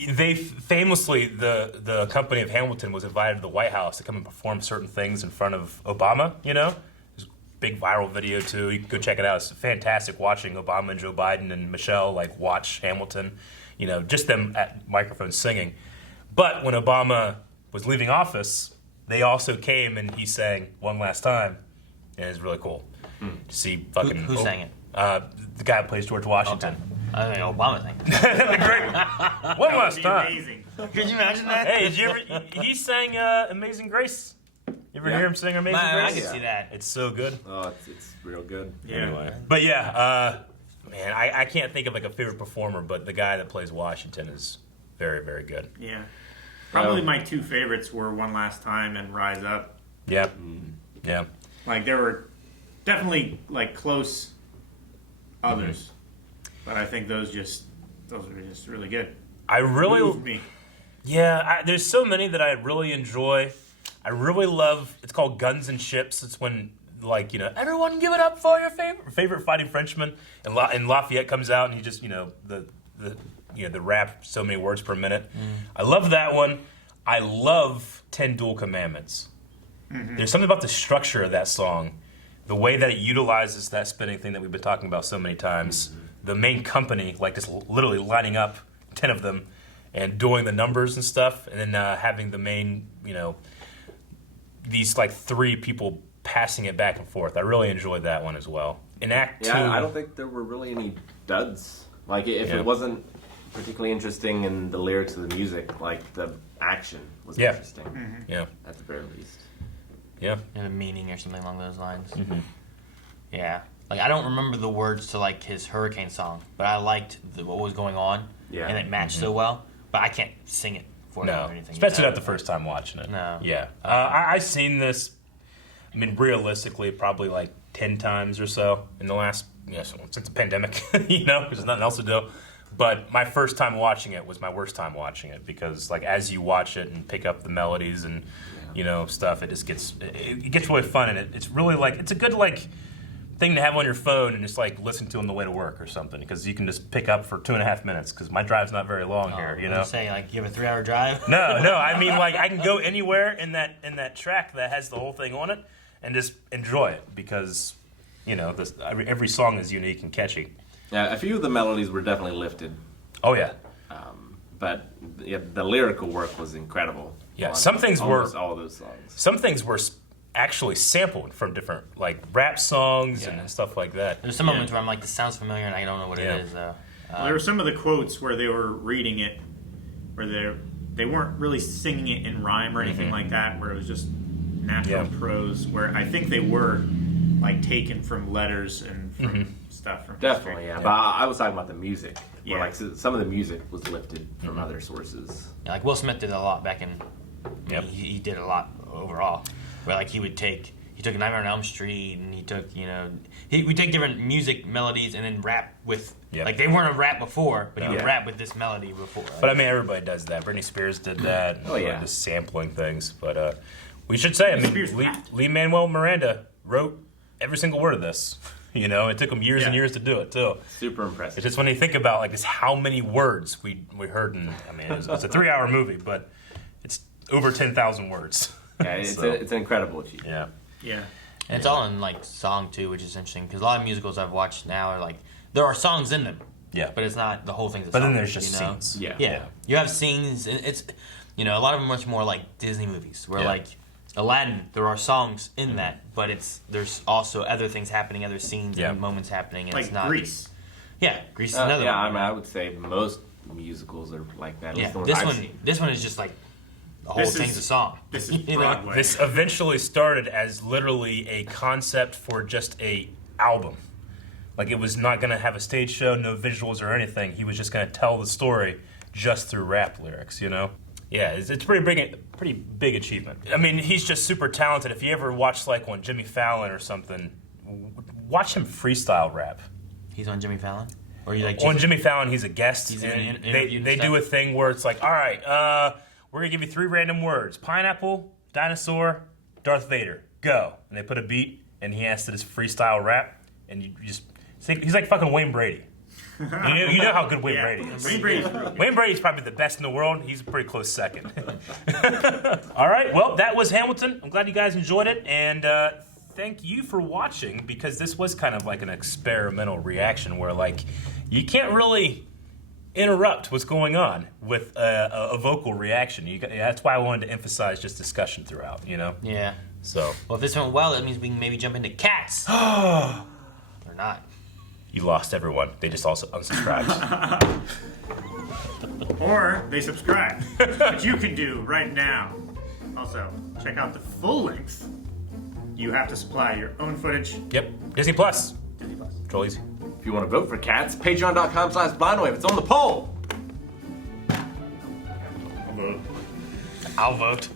They famously, the company of Hamilton was invited to the White House to come and perform certain things in front of Obama. You know, there's a big viral video too. You can go check it out. It's fantastic watching Obama and Joe Biden and Michelle like watch Hamilton. You know, just them at microphones singing. But when Obama was leaving office, they also came and he sang One Last Time, and it's really cool. To see fucking who sang it? The guy who plays George Washington. Okay. I think Obama sang it. Great. One last time. Amazing. Could you imagine that? Hey, did you ever? He sang Amazing Grace. You ever hear him sing Amazing I Grace? can see that. It's so good. Oh, it's real good. Yeah. Anyway, but yeah, man, I can't think of like a favorite performer, but the guy that plays Washington is very, very good. Yeah. Probably my two favorites were One Last Time and Rise Up. Yeah, yeah. Like there were definitely like close others, but I think those were just really good. I really, Moved me. yeah. There's so many that I really enjoy. I really love. It's called Guns and Ships. It's when like everyone give it up for your favorite fighting Frenchman, and Lafayette comes out and he just the rap so many words per minute. I love that one. I love 10 Duel Commandments. There's something about the structure of that song, the way that it utilizes that spinning thing that we've been talking about so many times. The main company, like just literally lining up 10 of them and doing the numbers and stuff, and then having the main, these like 3 people passing it back and forth. I really enjoyed that one as well. In Act 2... Yeah, I don't think there were really any duds. Like, if it wasn't particularly interesting in the lyrics of the music, like, the action was interesting. Yeah. At the very least. Yeah. And a meaning or something along those lines. Yeah. Like, I don't remember the words to, like, his Hurricane song, but I liked what was going on. Yeah. And it matched so well. But I can't sing it for them or anything. Especially not the first time watching it. No. Yeah. I've seen this, I mean, realistically, probably like 10 times or so in the last, since the pandemic, because there's nothing else to do. But my first time watching it was my worst time watching it because, like, as you watch it and pick up the melodies and, stuff, it just gets really fun. And it's really, like, it's a good, like, thing to have on your phone and just, like, listen to on the way to work or something because you can just pick up for 2.5 minutes because my drive's not very long here, You say, like, you have a 3-hour drive? No, I mean, like, I can go anywhere in that track that has the whole thing on it and just enjoy it because, every song is unique and catchy. Yeah, a few of the melodies were definitely lifted. Oh, yeah. But the lyrical work was incredible. Yeah, some things were... all of those songs. Some things were actually sampled from different, like, rap songs and stuff like that. There's some moments where I'm like, this sounds familiar and I don't know what it is, though. There were some of the quotes where they were reading it, where they weren't really singing it in rhyme or anything like that, where it was just natural prose, where I think they were, like, taken from letters and from stuff from Definitely, history. yeah. But I was talking about the music. Yeah. Where, like, some of the music was lifted from other sources. Yeah, like Will Smith did a lot back in... He did a lot overall. Where, like, he took Nightmare on Elm Street, and he took, he would take different music melodies and then rap with... Like, they weren't a rap before, but he would rap with this melody before. Right? But, I mean, everybody does that. Britney Spears did that. Oh, yeah. Just sampling things. But we should say, Lin-Manuel Miranda wrote every single word of this. It took him years and years to do it, too. Super impressive. It's just when you think about, like, just how many words we heard in... I mean, it's a 3-hour movie, but it's over 10,000 words. Yeah, it's an incredible achievement. Yeah. Yeah. And it's all in, like, song, too, which is interesting. Because a lot of musicals I've watched now are, like... There are songs in them. Yeah. But it's not the whole thing's a But song. then there's just scenes. Yeah. You have scenes. It's... a lot of them are much more like Disney movies. Where, like... Aladdin, there are songs in that, but there's also other things happening, other scenes and moments happening, and Like it's not Grease. Yeah, Grease is another one. I mean, I would say most musicals are like that. At least the ones this I've one, seen. this one is just like the whole thing's a song. This is Broadway. This eventually started as literally a concept for just a album. Like, it was not going to have a stage show, no visuals or anything. He was just going to tell the story just through rap lyrics, Yeah, it's pretty big achievement. I mean, he's just super talented. If you ever watch, like, on Jimmy Fallon or something, watch him freestyle rap. He's on Jimmy Fallon? Or you like on Jimmy Fallon, he's a guest. He's and interviewed they and do a stuff? thing where it's like, all right, we're gonna give you 3 random words: pineapple, dinosaur, Darth Vader. Go. And they put a beat, and he has to just freestyle rap, and you just think he's like fucking Wayne Brady. You know how good Wayne Brady is. Wayne Brady's probably the best in the world. He's a pretty close second. All right, well, that was Hamilton. I'm glad you guys enjoyed it, and thank you for watching, because this was kind of like an experimental reaction where, like, you can't really interrupt what's going on with a vocal reaction. That's why I wanted to emphasize just discussion throughout, you know? Yeah. So. Well, if this went well, that means we can maybe jump into cats. Or not. You lost everyone. They just also unsubscribed. Or they subscribe, which you can do right now. Also, check out the full length. You have to supply your own footage. Yep. Disney Plus. Disney Plus. Control easy. If you want to vote for Cats, patreon.com/blindwave. It's on the poll. I'll vote. I'll vote.